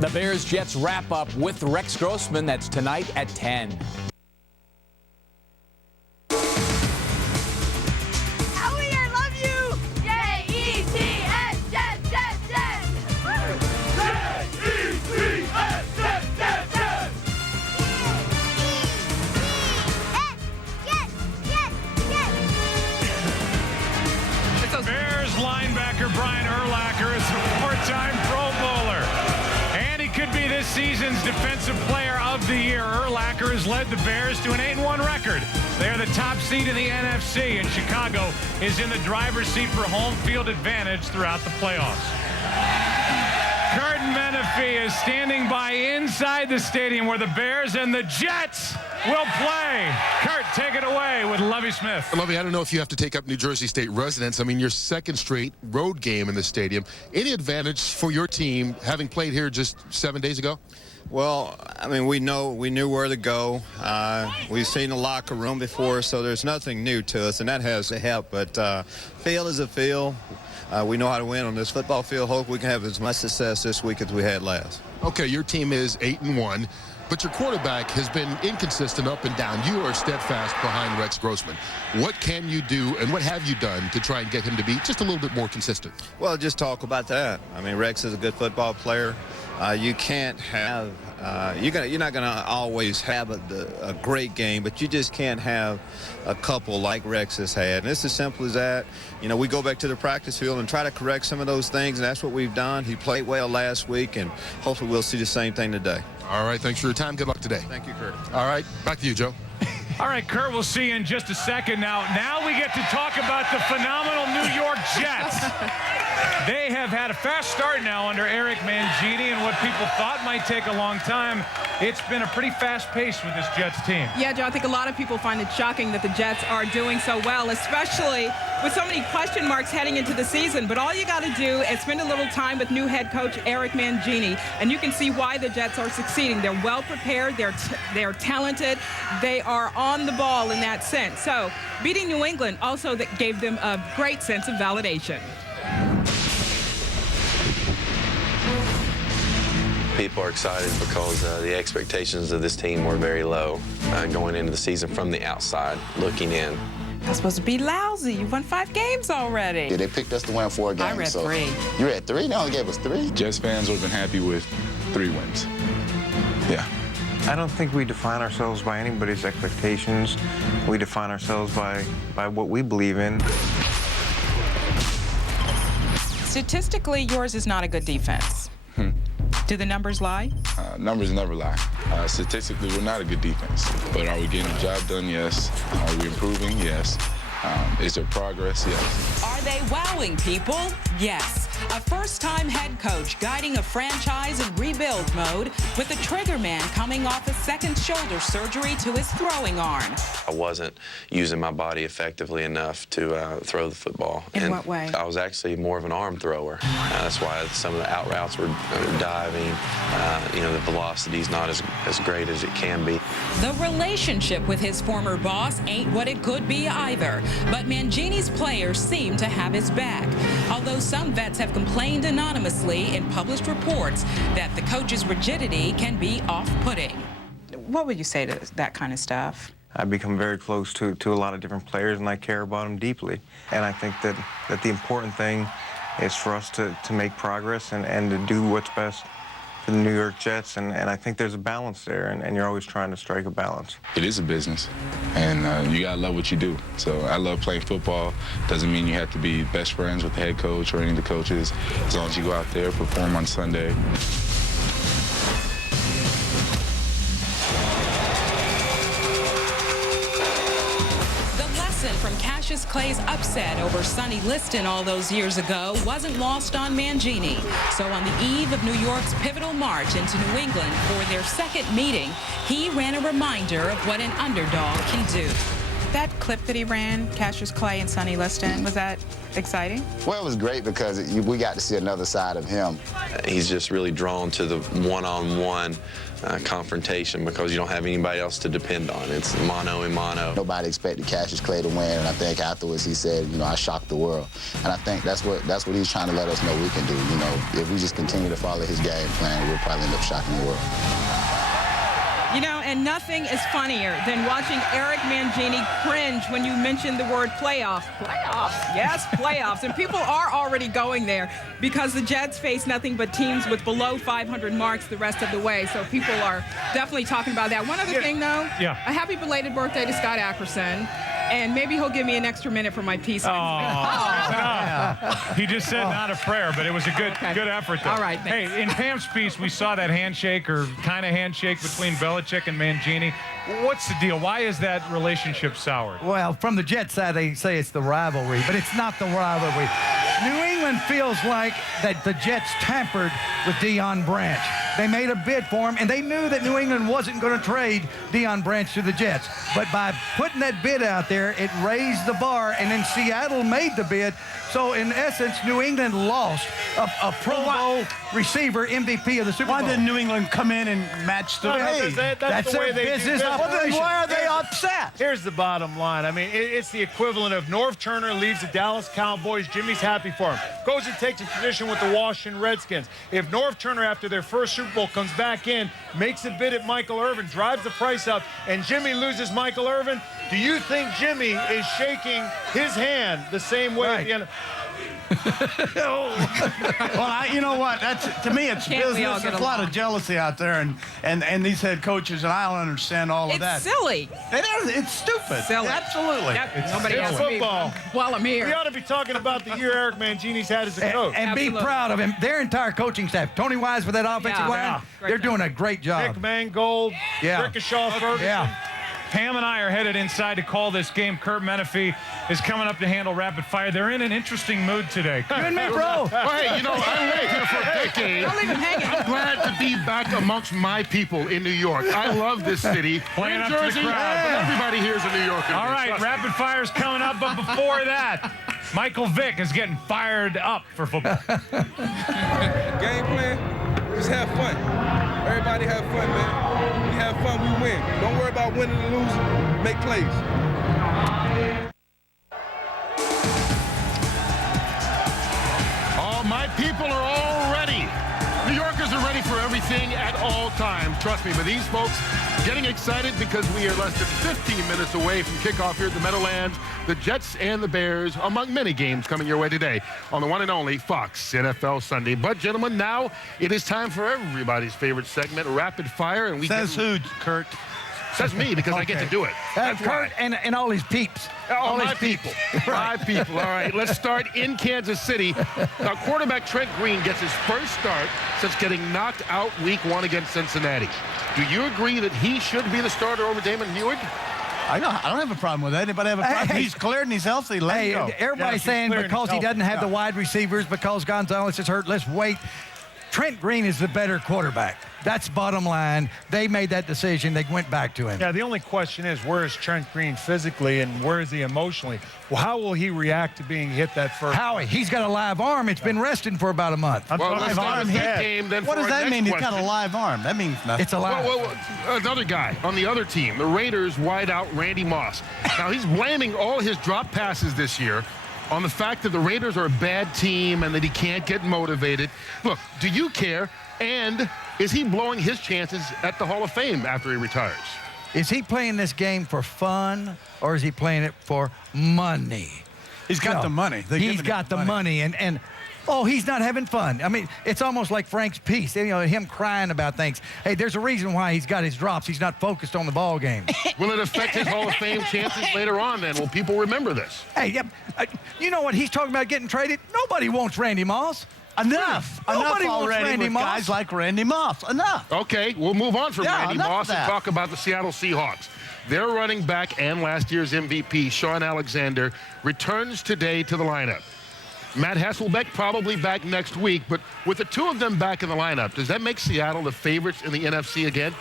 The Bears-Jets wrap-up with Rex Grossman. That's tonight at 10. Howie, I love you! J-E-T-S, Jets, Jets, Jets! J-E-T-S, Jets, Jets, Jets! Bears linebacker Brian Urlacher is a four-time Pro Bowler. And he could be this season's Defensive Player of the Year. Urlacher has led the Bears to an 8-1 record. They're the top seed in the NFC, and Chicago is in the driver's seat for home field advantage throughout the playoffs. Curt Menifee is standing by inside the stadium where the Bears and the Jets will play. Curt, take it away with Lovie Smith. Lovie, I don't know if you have to take up New Jersey State residence. I mean, your second straight road game in the stadium. Any advantage for your team having played here just 7 days ago? Well, I mean, we knew where to go. We've seen the locker room before, so there's nothing new to us, and that has to help. But field is a field. We know how to win on this football field. Hope we can have as much success this week as we had last. Okay, your team is 8-1, but your quarterback has been inconsistent up and down. You are steadfast behind Rex Grossman. What can you do, and what have you done to try and get him to be just a little bit more consistent? Well, just talk about that. I mean, Rex is a good football player. You can't have you're not going to always have a great game, but you just can't have a couple like Rex has had. And it's as simple as that. You know, we go back to the practice field and try to correct some of those things, and that's what we've done. He played well last week, and hopefully we'll see the same thing today. All right, thanks for your time. Good luck today. Thank you, Curt. All right, back to you, Joe. All right, Curt, we'll see you in just a second. Now we get to talk about the phenomenal New York Jets. They have had a fast start now under Eric Mangini, and what people thought might take a long time, it's been a pretty fast pace with this Jets team. Yeah, Joe, I think a lot of people find it shocking that the Jets are doing so well, especially with so many question marks heading into the season. But all you got to do is spend a little time with new head coach Eric Mangini, and you can see why the Jets are succeeding. They're well prepared, they're talented, they are on the ball in that sense. So beating New England also that gave them a great sense of validation. People are excited because the expectations of this team were very low going into the season from the outside, looking in. That's supposed to be lousy. You won 5 games already. Yeah, they picked us to win 4 games. I read 3. You read 3? They only gave us 3? Jets fans would have been happy with 3 wins. Yeah. I don't think we define ourselves by anybody's expectations. We define ourselves by what we believe in. Statistically, yours is not a good defense. Do the numbers lie? Numbers never lie. Statistically, we're not a good defense. But are we getting the job done? Yes. Are we improving? Yes. Is there progress? Yes. Are they wowing people? Yes. A first-time head coach guiding a franchise in rebuild mode with the trigger man coming off a second shoulder surgery to his throwing arm. I wasn't using my body effectively enough to throw the football. In what way? I was actually more of an arm thrower. That's why some of the out routes were diving. You know, the velocity's not as great as it can be. The relationship with his former boss ain't what it could be either. But Mangini's players seem to have his back. Although some vets have complained anonymously in published reports that the coach's rigidity can be off-putting. What would you say to that kind of stuff? I've become very close to a lot of different players, and I care about them deeply. And I think that the important thing is for us to make progress and to do what's best for the New York Jets, and I think there's a balance there, and you're always trying to strike a balance. It is a business, and you gotta love what you do. So I love playing football. Doesn't mean you have to be best friends with the head coach or any of the coaches. As long as you go out there, perform on Sunday. From Cassius Clay's upset over Sonny Liston all those years ago wasn't lost on Mangini. So on the eve of New York's pivotal march into New England for their second meeting, he ran a reminder of what an underdog can do. That clip that he ran, Cassius Clay and Sonny Liston, was that exciting? Well, it was great because we got to see another side of him. He's just really drawn to the one-on-one confrontation because you don't have anybody else to depend on. It's mano a mano. Nobody expected Cassius Clay to win, and I think afterwards he said, you know, I shocked the world. And I think that's what he's trying to let us know we can do. You know, if we just continue to follow his game plan, we'll probably end up shocking the world. You know, and nothing is funnier than watching Eric Mangini cringe when you mention the word playoffs. Playoffs? Yes, playoffs. And people are already going there because the Jets face nothing but teams with below 500 marks the rest of the way. So people are definitely talking about that. One other thing, though. Yeah. A happy belated birthday to Scott Ackerson. And maybe he'll give me an extra minute for my piece. He just said not a prayer, but it was a good effort, though. All right, thanks. Hey, in Pam's piece, we saw that handshake or kind of handshake between Belichick and Mangini. What's the deal? Why is that relationship soured? Well, from the Jets side, they say it's the rivalry, but it's not the rivalry. New England feels like that the Jets tampered with Deion Branch. They made a bid for him, and they knew that New England wasn't going to trade Deion Branch to the Jets. But by putting that bid out there, it raised the bar, and then Seattle made the bid. So, in essence, New England lost a Pro Bowl receiver, MVP of the Super Bowl. Why didn't New England come in and match the Hey, that's their business operation. Why are they upset? Here's the bottom line. I mean, it's the equivalent of Norv Turner leaves the Dallas Cowboys. Jimmy's happy for him. Goes and takes a position with the Washington Redskins. If Norv Turner, after their first Super Bowl, comes back in, makes a bid at Michael Irvin, drives the price up, and Jimmy loses Michael Irvin, do you think Jimmy is shaking his hand the same way at the end? Well, you know what? To me, it's business. There's a lot of jealousy out there, and these head coaches, and I don't understand all of that. It's silly. It is. It's stupid. Silly. Absolutely. Nobody It's football. While I'm here. We ought to be talking about the year Eric Mangini's had as a coach. And be proud of him. Their entire coaching staff. Tony Wise with that offensive line, they're doing a great job. Nick Mangold, Rickershaw Ferguson. Yeah. Pam and I are headed inside to call this game. Curt Menifee is coming up to handle rapid fire. They're in an interesting mood today. You and me, bro. Well, hey, you know, I lived here for a decade. Don't leave him hanging. I'm glad to be back amongst my people in New York. I love this city. Playing in up to the Jersey, crowd. but everybody here is a New Yorker. All right, rapid fire's coming up, but before that, Michael Vick is getting fired up for football. Game plan, just have fun. Everybody have fun, man. We have fun, we win. Don't worry about winning or losing. Make plays. All my people are all ready. New Yorkers are ready for everything at all times. Trust me, but these folks getting excited because we are less than 15 minutes away from kickoff here at the Meadowlands. The Jets and the Bears, among many games coming your way today on the one and only Fox NFL Sunday. But, gentlemen, now it is time for everybody's favorite segment, Rapid Fire. And we Says who, Curt? Says me, because I get to do it. That's Curt and all his peeps. All my people. My people. All right, let's start in Kansas City. Now, quarterback Trent Green gets his first start since getting knocked out week 1 against Cincinnati. Do you agree that he should be the starter over Damon Heward? I don't have a problem with that. Anybody have a problem? Hey, he's cleared and he's healthy. Let him go. Everybody's saying because he doesn't have the wide receivers, because Gonzalez is hurt, let's wait. Trent Green is the better quarterback. That's bottom line. They made that decision. They went back to him. Yeah, the only question is, where is Trent Green physically and where is he emotionally? Well, how will he react to being hit that first? Howie, he's got a live arm. It's been resting for about a month. Well, let's start with that game then. What does that mean? He's got a live live arm. That means nothing. It's a live. Well, another guy on the other team, the Raiders wideout Randy Moss. Now, he's blaming all his drop passes this year on the fact that the Raiders are a bad team and that he can't get motivated. Look, do you care? And is he blowing his chances at the Hall of Fame after he retires? Is he playing this game for fun or is he playing it for money? He's got the money. He's got the money. And oh, he's not having fun. I mean, it's almost like Frank's piece, you know, him crying about things. Hey, there's a reason why he's got his drops. He's not focused on the ball game. Will it affect his Hall of Fame chances later on then? Will people remember this? Hey, you know what he's talking about getting traded? Nobody wants Randy Moss. Enough. Nobody Enough already wants Randy with Moss. guys like Randy Moss. Enough. Okay, we'll move on from Randy Moss and that. talk about the Seattle Seahawks. Their running back and last year's MVP, Sean Alexander, returns today to the lineup. Matt Hasselbeck probably back next week, but with the two of them back in the lineup, does that make Seattle the favorites in the NFC again?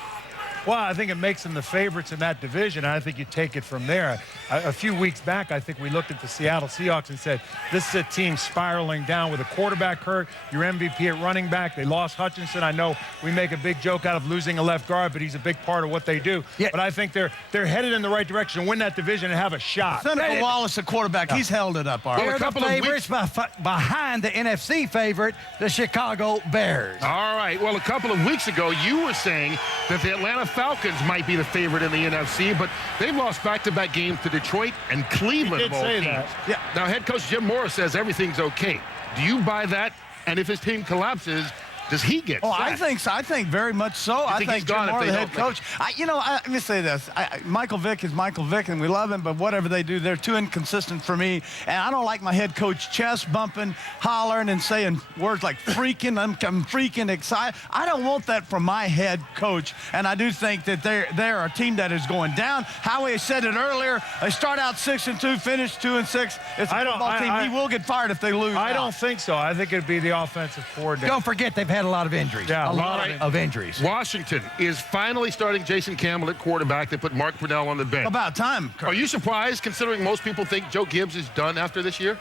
Well, I think it makes them the favorites in that division. I think you take it from there. A few weeks back, I think we looked at the Seattle Seahawks and said, this is a team spiraling down with a quarterback hurt, your MVP at running back. They lost Hutchinson. I know we make a big joke out of losing a left guard, but he's a big part of what they do. Yeah. But I think they're headed in the right direction, win that division and have a shot. Senator Wallace, a quarterback, he's held it up. They're the favorites behind the NFC favorite, the Chicago Bears. All right. Well, a couple of weeks ago, you were saying that the Atlanta Falcons might be the favorite in the NFC, but they've lost back-to-back games to Detroit and Cleveland. He did say that. Yeah. Now, head coach Jim Morris says everything's okay. Do you buy that? And if his team collapses, does he get sacked? I think so. I think very much so. I think Jim Moore, the head coach. Let me say this. Michael Vick is Michael Vick, and we love him, but whatever they do, they're too inconsistent for me. And I don't like my head coach chest bumping, hollering, and saying words like freaking. I'm freaking excited. I don't want that from my head coach. And I do think that they're a team that is going down. Howie said it earlier. They start out 6-2, finish 2-6. It's a football team. He will get fired if they lose. I don't think so. I think it'd be the offensive coordinator. Don't forget they've had a lot of injuries. Yeah, a lot of injuries. Washington is finally starting Jason Campbell at quarterback. They put Mark Brunell on the bench. About time, Curt. Are you surprised, considering most people think Joe Gibbs is done after this year?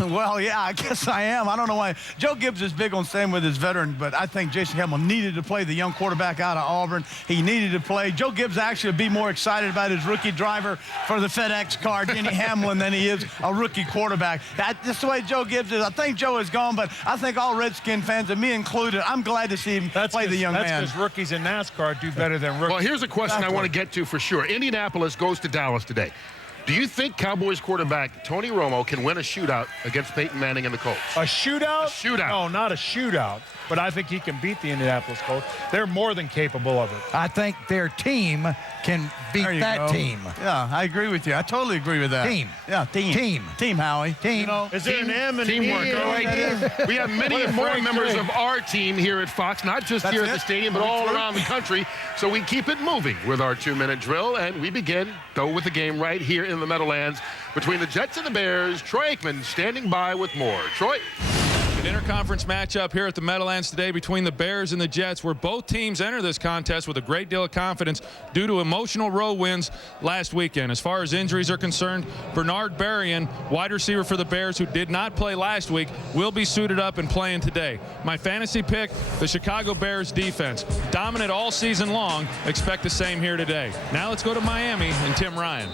Well, yeah, I guess I am. I don't know why. Joe Gibbs is big on staying with his veteran, but I think Jason Campbell needed to play, the young quarterback out of Auburn. He needed to play. Joe Gibbs actually would be more excited about his rookie driver for the FedEx car, Denny Hamlin, than he is a rookie quarterback. That's the way Joe Gibbs is. I think Joe is gone, but I think all Redskin fans, and me included, I'm glad to see him play the young man. That's because rookies in NASCAR do better than rookies. Well, here's a question I want to get to for sure. Indianapolis goes to Dallas today. Do you think Cowboys quarterback Tony Romo can win a shootout against Peyton Manning and the Colts? A shootout? A shootout. No, not a shootout. But I think he can beat the Indianapolis Colts. They're more than capable of it. I think their team can beat that team. Yeah, I agree with you. I totally agree with that. Team. Yeah, team. Team, Howie. Team. Is there an M and teamwork? E? Right? We have many more members of our team here at Fox, not just here at the stadium, but all around the country. So we keep it moving with our 2-minute drill, and we begin, though, with the game right here in the Meadowlands between the Jets and the Bears. Troy Aikman standing by with more. Troy. An interconference matchup here at the Meadowlands today between the Bears and the Jets, where both teams enter this contest with a great deal of confidence due to emotional road wins last weekend. As far as injuries are concerned, Bernard Berrien, wide receiver for the Bears, who did not play last week, will be suited up and playing today. My fantasy pick, the Chicago Bears defense. Dominant all season long. Expect the same here today. Now let's go to Miami and Tim Ryan.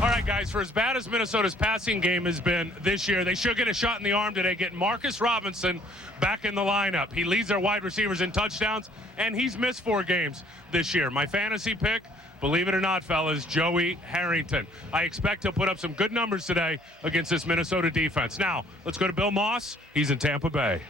All right, guys, for as bad as Minnesota's passing game has been this year, they should get a shot in the arm today, getting Marcus Robinson back in the lineup. He leads their wide receivers in touchdowns, and he's missed 4 games this year. My fantasy pick, believe it or not, fellas, Joey Harrington. I expect he'll put up some good numbers today against this Minnesota defense. Now, let's go to Bill Moss. He's in Tampa Bay.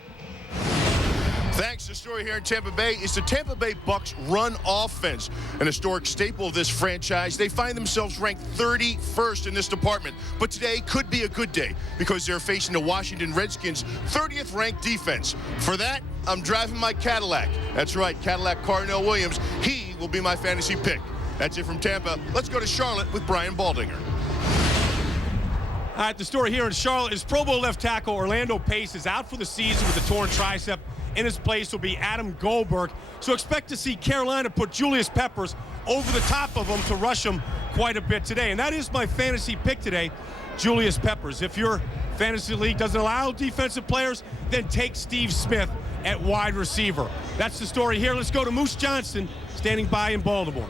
Thanks. The story here in Tampa Bay is the Tampa Bay Bucs run offense, an historic staple of this franchise. They find themselves ranked 31st in this department, but today could be a good day because they're facing the Washington Redskins' 30th ranked defense. For that, I'm driving my Cadillac. That's right, Cadillac Cardinal Williams. He will be my fantasy pick. That's it from Tampa. Let's go to Charlotte with Brian Baldinger. All right, the story here in Charlotte is Pro Bowl left tackle Orlando Pace is out for the season with a torn tricep. In his place will be Adam Goldberg. So expect to see Carolina put Julius Peppers over the top of him to rush him quite a bit today. And that is my fantasy pick today, Julius Peppers. If your fantasy league doesn't allow defensive players, then take Steve Smith at wide receiver. That's the story here. Let's go to Moose Johnston standing by in Baltimore.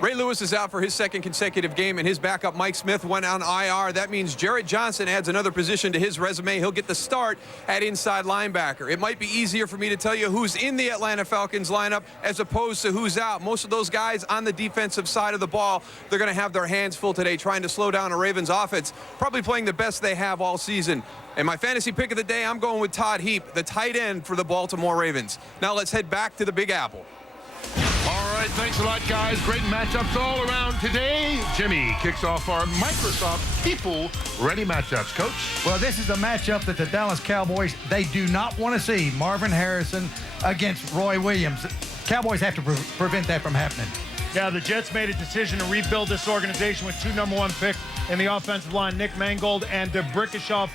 Ray Lewis is out for his 2nd consecutive game, and his backup Mike Smith went on IR. That means Jarrett Johnson adds another position to his resume. He'll get the start at inside linebacker. It might be easier for me to tell you who's in the Atlanta Falcons lineup as opposed to who's out. Most of those guys on the defensive side of the ball, they're going to have their hands full today trying to slow down a Ravens offense, probably playing the best they have all season. And my fantasy pick of the day, I'm going with Todd Heap, the tight end for the Baltimore Ravens. Now let's head back to the Big Apple. All right, thanks a lot, guys. Great matchups all around today. Jimmy kicks off our Microsoft People Ready matchups. Coach? Well, this is a matchup that the Dallas Cowboys, they do not want to see. Marvin Harrison against Roy Williams. Cowboys have to prevent that from happening. Yeah, the Jets made a decision to rebuild this organization with 2 number 1 picks in the offensive line, Nick Mangold and Brickashaw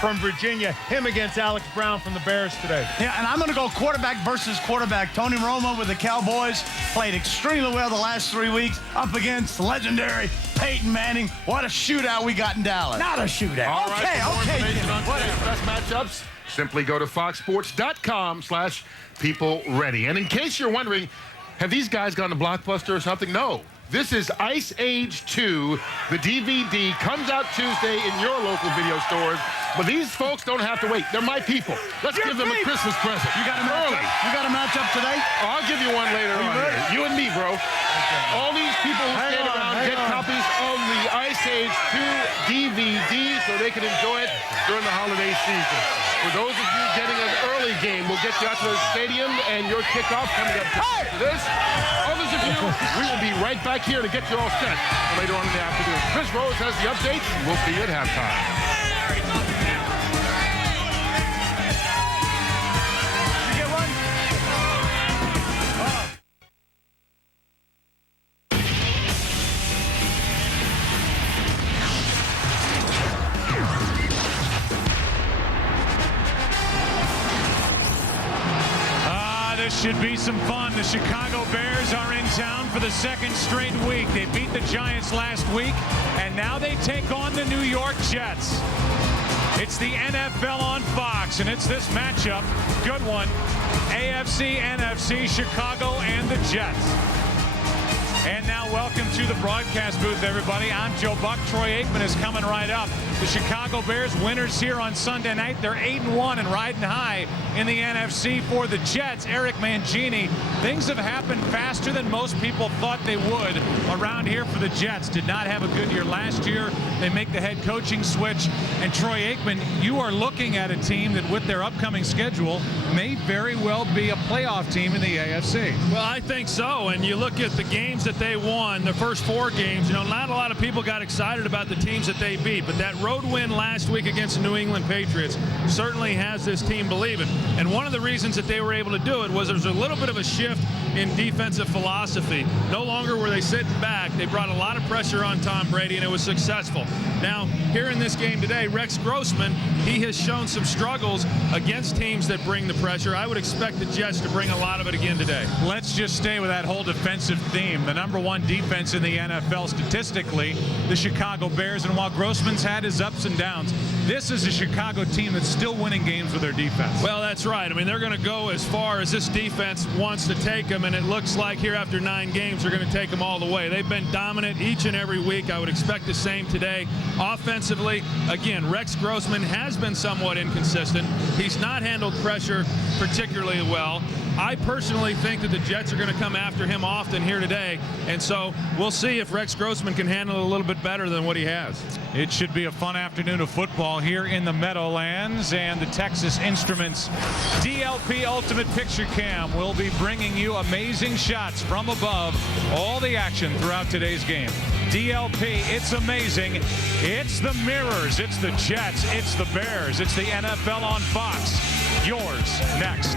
from Virginia. Him against Alex Brown from the Bears today. Yeah, and I'm going to go quarterback versus quarterback. Tony Romo with the Cowboys played extremely well the last 3 weeks up against legendary Peyton Manning. What a shootout we got in Dallas. Not a shootout. All right, for more information Jimmy. on today's best matchups, simply go to foxsports.com/peopleready. And in case you're wondering, have these guys gone to Blockbuster or something? No. This is Ice Age 2. The DVD comes out Tuesday in your local video stores. But these folks don't have to wait. They're my people. Let's give them a Christmas present. You got a matchup? You got a matchup today? Oh, I'll give you one later on. You and me, bro. All these people who stand around get copies of the Ice Age 2 DVD so they can enjoy it during the holiday season. For those of you getting an early game, we'll get you out to the stadium and your kickoff coming up to this. Others of you, we will be right back here to get you all set later on in the afternoon. Chris Rose has the updates, and we'll see you at halftime. Should be some fun. The Chicago Bears are in town for the second straight week. They beat the Giants last week, and now they take on the New York Jets. It's the NFL on Fox, and it's this matchup. Good one. AFC, NFC, Chicago, and the Jets. And now welcome to the broadcast booth, everybody. I'm Joe Buck. Troy Aikman is coming right up. The Chicago Bears winners here on Sunday night. They're 8-1 and riding high in the NFC. For the Jets, Eric Mangini, things have happened faster than most people thought they would around here for the Jets. Did not have a good year last year. They make the head coaching switch. And Troy Aikman, you are looking at a team that with their upcoming schedule may very well be a playoff team in the AFC. Well, I think so. And you look at the games that they won, the first 4 games, you know, not a lot of people got excited about the teams that they beat, but that road win last week against the New England Patriots certainly has this team believing. And one of the reasons that they were able to do it was there was a little bit of a shift in defensive philosophy. No longer were they sitting back. They brought a lot of pressure on Tom Brady, and it was successful. Now, here in this game today, Rex Grossman, he has shown some struggles against teams that bring the pressure. I would expect the Jets to bring a lot of it again today. Let's just stay with that whole defensive theme. The #1 defense in the NFL statistically, the Chicago Bears. And while Grossman's had his ups and downs, this is a Chicago team that's still winning games with their defense. Well, that's right. I mean, they're going to go as far as this defense wants to take them, and it looks like here after 9 games they're going to take them all the way. They've been dominant each and every week. I would expect the same today. Offensively, again, Rex Grossman has been somewhat inconsistent. He's not handled pressure particularly well. I personally think that the Jets are going to come after him often here today, and so we'll see if Rex Grossman can handle it a little bit better than what he has. It should be a fun afternoon of football here in the Meadowlands, and the Texas Instruments DLP Ultimate Picture Cam will be bringing you amazing shots from above, all the action throughout today's game. DLP, it's amazing. It's the mirrors, it's the Jets, it's the Bears, it's the NFL on Fox. Yours next.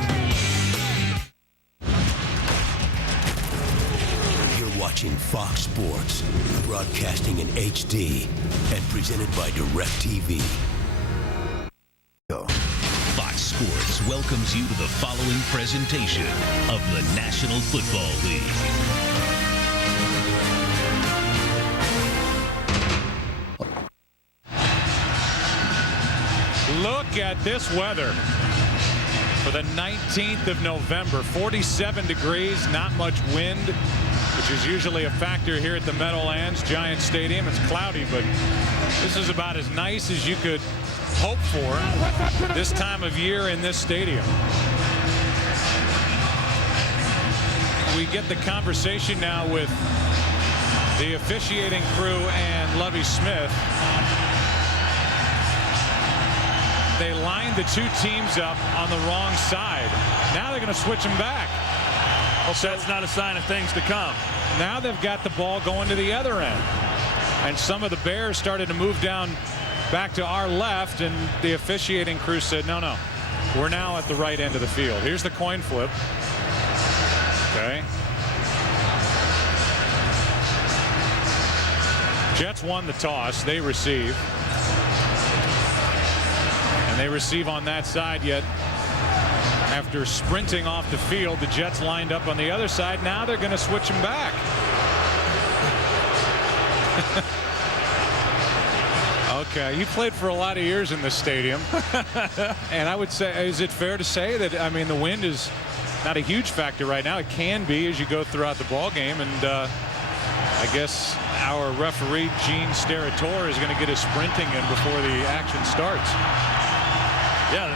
Watching Fox Sports, broadcasting in HD and presented by DirecTV. Fox Sports welcomes you to the following presentation of the National Football League. Look at this weather for the 19th of November. 47 degrees, not much wind, which is usually a factor here at the Meadowlands Giant Stadium. It's cloudy, but this is about as nice as you could hope for this time of year in this stadium. We get the conversation now with the officiating crew and Lovie Smith. They lined the 2 teams up on the wrong side. Now they're going to switch them back. Well, so that's not a sign of things to come. Now they've got the ball going to the other end. And some of the Bears started to move down back to our left, and the officiating crew said, no, no, we're now at the right end of the field. Here's the coin flip. Okay. Jets won the toss. They receive. They receive on that side, yet after sprinting off the field, the Jets lined up on the other side. Now they're going to switch them back. Okay, you played for a lot of years in this stadium. And I would say, is it fair to say that, I mean, the wind is not a huge factor right now? It can be as you go throughout the ball game, and I guess our referee, Gene Steratore, is going to get his sprinting in before the action starts. Yeah,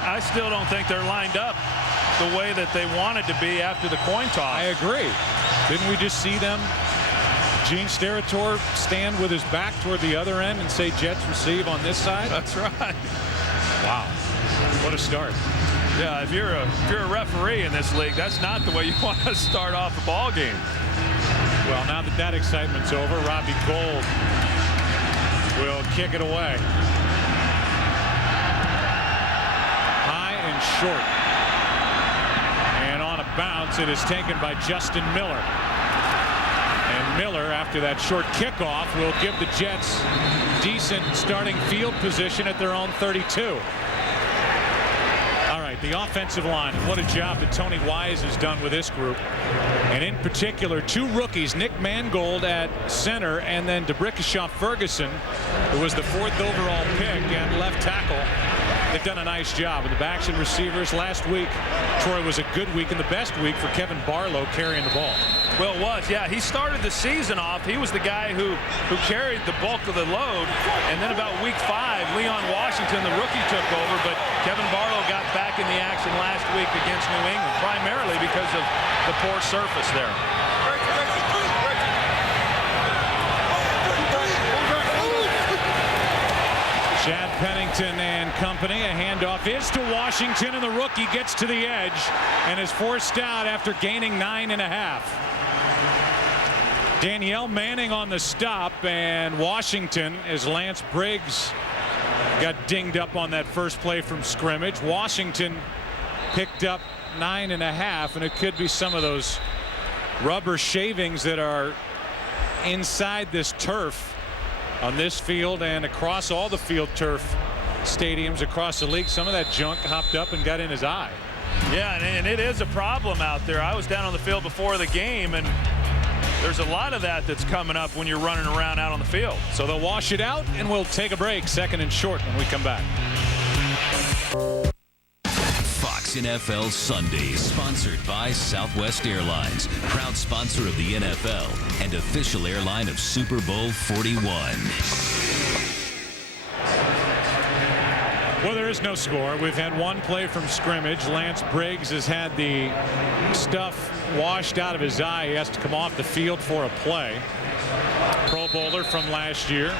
I still don't think they're lined up the way that they wanted to be after the coin toss. I agree. Didn't we just see them, Gene Steratore, stand with his back toward the other end and say Jets receive on this side? That's right. Wow, what a start. Yeah, if you're a referee in this league, that's not the way you want to start off a ball game. Well, now that that excitement's over, Robbie Gould will kick it away. High and short. And on a bounce, it is taken by Justin Miller. And Miller, after that short kickoff, will give the Jets decent starting field position at their own 32. The offensive line, what a job that Tony Wise has done with this group. And in particular, two rookies, Nick Mangold at center, and then DeBrickashaw Ferguson, who was the 4th overall pick and left tackle. They've done a nice job. And the backs and receivers last week, Troy, was a good week and the best week for Kevin Barlow carrying the ball. Well, it was. Yeah, he started the season off. He was the guy who carried the bulk of the load. And then about week 5, Leon Washington, the rookie, took over. But Kevin Barlow got back in the action last week against New England, primarily because of the poor surface there. Chad Pennington and company. A handoff is to Washington, and the rookie gets to the edge and is forced out after gaining 9.5. Danielle Manning on the stop, and Washington, as Lance Briggs got dinged up on that first play from scrimmage. Washington picked up 9.5, and it could be some of those rubber shavings that are inside this turf on this field and across all the field turf stadiums across the league. Some of that junk hopped up and got in his eye. Yeah, and it is a problem out there. I was down on the field before the game, and there's a lot of that that's coming up when you're running around out on the field. So they'll wash it out, and we'll take a break. 2nd and short when we come back. Fox NFL Sunday is sponsored by Southwest Airlines, proud sponsor of the NFL and official airline of Super Bowl 41. Well, there is no score. We've had one play from scrimmage. Lance Briggs has had the stuff washed out of his eye. He has to come off the field for a play. Pro Bowler from last year.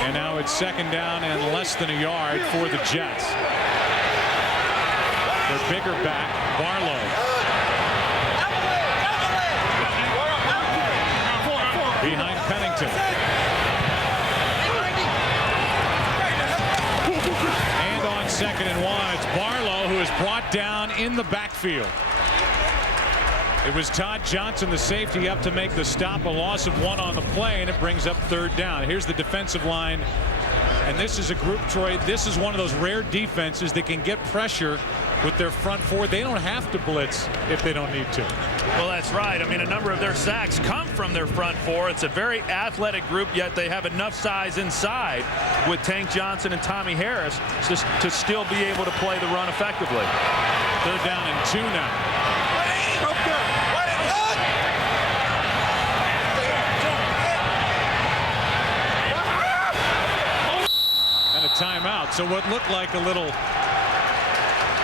And now it's 2nd down and less than a yard for the Jets. Their bigger back, Barlow. Behind Pennington. And on 2nd and 1, it's Barlow who is brought down in the backfield. It was Todd Johnson, the safety, up to make the stop. A loss of 1 on the play, and it brings up 3rd down. Here's the defensive line. And this is a group, Troy, this is one of those rare defenses that can get pressure with their front 4. They don't have to blitz if they don't need to. Well, that's right. I mean, a number of their sacks come from their front 4. It's a very athletic group, yet they have enough size inside with Tank Johnson and Tommy Harris to still be able to play the run effectively. 3rd down and 2 now. And a timeout. So what looked like a little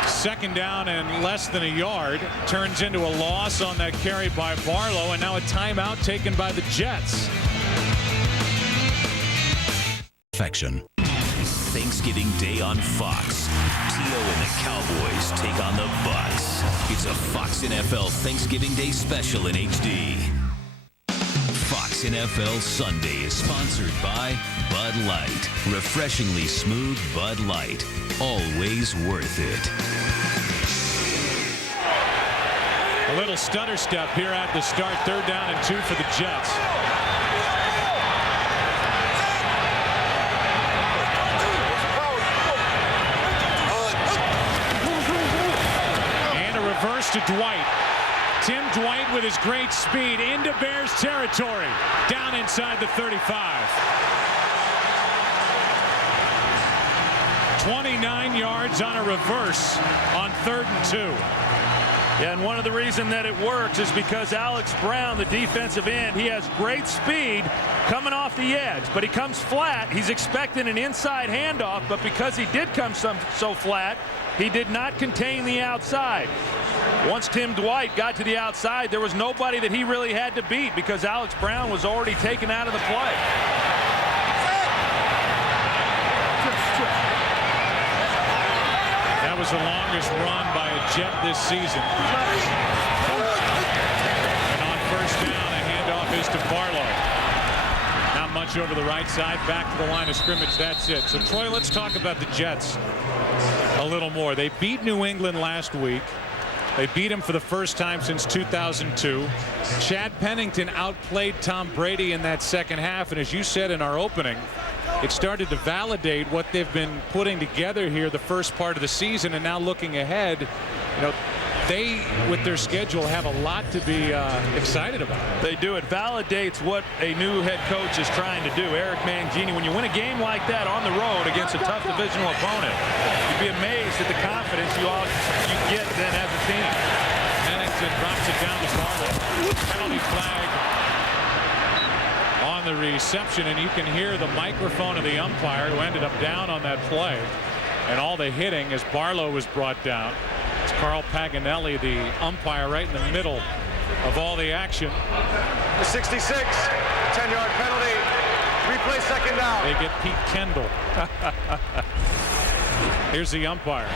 2nd down and less than a yard turns into a loss on that carry by Barlow, and now a timeout taken by the Jets. Perfection. Thanksgiving Day on Fox. Tio and the Cowboys take on the Bucks. It's a Fox NFL Thanksgiving Day special in HD. Fox NFL Sunday is sponsored by Bud Light. Refreshingly smooth Bud Light. Always worth it. A little stutter step here at the start. 3rd down and 2 for the Jets. pitch to Dwight. Tim Dwight with his great speed into Bears territory. Down inside the 35. 29 yards on a reverse on 3rd and 2. Yeah, and one of the reasons that it works is because Alex Brown, the defensive end, he has great speed coming off the edge, but he comes flat. He's expecting an inside handoff, but because he did come so flat, he did not contain the outside. Once Tim Dwight got to the outside, there was nobody that he really had to beat because Alex Brown was already taken out of the play. That was the longest run by a Jet this season. And on first down, a handoff is to Barlow. Not much over the right side, back to the line of scrimmage. That's it. So, Troy, let's talk about the Jets a little more. They beat New England last week. They beat him for the first time since 2002. Chad Pennington outplayed Tom Brady in that second half, and as you said in our opening, it started to validate what they've been putting together here the first part of the season, and now looking ahead, you know, they, with their schedule, have a lot to be excited about. They do. It validates what a new head coach is trying to do. Eric Mangini, when you win a game like that on the road against a tough divisional opponent, you'd be amazed at the confidence you get then as a team. Pennington drops it down to Barlow. Penalty flag on the reception, and you can hear the microphone of the umpire who ended up down on that play. And all the hitting as Barlow was brought down. It's Carl Paganelli, the umpire, right in the middle of all the action. The 66, 10-yard penalty. Replay second down. They get Pete Kendall. Here's the umpire.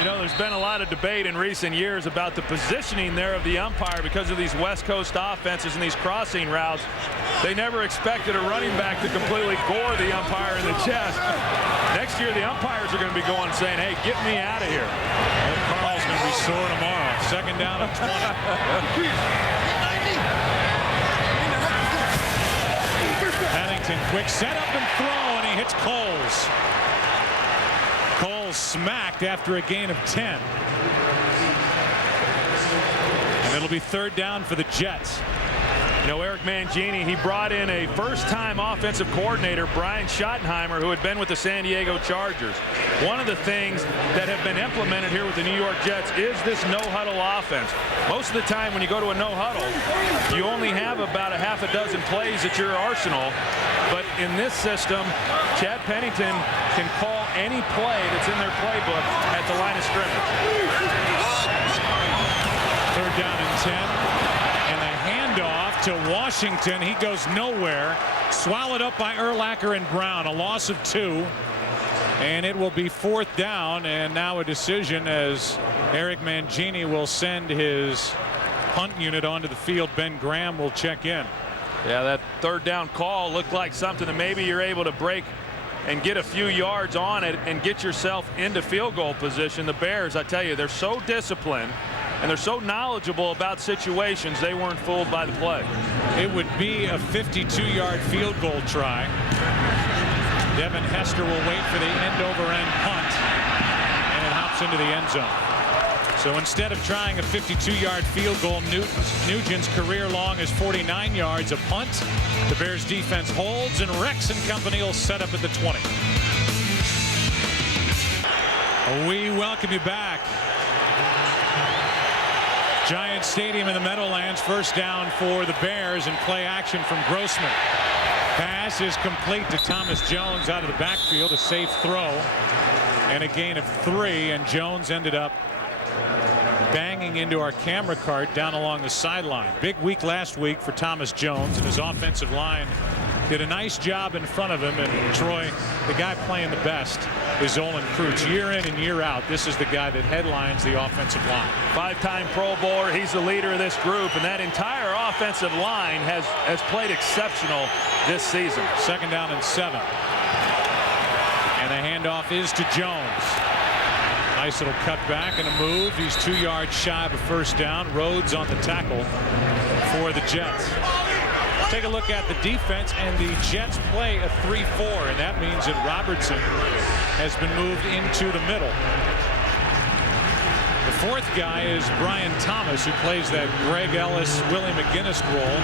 You know, there's been a lot of debate in recent years about the positioning there of the umpire because of these West Coast offenses and these crossing routes. They never expected a running back to completely gore the umpire in the chest. Next year, the umpires are going to be going saying, hey, get me out of here. Well, Carl's going to be sore tomorrow. Second down and 20. Pennington, quick setup and throw, and he hits Coles. Coles smacked after a gain of 10. And it'll be 3rd down for the Jets. You know, Eric Mangini, he brought in a first-time offensive coordinator, Brian Schottenheimer, who had been with the San Diego Chargers. One of the things that have been implemented here with the New York Jets is this no-huddle offense. Most of the time when you go to a no-huddle, you only have about a half a dozen plays at your arsenal. But in this system, Chad Pennington can call any play that's in their playbook at the line of scrimmage. 3rd down and 10. Handoff to Washington. He goes nowhere. Swallowed up by Urlacher and Brown. A loss of 2. And it will be 4th down. And now a decision as Eric Mangini will send his punt unit onto the field. Ben Graham will check in. Yeah, that 3rd down call looked like something that maybe you're able to break and get a few yards on it and get yourself into field goal position. The Bears, I tell you, they're so disciplined. And they're so knowledgeable about situations, they weren't fooled by the play. It would be a 52-yard field goal try. Devin Hester will wait for the end-over-end punt, and it hops into the end zone. So instead of trying a 52-yard field goal, Nugent's career long is 49 yards. A punt. The Bears defense holds, and Rex and company will set up at the 20. We welcome you back. Giant Stadium in the Meadowlands. First down for the Bears and play action from Grossman. Pass is complete to Thomas Jones out of the backfield. A safe throw and a gain of 3. And Jones ended up banging into our camera cart down along the sideline. Big week last week for Thomas Jones, and his offensive line did a nice job in front of him. And Troy, the guy playing the best is Olin Kreutz. Year in and year out, this is the guy that headlines the offensive line. 5-time Pro Bowler. He's the leader of this group, and that entire offensive line has played exceptional this season. 2nd down and 7. And the handoff is to Jones. Nice little cut back and a move. He's 2 yards shy of a first down. Rhodes on the tackle for the Jets. Take a look at the defense, and the Jets play a 3-4, and that means that Robertson has been moved into the middle. The fourth guy is Brian Thomas, who plays that Greg Ellis, Willie McGinnis role.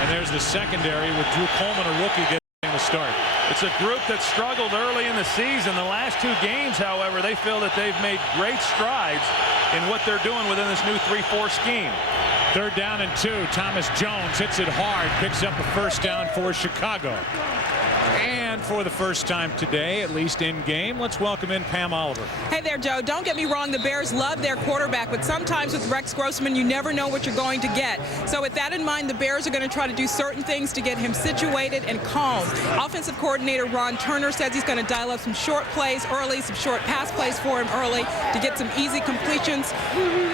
And there's the secondary with Drew Coleman, a rookie, getting the start. It's a group that struggled early in the season. The last 2 games, however, they feel that they've made great strides in what they're doing within this new 3-4 scheme. 3rd down and 2. Thomas Jones hits it hard, picks up a first down for Chicago. And for the first time today, at least in game, let's welcome in Pam Oliver. Hey there, Joe. Don't get me wrong. The Bears love their quarterback, but sometimes with Rex Grossman, you never know what you're going to get. So with that in mind, the Bears are going to try to do certain things to get him situated and calm. Offensive coordinator Ron Turner says he's going to dial up some short plays early, some short pass plays for him early to get some easy completions.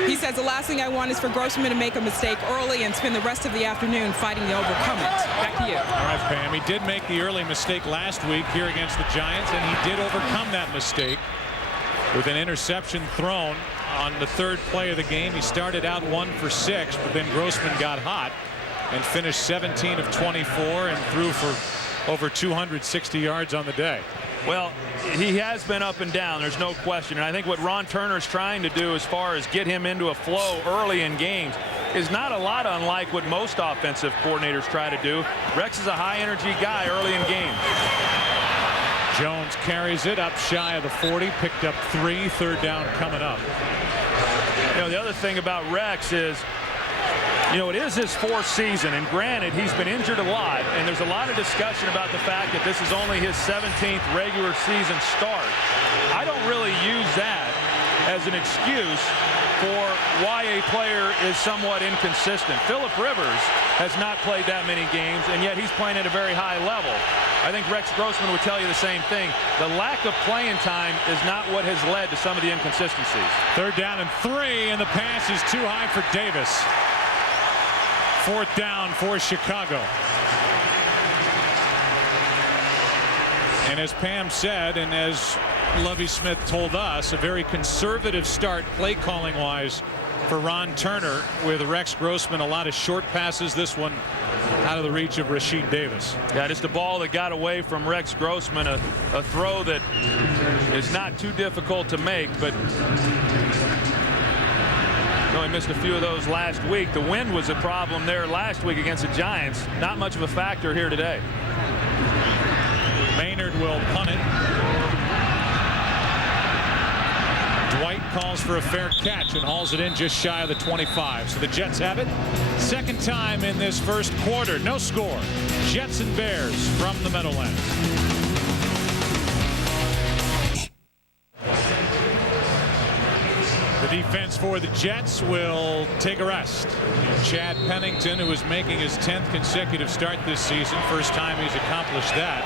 He says the last thing I want is for Grossman to make a mistake early and spend the rest of the afternoon fighting to overcome it. Back to you. All right, Pam. He did make the early mistake last week here against the Giants, and he did overcome that mistake with an interception thrown on the 3rd play of the game. He started out 1 for 6, but then Grossman got hot and finished 17 of 24 and threw for over 260 yards on the day. Well, he has been up and down, there's no question. And I think what Ron Turner is trying to do as far as get him into a flow early in games is not a lot unlike what most offensive coordinators try to do. Rex is a high-energy guy early in games. Jones carries it up shy of the 40, picked up 3, 3rd down coming up. You know, the other thing about Rex is, you know, it is his 4th season, and granted, he's been injured a lot, and there's a lot of discussion about the fact that this is only his 17th regular season start. I don't really use that as an excuse for why a player is somewhat inconsistent. Phillip Rivers has not played that many games, and yet he's playing at a very high level. I think Rex Grossman would tell you the same thing. The lack of playing time is not what has led to some of the inconsistencies. 3rd down and 3, and the pass is too high for Davis. 4th down for Chicago. And as Pam said, and as Lovie Smith told us, a very conservative start play calling wise for Ron Turner, with Rex Grossman. A lot of short passes, this one out of the reach of Rasheed Davis. Yeah, just a ball that got away from Rex Grossman, a throw that is not too difficult to make, but he missed a few of those last week. The wind was a problem there last week against the Giants. Not much of a factor here today. Maynard will punt it. Dwight calls for a fair catch and hauls it in just shy of the 25. So the Jets have it. 2nd time in this 1st quarter. No score. Jets and Bears from the Meadowlands. The defense for the Jets will take a rest. Chad Pennington, who is making his 10th consecutive start this season, first time he's accomplished that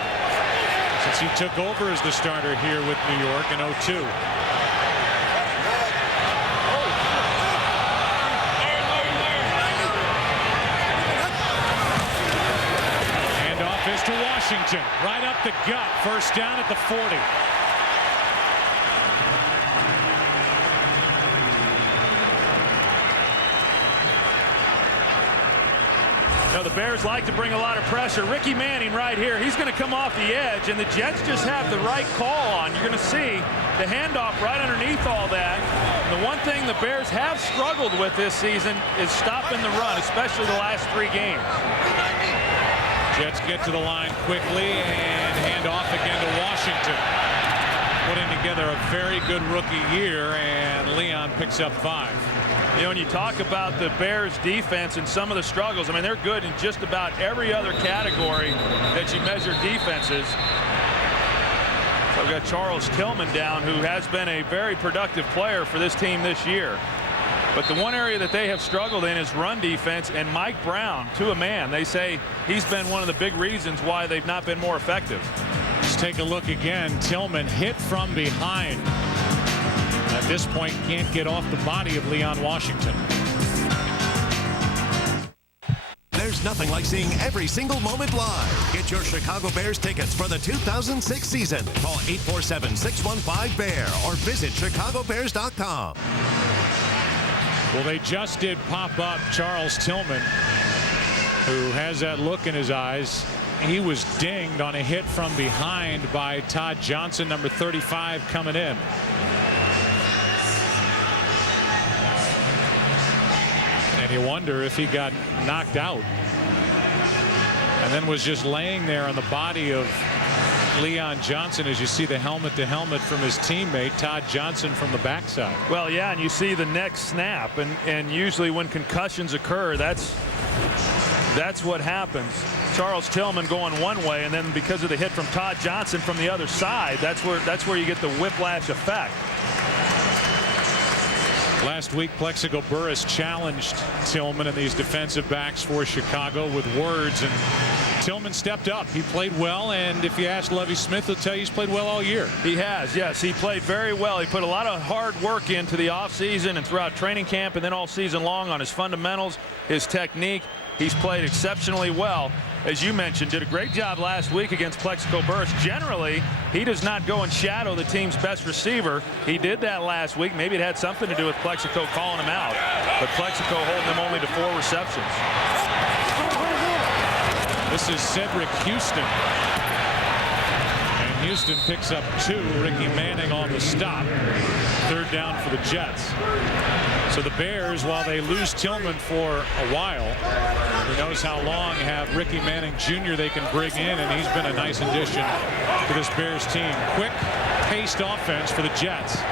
since he took over as the starter here with New York in 2002. Handoff is to Washington, right up the gut, first down at the 40. You know, the Bears like to bring a lot of pressure. Ricky Manning right here. He's going to come off the edge, and the Jets just have the right call on. You're going to see the handoff right underneath all that. And the one thing the Bears have struggled with this season is stopping the run, especially the last 3 games. Jets get to the line quickly and hand off again to Washington. Putting together a very good rookie year, and Leon picks up 5. You know, when you talk about the Bears defense and some of the struggles, I mean, they're good in just about every other category that you measure defenses. So we've got Charles Tillman down, who has been a very productive player for this team this year. But the one area that they have struggled in is run defense, and Mike Brown, to a man, they say he's been one of the big reasons why they've not been more effective. Let's take a look again. Tillman hit from behind. At this point, can't get off the body of Leon Washington. There's nothing like seeing every single moment live. Get your Chicago Bears tickets for the 2006 season. Call 847-615-BEAR or visit chicagobears.com. Well, they just did pop up Charles Tillman who has that look in his eyes. He was dinged on a hit from behind by Todd Johnson, number 35, coming in. And you wonder if he got knocked out and then was just laying there on the body of Leon Johnson, as you see the helmet to helmet from his teammate Todd Johnson from the backside. Well, yeah, and you see the neck snap, and usually when concussions occur, that's what happens. Charles Tillman going one way, and then because of the hit from Todd Johnson from the other side, that's where you get the whiplash effect. Last week, Plexico Burress challenged Tillman and these defensive backs for Chicago with words, and Tillman stepped up. He played well, and if you ask Lovie Smith, he'll tell you he's played well all year. He has, yes. He played very well. He put a lot of hard work into the offseason and throughout training camp and then all season long on his fundamentals, his technique. He's played exceptionally well. As you mentioned, did a great job last week against Plexico Burress. Generally, he does not go and shadow the team's best receiver. He did that last week. Maybe it had something to do with Plexico calling him out. But Plexico holding him only to 4 receptions. This is Cedric Houston. And Houston picks up 2. Ricky Manning on the stop. 3rd down for the Jets. So the Bears, while they lose Tillman for a while, who knows how long, have Ricky Manning Jr. they can bring in, and he's been a nice addition to this Bears team. Quick paced offense for the Jets.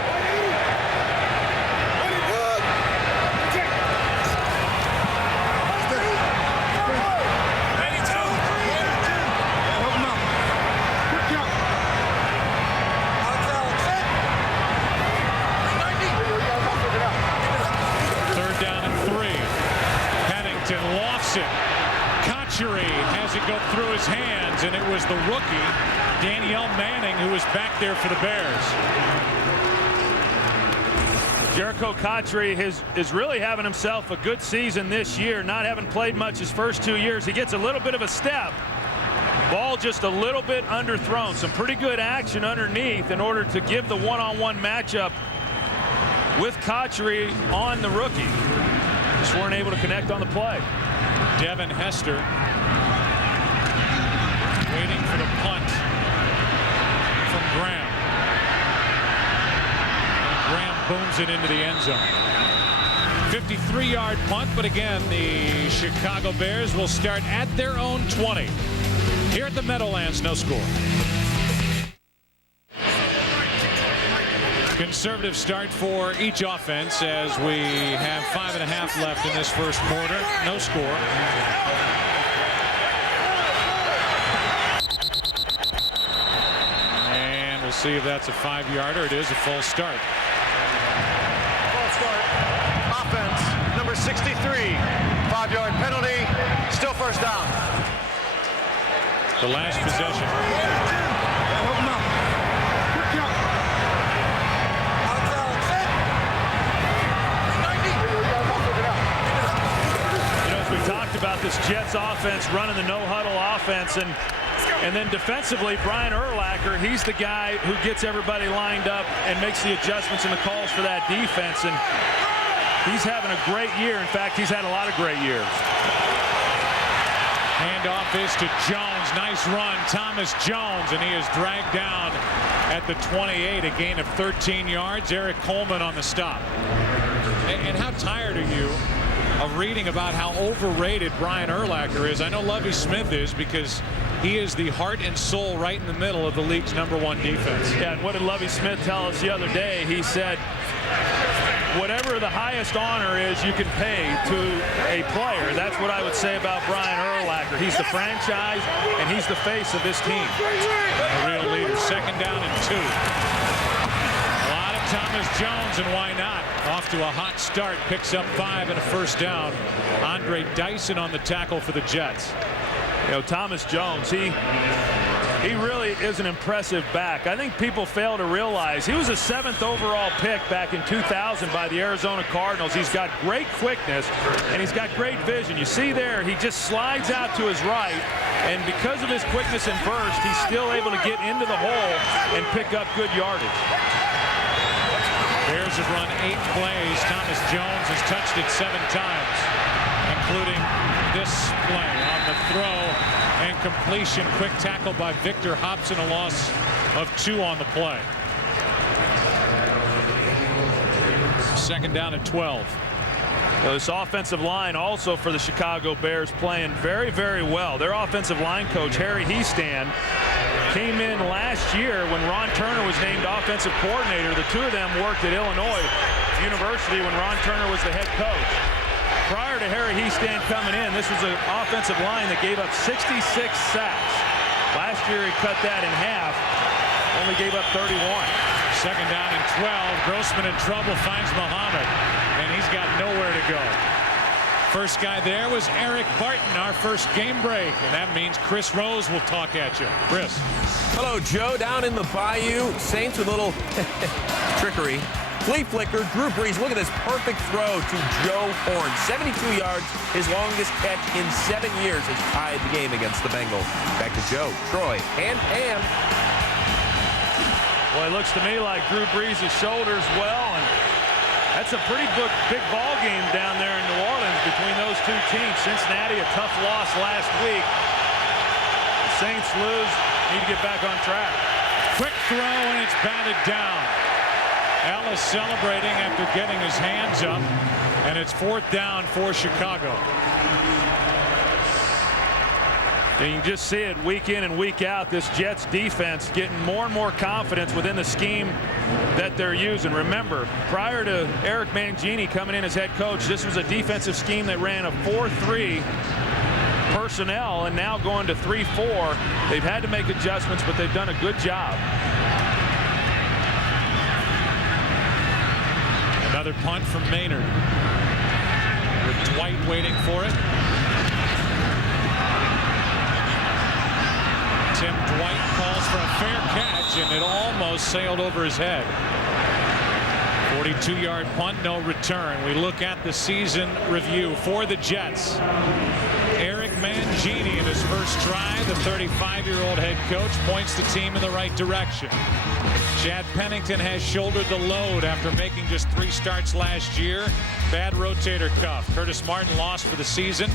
Has it go through his hands, and it was the rookie Danielle Manning who was back there for the Bears. Jericho Cotchery is really having himself a good season this year, not having played much his first 2 years. He gets a little bit of a step. Ball just a little bit underthrown. Some pretty good action underneath in order to give the one-on-one matchup with Cotchery on the rookie. Just weren't able to connect on the play. Devin Hester waiting for the punt from Graham. And Graham booms it into the end zone. 53-yard punt, but again, the Chicago Bears will start at their own 20. Here at the Meadowlands, no score. Conservative start for each offense as we have 5.5 left in this first quarter. No score. And we'll see if that's a 5-yarder. It is a false start. False start. Offense, number 63. 5-yard penalty. Still first down. The last possession. About this Jets offense running the no-huddle offense, and then defensively Brian Urlacher, he's the guy who gets everybody lined up and makes the adjustments and the calls for that defense, and he's having a great year. In fact, he's had a lot of great years. Handoff is to Jones. Nice run, Thomas Jones, and he is dragged down at the 28, a gain of 13 yards. Eric Coleman on the stop. And how tired are you of reading about how overrated Brian Urlacher is? I know Lovie Smith is, because he is the heart and soul right in the middle of the league's #1 defense. Yeah, and what did Lovie Smith tell us the other day? He said, whatever the highest honor is you can pay to a player, that's what I would say about Brian Urlacher. He's the franchise, and he's the face of this team. A real leader. 2nd down and 2. Thomas Jones, and why not? Off to a hot start, picks up 5 and a first down. Andre Dyson on the tackle for the Jets. You know, Thomas Jones, he really is an impressive back. I think people fail to realize he was a 7th overall pick back in 2000 by the Arizona Cardinals. He's got great quickness, and he's got great vision. You see there, he just slides out to his right, and because of his quickness and burst, he's still able to get into the hole and pick up good yardage. Bears have run 8 plays. Thomas Jones has touched it 7 times, including this play. throw and completion. Quick tackle by Victor Hobson, a loss of 2 on the play. Second down at 12. This offensive line also for the Chicago Bears playing very, very well. Their offensive line coach, Harry Heastand, came in last year when Ron Turner was named offensive coordinator. The two of them worked at Illinois University when Ron Turner was the head coach. Prior to Harry Heastand coming in, this was an offensive line that gave up 66 sacks. Last year he cut that in half, only gave up 31. Second down and 12. Grossman in trouble, finds Muhammad, and he's got nowhere to go. First guy there was Eric Barton, our first game break, and that means Chris Rose will talk at you. Chris. Hello, Joe. Down in the Bayou, Saints with a little trickery. Flea flicker, Drew Brees. Look at this perfect throw to Joe Horn. 72 yards, his longest catch in 7 years, has tied the game against the Bengals. Back to Joe, Troy, and Pam. Well, it looks to me like Drew Brees' shoulders well, and that's a pretty big ball game down there in New Orleans between those two teams. Cincinnati, a tough loss last week. The Saints lose, need to get back on track. Quick throw, and it's batted down. Ellis celebrating after getting his hands up, and it's 4th down for Chicago. And you can just see it week in and week out. This Jets defense getting more and more confidence within the scheme that they're using. Remember, prior to Eric Mangini coming in as head coach, this was a defensive scheme that ran a 4-3 personnel, and now going to 3-4. They've had to make adjustments, but they've done a good job. Another punt from Maynard, with Dwight waiting for it. Tim Dwight calls for a fair catch, and it almost sailed over his head. 42-yard punt, no return. We look at the season review for the Jets. Eric Mangini in his first try, the 35-year-old head coach, points the team in the right direction. Chad Pennington has shouldered the load after making just 3 starts last year. Bad rotator cuff. Curtis Martin lost for the season.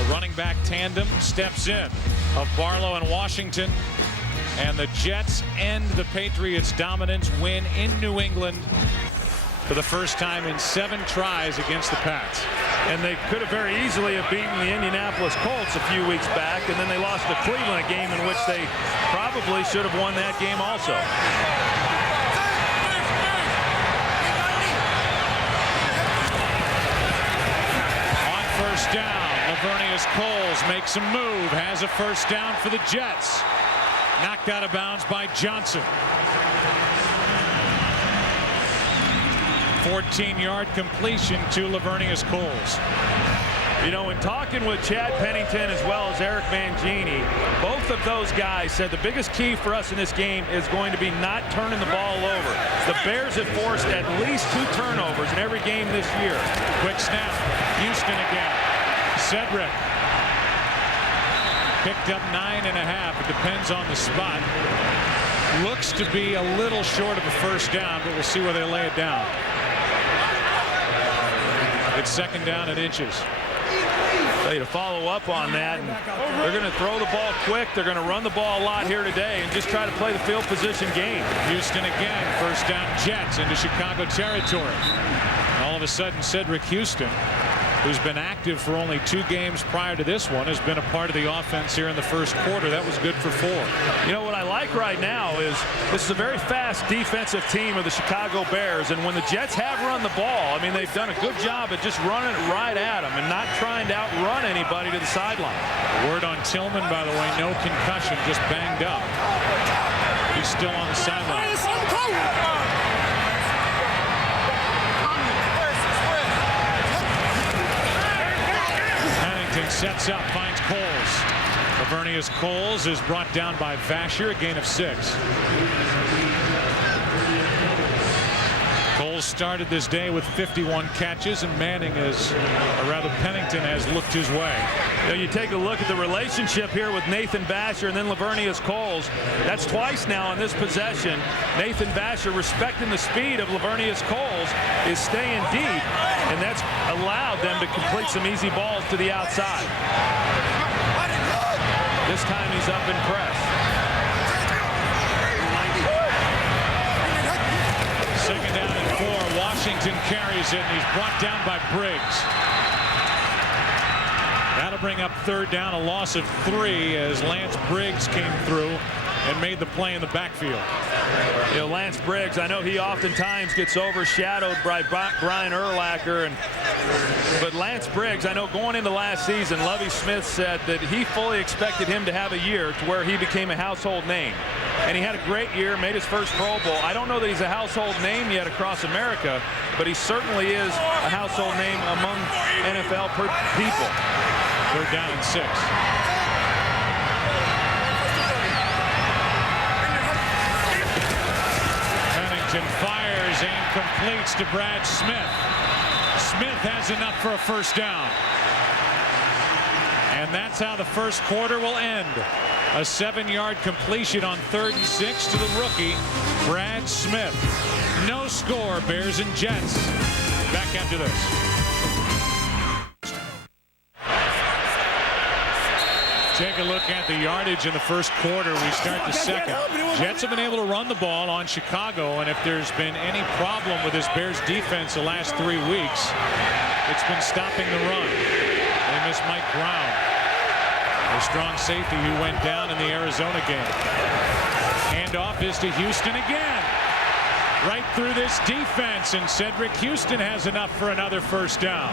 A running back tandem steps in of Barlow and Washington, and the Jets end the Patriots' dominance win in New England for the first time in 7 tries against the Pats. And they could have very easily have beaten the Indianapolis Colts a few weeks back, and then they lost to Cleveland, a game in which they probably should have won that game also. On first down, Lavernius Coles makes a move, has a first down for the Jets. Knocked out of bounds by Johnson. 14-yard completion to Lavernius Coles. You know, in talking with Chad Pennington as well as Eric Mangini, both of those guys said the biggest key for us in this game is going to be not turning the ball over. The Bears have forced at least 2 turnovers in every game this year. Quick snap. Houston again. Cedric. Picked up 9.5. It depends on the spot. Looks to be a little short of a first down, but we'll see where they lay it down. It's second down at inches. To follow up on that, and they're going to throw the ball quick. They're going to run the ball a lot here today and just try to play the field position game. Houston again, first down Jets into Chicago territory. All of a sudden, Cedric Houston, who's been active for only 2 games prior to this one, has been a part of the offense here in the first quarter. That was good for 4. You know what I like right now is this is a very fast defensive team of the Chicago Bears, and when the Jets have run the ball, I mean, they've done a good job at just running it right at them and not trying to outrun anybody to the sideline. Word on Tillman, by the way, no concussion, just banged up. He's still on the sideline. Sets up, finds Coles. Lavernius Coles is brought down by Vasher, a gain of 6. Coles started this day with 51 catches, and Manning is, or rather Pennington has looked his way. You know, you take a look at the relationship here with Nathan Vasher and then Lavernius Coles. That's twice now on this possession. Nathan Vasher, respecting the speed of Lavernius Coles, is staying deep, and that's allowed them to complete some easy balls to the outside. This time he's up in press. Second down and 4. Washington carries it, and he's brought down by Briggs. That'll bring up third down, a loss of 3 as Lance Briggs came through and made the play in the backfield. You know, Lance Briggs, I know he oftentimes gets overshadowed by Brian Urlacher, but Lance Briggs, I know going into last season, Lovie Smith said that he fully expected him to have a year to where he became a household name. And he had a great year, made his first Pro Bowl. I don't know that he's a household name yet across America, but he certainly is a household name among NFL people. Third down and 6. Fires and completes to Brad Smith. Smith has enough for a first down. And that's how the first quarter will end. A 7-yard completion on 3rd and 6 to the rookie, Brad Smith. No score, Bears and Jets. Back after this. Take a look at the yardage in the first quarter. We start the second. Jets have been able to run the ball on Chicago, and if there's been any problem with this Bears defense the last 3 weeks, it's been stopping the run. They miss Mike Brown, the strong safety who went down in the Arizona game. Handoff is to Houston again. Right through this defense, and Cedric Houston has enough for another first down.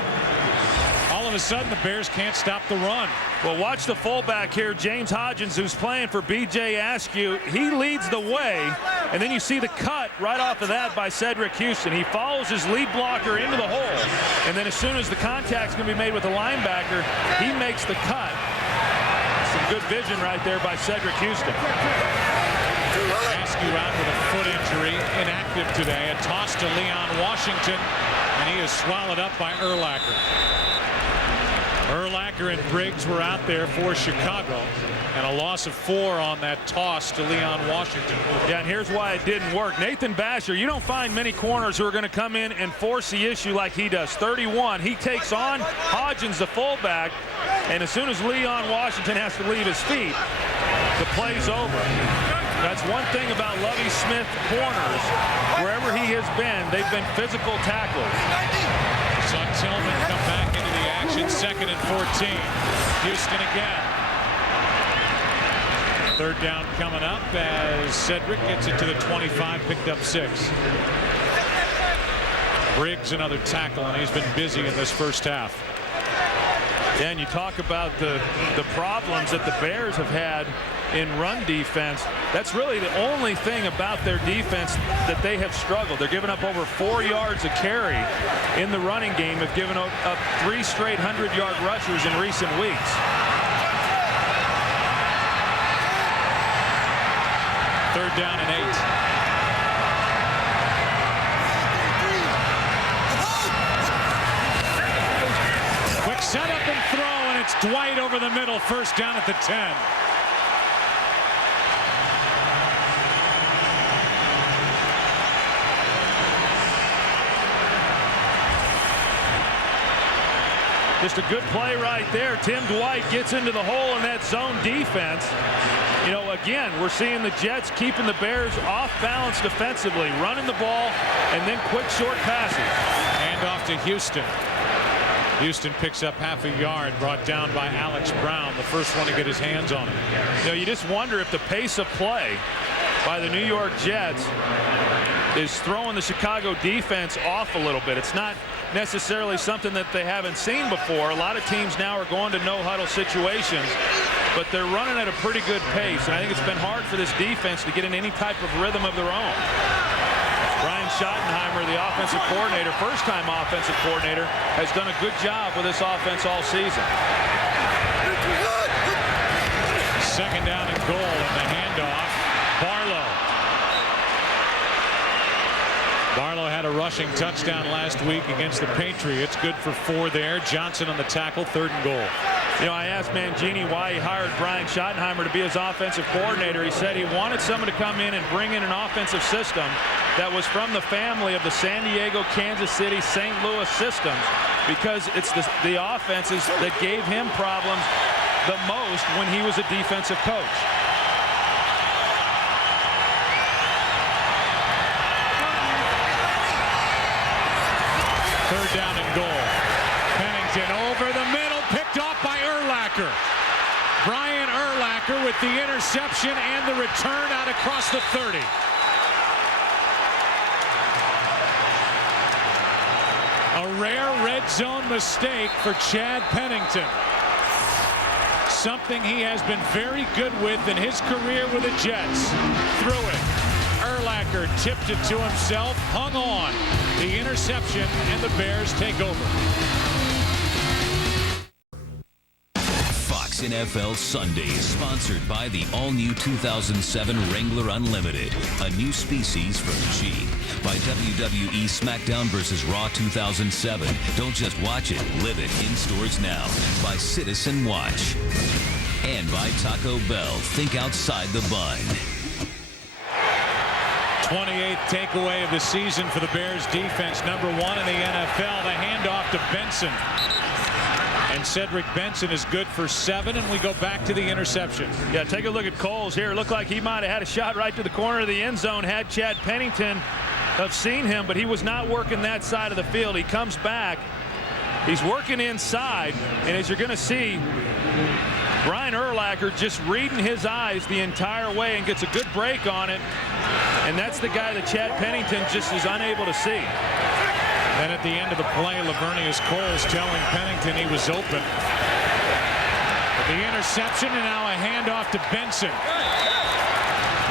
All of a sudden, the Bears can't stop the run. Well, watch the fullback here, James Hodgins, who's playing for B.J. Askew. He leads the way, and then you see the cut right off of that by Cedric Houston. He follows his lead blocker into the hole, and then as soon as the contact's going to be made with the linebacker, he makes the cut. Some good vision right there by Cedric Houston. Askew out with a foot injury, inactive today. A toss to Leon Washington, and he is swallowed up by Urlacher. Urlacher and Briggs were out there for Chicago, and a loss of 4 on that toss to Leon Washington. Yeah, and here's why it didn't work. Nathan Basher, you don't find many corners who are going to come in and force the issue like he does. 31, he takes on Hodgins, the fullback, and as soon as Leon Washington has to leave his feet, the play's over. That's one thing about Lovie Smith corners. Wherever he has been, they've been physical tacklers. Saw Tillman come back into the action. 2nd and 14. Houston again. Third down coming up as Cedric gets it to the 25, picked up 6. Briggs another tackle, and he's been busy in this first half. Yeah, and you talk about the problems that the Bears have had in run defense. That's really the only thing about their defense that they have struggled. They're giving up over 4 yards a carry in the running game. Have given up 3 straight 100-yard rushers in recent weeks. Third down and 8. Quick setup and throw, and it's Dwight over the middle. First down at the 10. Just a good play right there. Tim Dwight gets into the hole in that zone defense. You know, again, we're seeing the Jets keeping the Bears off balance defensively, running the ball, and then quick short passes. Hand off to Houston. Houston picks up half a yard, brought down by Alex Brown, the first one to get his hands on it. You know, you just wonder if the pace of play by the New York Jets is throwing the Chicago defense off a little bit. It's not necessarily something that they haven't seen before. A lot of teams now are going to no-huddle situations, but they're running at a pretty good pace, and I think it's been hard for this defense to get in any type of rhythm of their own. Brian Schottenheimer, the offensive coordinator, first-time offensive coordinator, has done a good job with this offense all season. Second down and goal, and the handoff. Barlow had a rushing touchdown last week against the Patriots. Good for 4 there. Johnson on the tackle, 3rd and goal. You know, I asked Mangini why he hired Brian Schottenheimer to be his offensive coordinator. He said he wanted someone to come in and bring in an offensive system that was from the family of the San Diego, Kansas City, St. Louis systems, because it's the offenses that gave him problems the most when he was a defensive coach. Third down and goal. Pennington over the middle, picked off by Urlacher. Brian Urlacher with the interception and the return out across the 30. A rare red zone mistake for Chad Pennington. Something he has been very good with in his career with the Jets. Threw it. Urlacher tipped it to himself, hung on. The interception, and the Bears take over. Fox NFL Sundays, sponsored by the all-new 2007 Wrangler Unlimited, a new species from Jeep. By WWE SmackDown vs. Raw 2007. Don't just watch it, live it in stores now. By Citizen Watch. And by Taco Bell, think outside the bun. 28th takeaway of the season for the Bears defense, number 1 in the NFL. The handoff to Benson. And Cedric Benson is good for 7, and we go back to the interception. Yeah, take a look at Coles here. It looked like he might have had a shot right to the corner of the end zone had Chad Pennington have seen him, but he was not working that side of the field. He comes back. He's working inside, and as you're going to see, Brian Urlacher just reading his eyes the entire way and gets a good break on it. And that's the guy that Chad Pennington just is unable to see. Then at the end of the play, Lavernius Coles telling Pennington he was open. The interception, and now a handoff to Benson.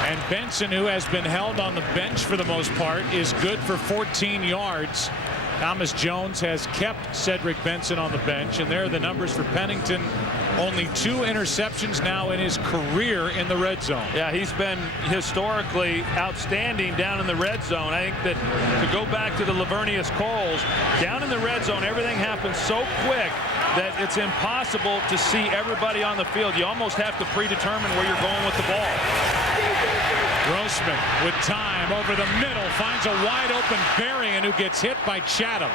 And Benson, who has been held on the bench for the most part, is good for 14 yards. Thomas Jones has kept Cedric Benson on the bench, and there are the numbers for Pennington. Only 2 interceptions now in his career in the red zone. Yeah, he's been historically outstanding down in the red zone. I think that to go back to the Lavernius Coles, down in the red zone, everything happens so quick that it's impossible to see everybody on the field. You almost have to predetermine where you're going with the ball. Grossman with time over the middle finds a wide open Berrien, who gets hit by Chatham.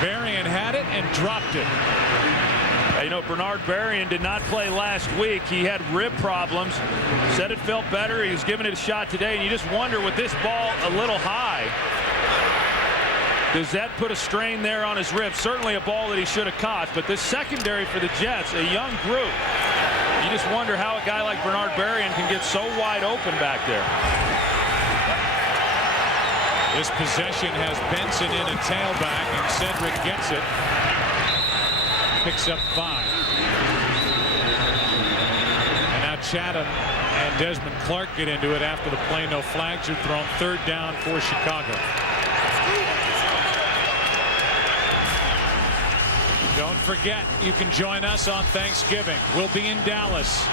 Berrien had it and dropped it. You know, Bernard Berrien did not play last week. He had rib problems. Said it felt better. He was giving it a shot today, and you just wonder, with this ball a little high, does that put a strain there on his ribs? Certainly a ball that he should have caught, but this secondary for the Jets, a young group, you just wonder how a guy like Bernard Berrien can get so wide open back there. This possession has Benson in a tailback, and Cedric gets it. Picks up 5. And now Chatham and Desmond Clark get into it after the play. No flags are thrown. 3rd down for Chicago. Don't forget, you can join us on Thanksgiving. We'll be in Dallas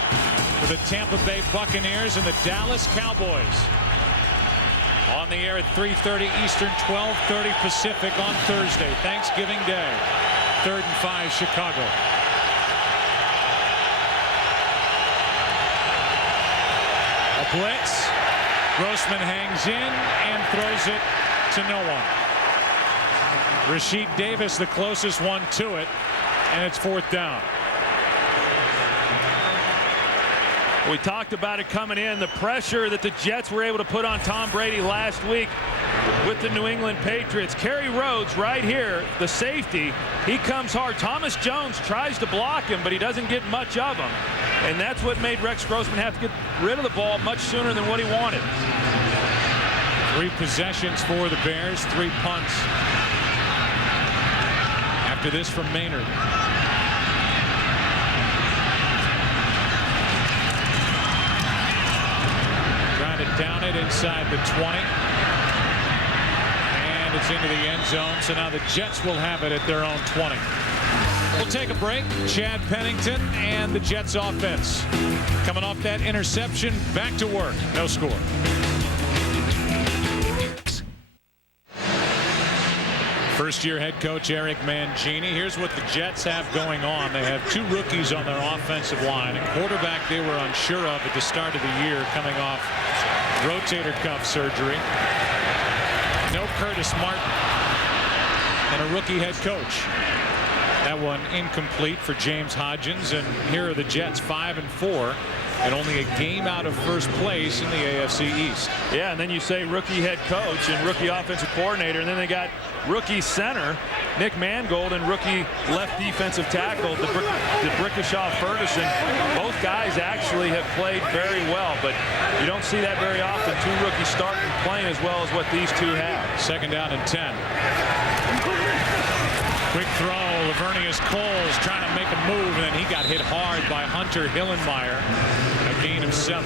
for the Tampa Bay Buccaneers and the Dallas Cowboys. On the air at 3:30 Eastern, 12:30 Pacific on Thursday, Thanksgiving Day. 3rd and 5, Chicago. A blitz. Grossman hangs in and throws it to no one. Rasheed Davis, the closest one to it, and it's 4th down. We talked about it coming in, the pressure that the Jets were able to put on Tom Brady last week with the New England Patriots. Kerry Rhodes right here, the safety, he comes hard. Thomas Jones tries to block him, but he doesn't get much of him. And that's what made Rex Grossman have to get rid of the ball much sooner than what he wanted. 3 possessions for the Bears, 3 punts. After this from Maynard. Trying to down it inside the 20. And it's into the end zone. So now the Jets will have it at their own 20. We'll take a break. Chad Pennington and the Jets offense. Coming off that interception, back to work. No score. First-year head coach Eric Mangini. Here's what the Jets have going on. They have 2 rookies on their offensive line. A quarterback they were unsure of at the start of the year, coming off rotator cuff surgery. No Curtis Martin. And a rookie head coach. That one incomplete for James Hodgins, and here are the Jets 5-4 and only a game out of first place in the AFC East. Yeah, and then you say rookie head coach and rookie offensive coordinator, and then they got rookie center Nick Mangold and rookie left defensive tackle D'Brickashaw Ferguson. Both guys actually have played very well, but you don't see that very often. Two rookies starting playing as well as what these two have. Second down and 10. Quick throw, Lavernius Coles trying to make a move, and then he got hit hard by Hunter Hillenmeyer. A gain of 7.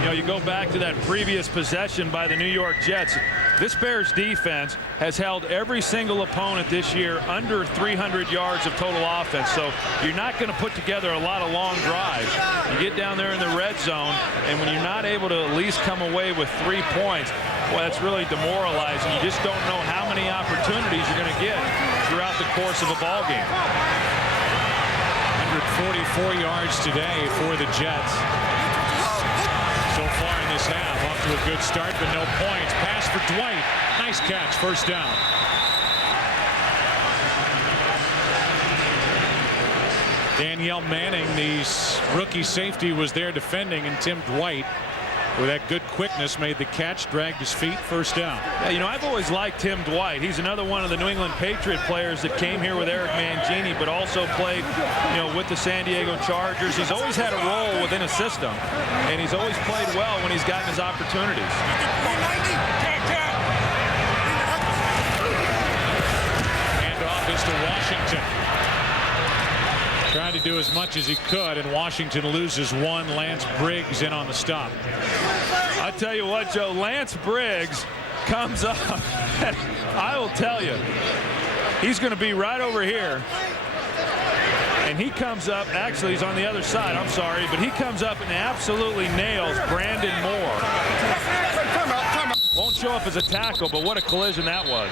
You know, you go back to that previous possession by the New York Jets. This Bears defense has held every single opponent this year under 300 yards of total offense. So you're not going to put together a lot of long drives. You get down there in the red zone, and when you're not able to at least come away with 3 points, well, that's really demoralizing. You just don't know how many opportunities you're going to get throughout the course of a ball game. 144 yards today for the Jets. So far in this half, off to a good start, but no points. Pass for Dwight. Nice catch. First down. Danielle Manning, the rookie safety, was there defending, and Tim Dwight, with that good quickness, made the catch, dragged his feet. First down. Yeah, you know, I've always liked Tim Dwight. He's another one of the New England Patriot players that came here with Eric Mangini, but also played, you know, with the San Diego Chargers. He's always had a role within a system, and he's always played well when he's gotten his opportunities. Hand off is to Washington. Trying to do as much as he could, and Washington loses one. Lance Briggs in on the stop. I tell you what, Joe, Lance Briggs comes up, and I will tell you, he's going to be right over here. And he comes up, actually he's on the other side, I'm sorry, but he comes up and absolutely nails Brandon Moore. Won't show up as a tackle, but what a collision that was.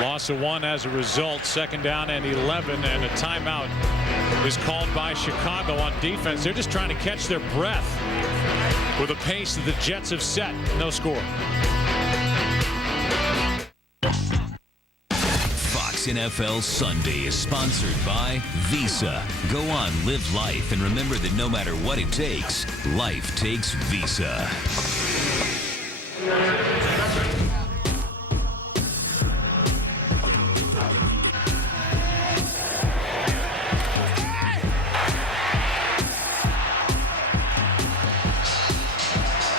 Loss of 1 as a result. Second down and 11, and a timeout is called by Chicago on defense. They're just trying to catch their breath with the pace that the Jets have set. No score. Fox NFL Sunday is sponsored by Visa. Go on, live life, and remember that no matter what it takes, life takes Visa.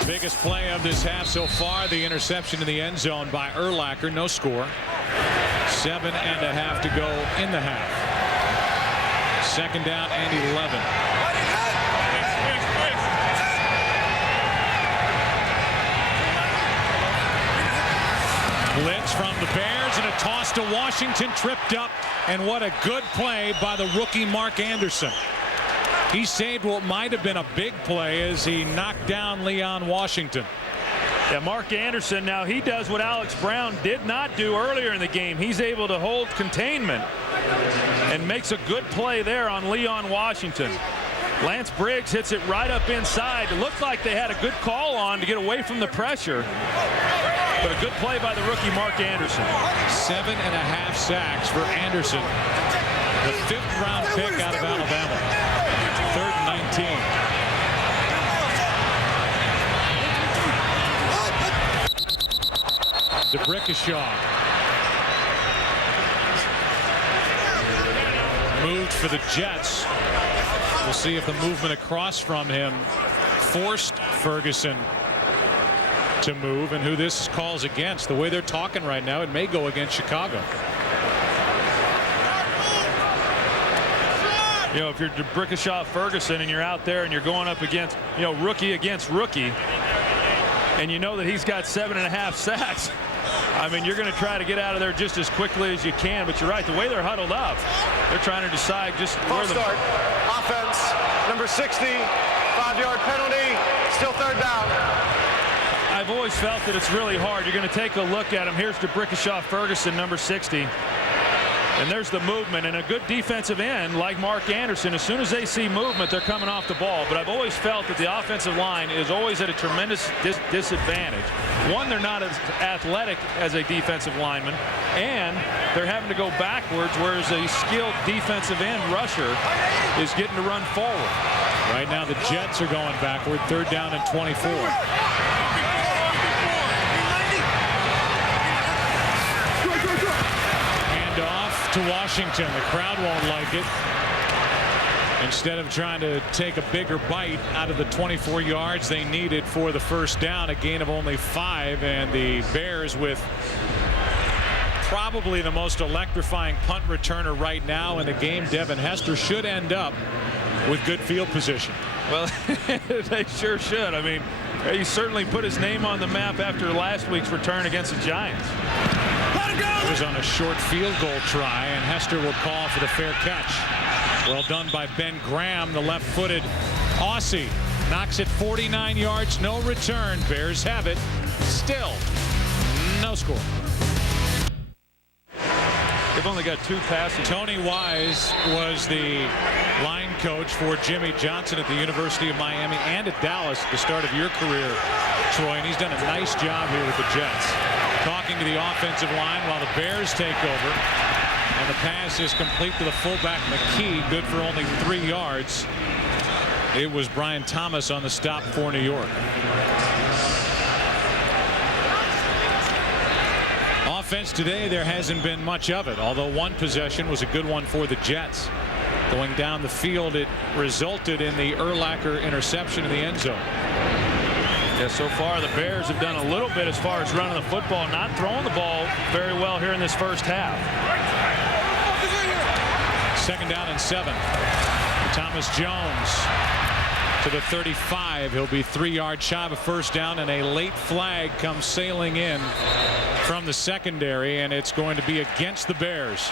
Biggest play of this half so far, the interception in the end zone by Urlacher. No score. 7.5 to go in the half. Second down and 11. Blitz from the Bears, and a toss to Washington, tripped up, and what a good play by the rookie Mark Anderson. He saved what might have been a big play as he knocked down Leon Washington. Yeah, Mark Anderson, now he does what Alex Brown did not do earlier in the game. He's able to hold containment and makes a good play there on Leon Washington. Lance Briggs hits it right up inside. It looked like they had a good call on to get away from the pressure, but a good play by the rookie Mark Anderson. 7.5 sacks for Anderson, the 5th round pick out of Alabama. 3rd and 19. D'Brickashaw moved for the Jets. We'll see if the movement across from him forced Ferguson to move, and who this calls against. The way they're talking right now, it may go against Chicago. You know, if you're D'Brickashaw Ferguson and you're out there and you're going up against, you know, rookie against rookie, and you know that he's got 7.5 sacks, I mean, you're going to try to get out of there just as quickly as you can. But you're right, the way they're huddled up, they're trying to decide just where the start. Offense, number 60, 5-yard penalty, still 3rd down. I've always felt that it's really hard. You're going to take a look at him. Here's D'Brickashaw Ferguson, number 60. And there's the movement, and a good defensive end like Mark Anderson, as soon as they see movement, they're coming off the ball. But I've always felt that the offensive line is always at a tremendous disadvantage. One, they're not as athletic as a defensive lineman, and they're having to go backwards, whereas a skilled defensive end rusher is getting to run forward. Right now the Jets are going backward, 3rd down and 24. To Washington. The crowd won't like it. Instead of trying to take a bigger bite out of the 24 yards they needed for the first down, a gain of only 5, and the Bears with probably the most electrifying punt returner right now in the game, Devin Hester, should end up with good field position. Well, they sure should. I mean, he certainly put his name on the map after last week's return against the Giants. It was on a short field goal try, and Hester will call for the fair catch. Well done by Ben Graham, the left-footed Aussie. Knocks it 49 yards, no return. Bears have it. Still, no score. They've only got 2 passes. Tony Wise was the line coach for Jimmy Johnson at the University of Miami and at Dallas at the start of your career, Troy, and he's done a nice job here with the Jets. Talking to the offensive line while the Bears take over, and the pass is complete to the fullback McKee, good for only 3 yards. It was Brian Thomas on the stop for New York. Offense today, there hasn't been much of it, although one possession was a good one for the Jets. Going down the field, it resulted in the Urlacher interception in the end zone. Yeah, so far the Bears have done a little bit as far as running the football, not throwing the ball very well here in this first half. 2nd down and 7. Thomas Jones to the 35. He'll be 3 yards shy of a first down, and a late flag comes sailing in from the secondary, and it's going to be against the Bears.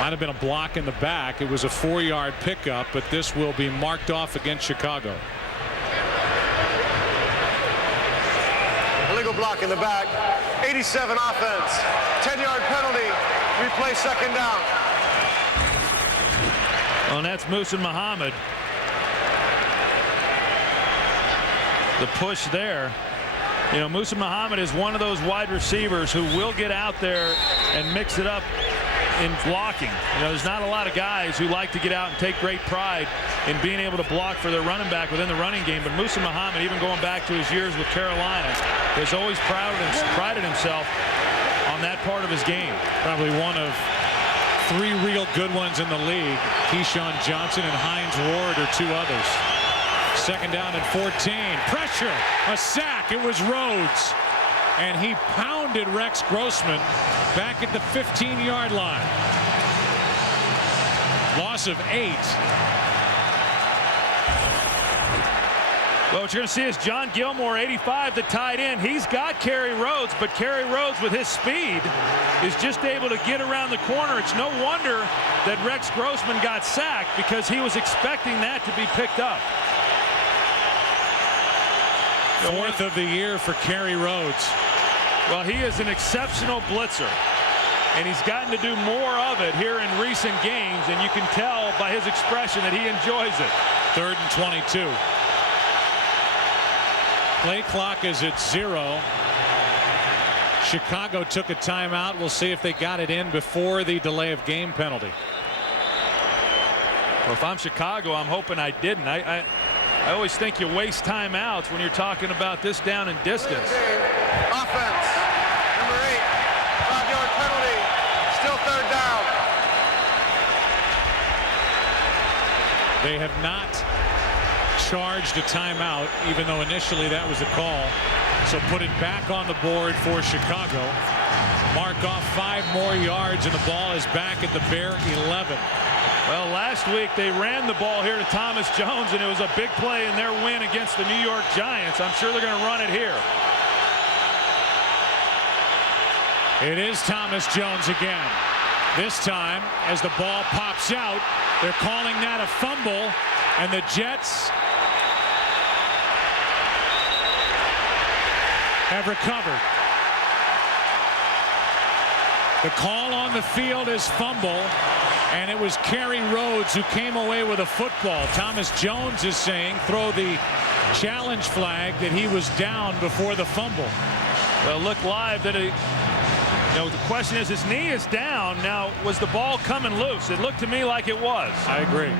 Might have been a block in the back. It was a 4-yard pickup, but this will be marked off against Chicago. Illegal block in the back. 87 offense. 10-yard penalty. Replay 2nd down. Well, and that's Musa Muhammad. The push there. You know, Musa Muhammad is one of those wide receivers who will get out there and mix it up in blocking. You know, there's not a lot of guys who like to get out and take great pride in being able to block for their running back within the running game. But Musa Muhammad, even going back to his years with Carolina, has always prided himself on that part of his game. Probably one of 3 real good ones in the league. Keyshawn Johnson and Hines Ward are 2 others. 2nd down and 14. Pressure, a sack. It was Rhodes. And he pounded Rex Grossman back at the 15-yard line. Loss of 8. Well, what you're going to see is John Gilmore, 85, the tight end. He's got Kerry Rhodes, but Kerry Rhodes, with his speed, is just able to get around the corner. It's no wonder that Rex Grossman got sacked, because he was expecting that to be picked up. 4th of the year for Kerry Rhodes. Well, he is an exceptional blitzer, and he's gotten to do more of it here in recent games, and you can tell by his expression that he enjoys it. 3rd and 22. Play clock is at 0. Chicago took a timeout. We'll see if they got it in before the delay of game penalty. Well, if I'm Chicago, I'm hoping I didn't. I always think you waste timeouts when you're talking about this down and distance. Offense. Number 8. 5-yard penalty. Still 3rd down. They have not charged a timeout, even though initially that was the call. So put it back on the board for Chicago. Mark off 5 more yards, and the ball is back at the Bear 11. Well, last week they ran the ball here to Thomas Jones, and it was a big play in their win against the New York Giants. I'm sure they're going to run it here. It is Thomas Jones again. This time, as the ball pops out, they're calling that a fumble, and the Jets have recovered. The call on the field is fumble, and it was Kerry Rhodes who came away with a football. Thomas Jones is saying throw the challenge flag that he was down before the fumble. Well, look live that the question is, his knee is down. Now, was the ball coming loose? It looked to me like it was. I agree.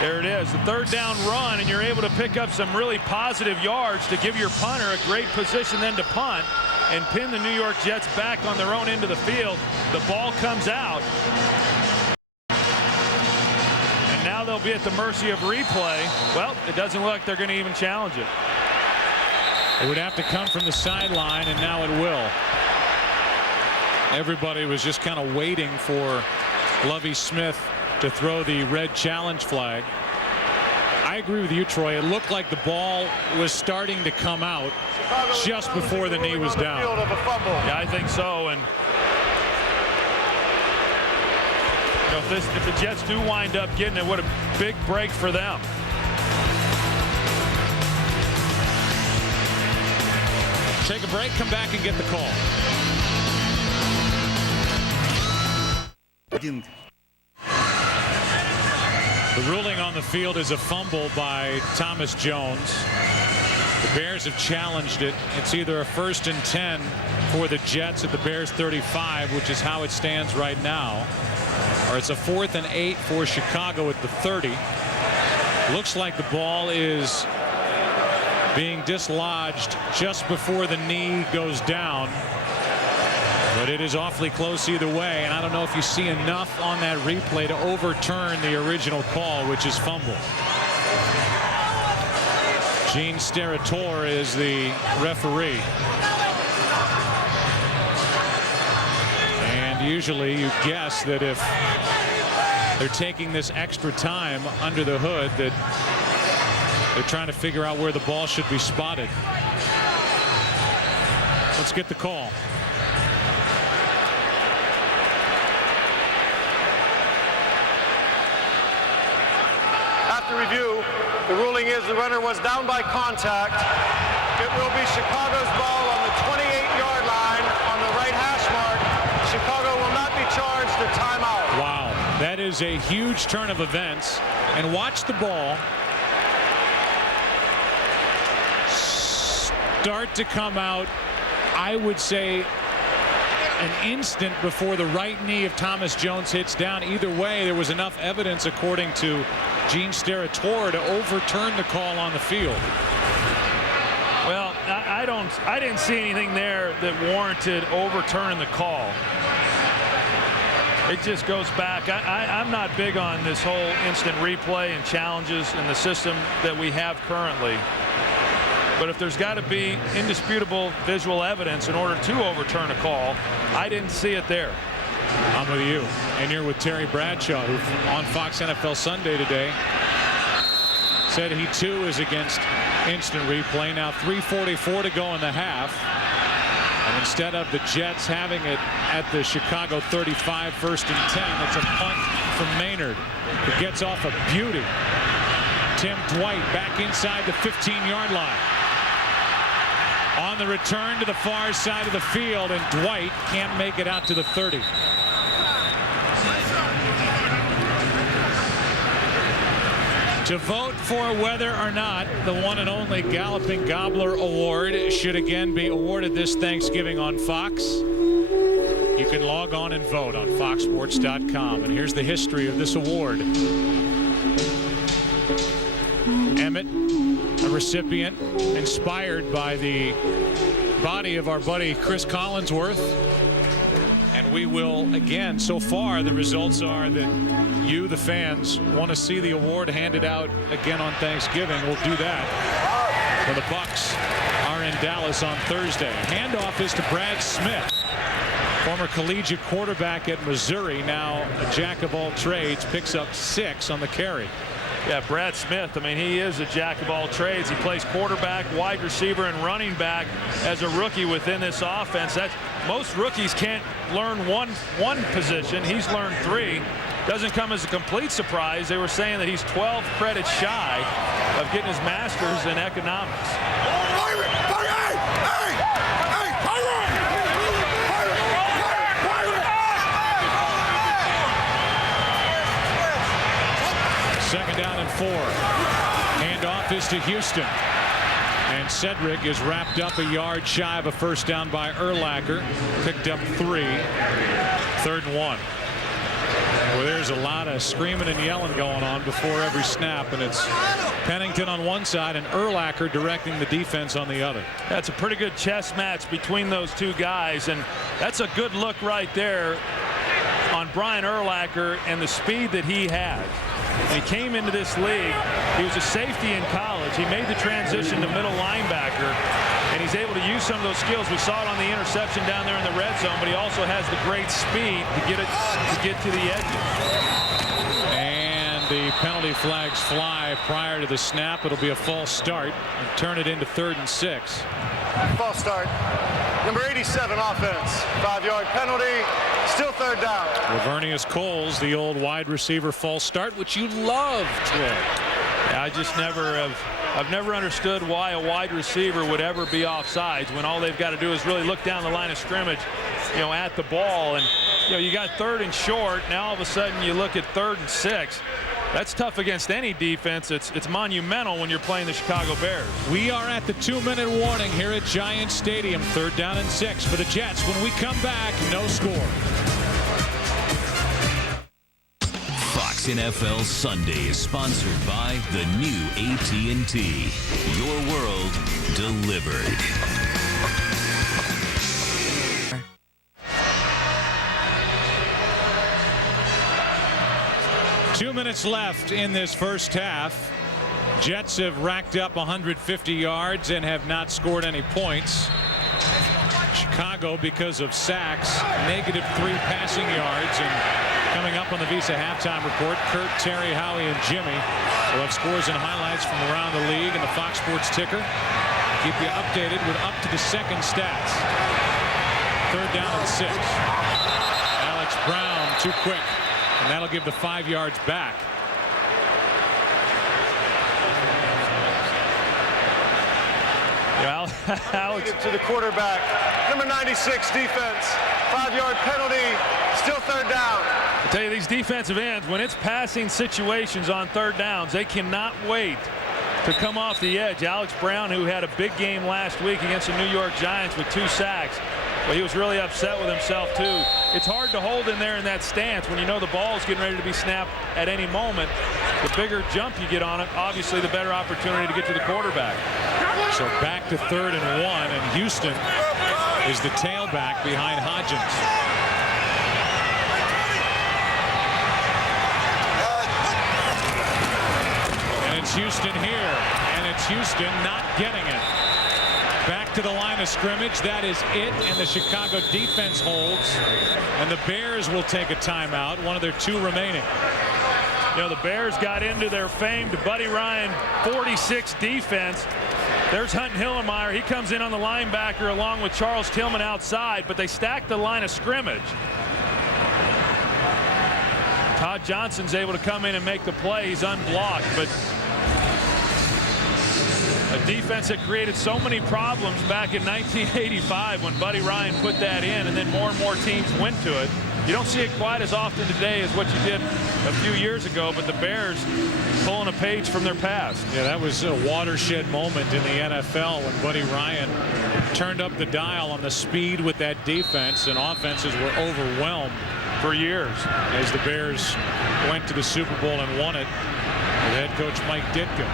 There it is, the third down run, and you're able to pick up some really positive yards to give your punter a great position then to punt and pin the New York Jets back on their own end of the field. The ball comes out. And now they'll be at the mercy of replay. Well, it doesn't look like they're going to even challenge it. It would have to come from the sideline, and now it will. Everybody was just kind of waiting for Lovie Smith to throw the red challenge flag. I agree with you, Troy. It looked like the ball was starting to come out just before the knee was down. Yeah, I think so. And if the Jets do wind up getting it, what a big break for them. Take a break, come back and get the call. The ruling on the field is a fumble by Thomas Jones. The Bears have challenged it. It's either a 1st and 10 for the Jets at the Bears 35, which is how it stands right now, or it's a 4th and 8 for Chicago at the 30. Looks like the ball is being dislodged just before the knee goes down. But it is awfully close either way, and I don't know if you see enough on that replay to overturn the original call, which is fumble. Gene Steratore is the referee. And usually you guess that if they're taking this extra time under the hood, that they're trying to figure out where the ball should be spotted. Let's get the call. After review, the ruling is the runner was down by contact. It will be Chicago's ball on the 28-yard line on the right hash mark. Chicago will not be charged a timeout. Wow, that is a huge turn of events. And watch the ball start to come out, I would say, an instant before the right knee of Thomas Jones hits down. Either way, there was enough evidence, according to Gene Steratore, to overturn the call on the field. Well, I didn't see anything there that warranted overturning the call. It just goes back. I'm not big on this whole instant replay and challenges in the system that we have currently. But if there's got to be indisputable visual evidence in order to overturn a call, I didn't see it there. I'm with you. And you're with Terry Bradshaw, who on Fox NFL Sunday today said he too is against instant replay. Now 3:44 to go in the half. And instead of the Jets having it at the Chicago 35, 1st and 10, it's a punt from Maynard, who gets off a beauty. Tim Dwight back inside the 15-yard line. On the return to the far side of the field, and Dwight can't make it out to the 30. To vote for whether or not the one and only Galloping Gobbler Award should again be awarded this Thanksgiving on Fox, you can log on and vote on foxsports.com. And here's the history of this award. Emmett, a recipient inspired by the body of our buddy Chris Collinsworth. And we will, again, so far the results are that you, the fans, want to see the award handed out again on Thanksgiving. We'll do that when the Bucs are in Dallas on Thursday. Handoff is to Brad Smith, former collegiate quarterback at Missouri, now a jack of all trades, picks up 6 on the carry. Yeah, Brad Smith, I mean, he is a jack of all trades. He plays quarterback, wide receiver, and running back as a rookie within this offense. Most rookies can't learn one position. He's learned 3. Doesn't come as a complete surprise. They were saying that he's 12 credits shy of getting his master's in economics. Second down and 4. Handoff is to Houston. And Cedric is wrapped up a yard shy of a first down by Urlacher. Picked up 3. 3rd and 1. Well, there's a lot of screaming and yelling going on before every snap, and it's Pennington on one side and Urlacher directing the defense on the other. That's a pretty good chess match between those two guys, and that's a good look right there on Brian Urlacher and the speed that he has. When he came into this league, he was a safety in college. He made the transition to middle linebacker, and he's able to use some of those skills. We saw it on the interception down there in the red zone, but he also has the great speed to get to the edges. And the penalty flags fly prior to the snap. It'll be a false start and turn it into 3rd and 6. False start. Number 87 offense. 5-yard penalty. Still 3rd down. Lavernius Coles, the old wide receiver false start, which you love, Troy. Yeah, I've never understood why a wide receiver would ever be offsides when all they've got to do is really look down the line of scrimmage, at the ball. And, you got 3rd and short. Now all of a sudden you look at 3rd and 6. That's tough against any defense. It's monumental when you're playing the Chicago Bears. We are at the 2-minute warning here at Giants Stadium. 3rd down and 6 for the Jets. When we come back, no score. Fox NFL Sunday is sponsored by the new AT&T. Your world delivered. 2 minutes left in this first half. Jets have racked up 150 yards and have not scored any points. Chicago, because of sacks, -3 passing yards. And coming up on the Visa halftime report, Curt, Terry, Howie, and Jimmy will have scores and highlights from around the league and the Fox Sports ticker. Keep you updated with up-to-the-second stats. 3rd down and 6. Alex Brown too quick, and that'll give the 5 yards back. Alex to the quarterback. Number 96 defense. 5-yard penalty. Still 3rd down. I tell you, these defensive ends, when it's passing situations on 3rd downs, they cannot wait to come off the edge. Alex Brown, who had a big game last week against the New York Giants with 2 sacks, well, he was really upset with himself too. It's hard to hold in there in that stance when you know the ball is getting ready to be snapped at any moment. The bigger jump you get on it, obviously the better opportunity to get to the quarterback. So back to 3rd and 1, and Houston is the tailback behind Hodgins. And it's Houston here, and it's Houston not getting it. Back to the line of scrimmage. That is it, and the Chicago defense holds, and the Bears will take a timeout, one of their 2 remaining. The Bears got into their famed Buddy Ryan 46 defense. There's Hunt Hillenmeyer. He comes in on the linebacker along with Charles Tillman outside, but they stacked the line of scrimmage. Todd Johnson's able to come in and make the play. He's unblocked, but a defense that created so many problems back in 1985 when Buddy Ryan put that in, and then more and more teams went to it. You don't see it quite as often today as what you did a few years ago, but the Bears pulling a page from their past. Yeah, that was a watershed moment in the NFL when Buddy Ryan turned up the dial on the speed with that defense, and offenses were overwhelmed for years as the Bears went to the Super Bowl and won it with head coach Mike Ditka.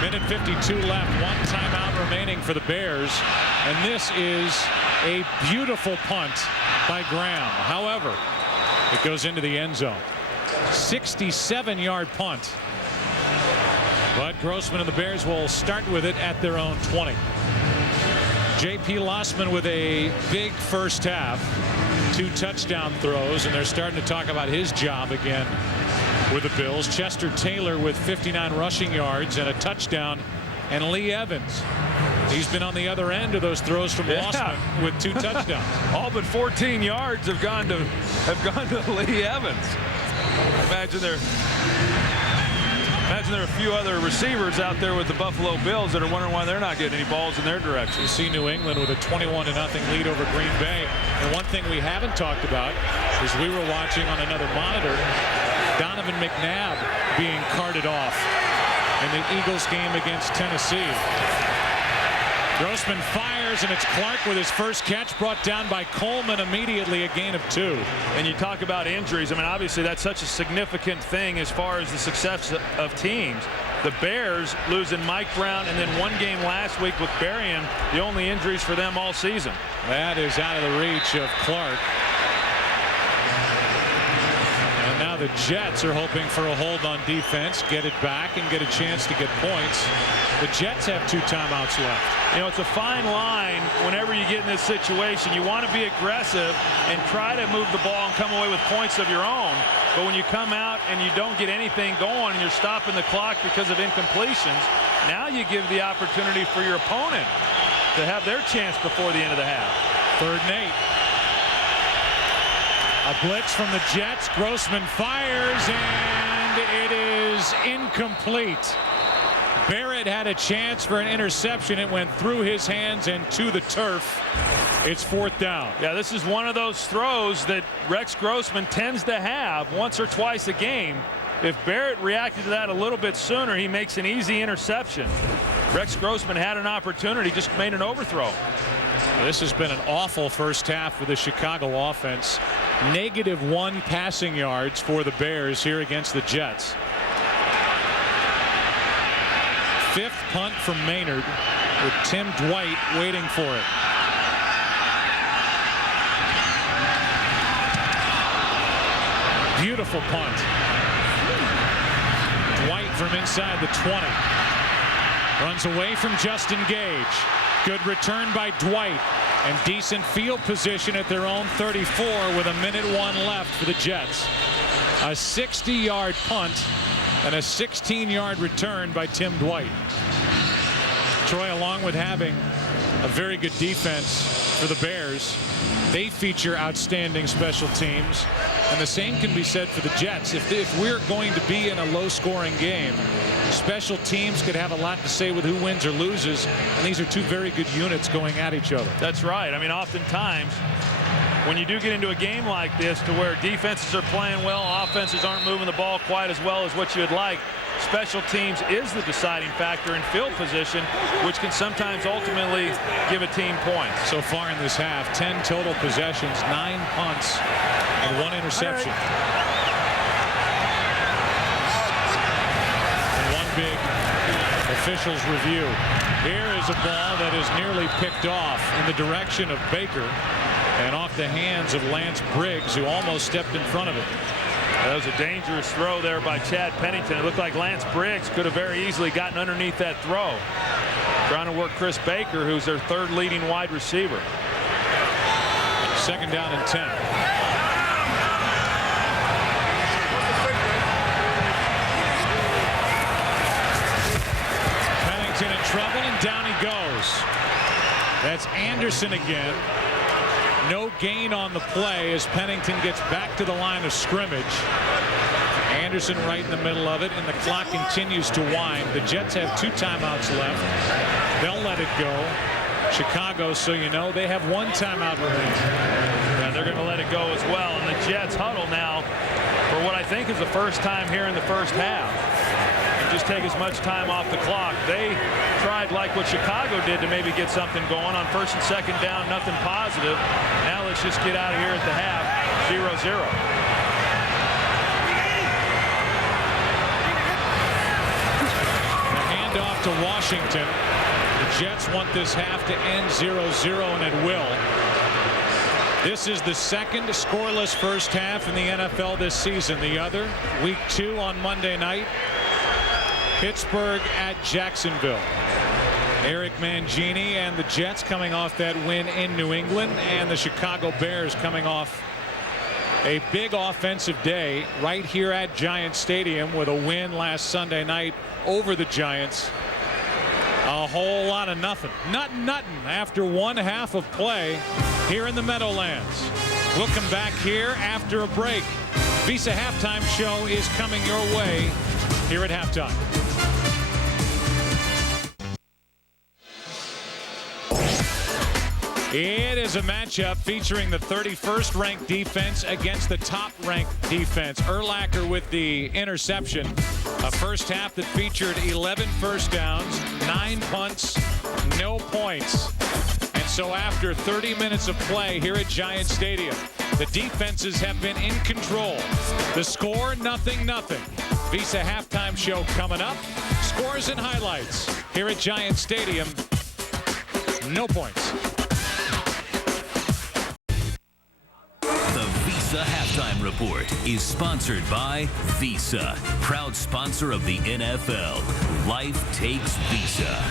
1:52 left, 1 timeout remaining for the Bears, and this is a beautiful punt by Graham. However, it goes into the end zone. 67-yard punt. But Grossman and the Bears will start with it at their own 20. J.P. Lossman with a big first half. 2 touchdown throws, and they're starting to talk about his job again with the Bills. Chester Taylor with 59 rushing yards and a touchdown, and Lee Evans, he's been on the other end of those throws from Lossman with 2 touchdowns. All but 14 yards have gone to Lee Evans. Imagine Imagine there are a few other receivers out there with the Buffalo Bills that are wondering why they're not getting any balls in their direction. You see New England with a 21-0 lead over Green Bay. And one thing we haven't talked about is we were watching on another monitor Donovan McNabb being carted off in the Eagles game against Tennessee. Grossman fires, and it's Clark with his first catch, brought down by Coleman immediately, a gain of 2. And you talk about injuries. I mean, obviously that's such a significant thing as far as the success of teams. The Bears losing Mike Brown, and then one game last week with Berrien, the only injuries for them all season. That is out of the reach of Clark. And now the Jets are hoping for a hold on defense, get it back, and get a chance to get points. The Jets have 2 timeouts left. You know, it's a fine line whenever you get in this situation. You want to be aggressive and try to move the ball and come away with points of your own. But when you come out and you don't get anything going and you're stopping the clock because of incompletions, now you give the opportunity for your opponent to have their chance before the end of the half. 3rd and 8. A blitz from the Jets. Grossman fires, and it is incomplete. Barrett had a chance for an interception. It went through his hands and to the turf. It's 4th down. Yeah, this is one of those throws that Rex Grossman tends to have once or twice a game. If Barrett reacted to that a little bit sooner, he makes an easy interception. Rex Grossman had an opportunity, just made an overthrow. This has been an awful first half for the Chicago offense. -1 passing yards for the Bears here against the Jets. 5th punt from Maynard with Tim Dwight waiting for it. Beautiful punt. Dwight from inside the 20. Runs away from Justin Gage. Good return by Dwight, and decent field position at their own 34 with 1:01 left for the Jets. A 60-yard punt and a 16-yard return by Tim Dwight. Troy, along with having a very good defense for the Bears, they feature outstanding special teams, and the same can be said for the Jets. If we're going to be in a low-scoring game, special teams could have a lot to say with who wins or loses, and these are 2 very good units going at each other. That's right. I mean, oftentimes when you do get into a game like this to where defenses are playing well, offenses aren't moving the ball quite as well as what you'd like, special teams is the deciding factor in field position, which can sometimes ultimately give a team points. So far in this half, 10 total possessions, 9 punts, and 1 interception. And 1 big officials review. Here is a ball that is nearly picked off in the direction of Baker and off the hands of Lance Briggs, who almost stepped in front of it. That was a dangerous throw there by Chad Pennington. It looked like Lance Briggs could have very easily gotten underneath that throw. Trying to work Chris Baker, who's their 3rd leading wide receiver. 2nd down and 10. Pennington in trouble, and down he goes. That's Anderson again. No gain on the play as Pennington gets back to the line of scrimmage. Anderson right in the middle of it, and the clock continues to wind. The Jets have 2 timeouts left. They'll let it go. Chicago, so you know, they have 1 timeout remaining. Yeah, they're going to let it go as well. And the Jets huddle now for what I think is the first time here in the first half. And just take as much time off the clock. They tried, like what Chicago did, to maybe get something going on 1st and 2nd down, nothing positive. Now let's just get out of here at the half, 0-0. Off to Washington. The Jets want this half to end 0-0, and it will. This is the 2nd scoreless first half in the NFL this season. The other, week 2 on Monday night, Pittsburgh at Jacksonville. Eric Mangini and the Jets coming off that win in New England, and the Chicago Bears coming off a big offensive day right here at Giant Stadium with a win last Sunday night over the Giants. A whole lot of nothing. Nothing after 1 half of play here in the Meadowlands. We'll come back here after a break. Visa Halftime Show is coming your way here at halftime. It is a matchup featuring the 31st ranked defense against the top ranked defense. Urlacher with the interception. A first half that featured 11 first downs, 9 punts, no points. And so after 30 minutes of play here at Giant Stadium, the defenses have been in control. The score, 0-0. Visa halftime show coming up. Scores and highlights here at Giant Stadium. No points. The Visa Halftime Report is sponsored by Visa, proud sponsor of the NFL. Life takes Visa.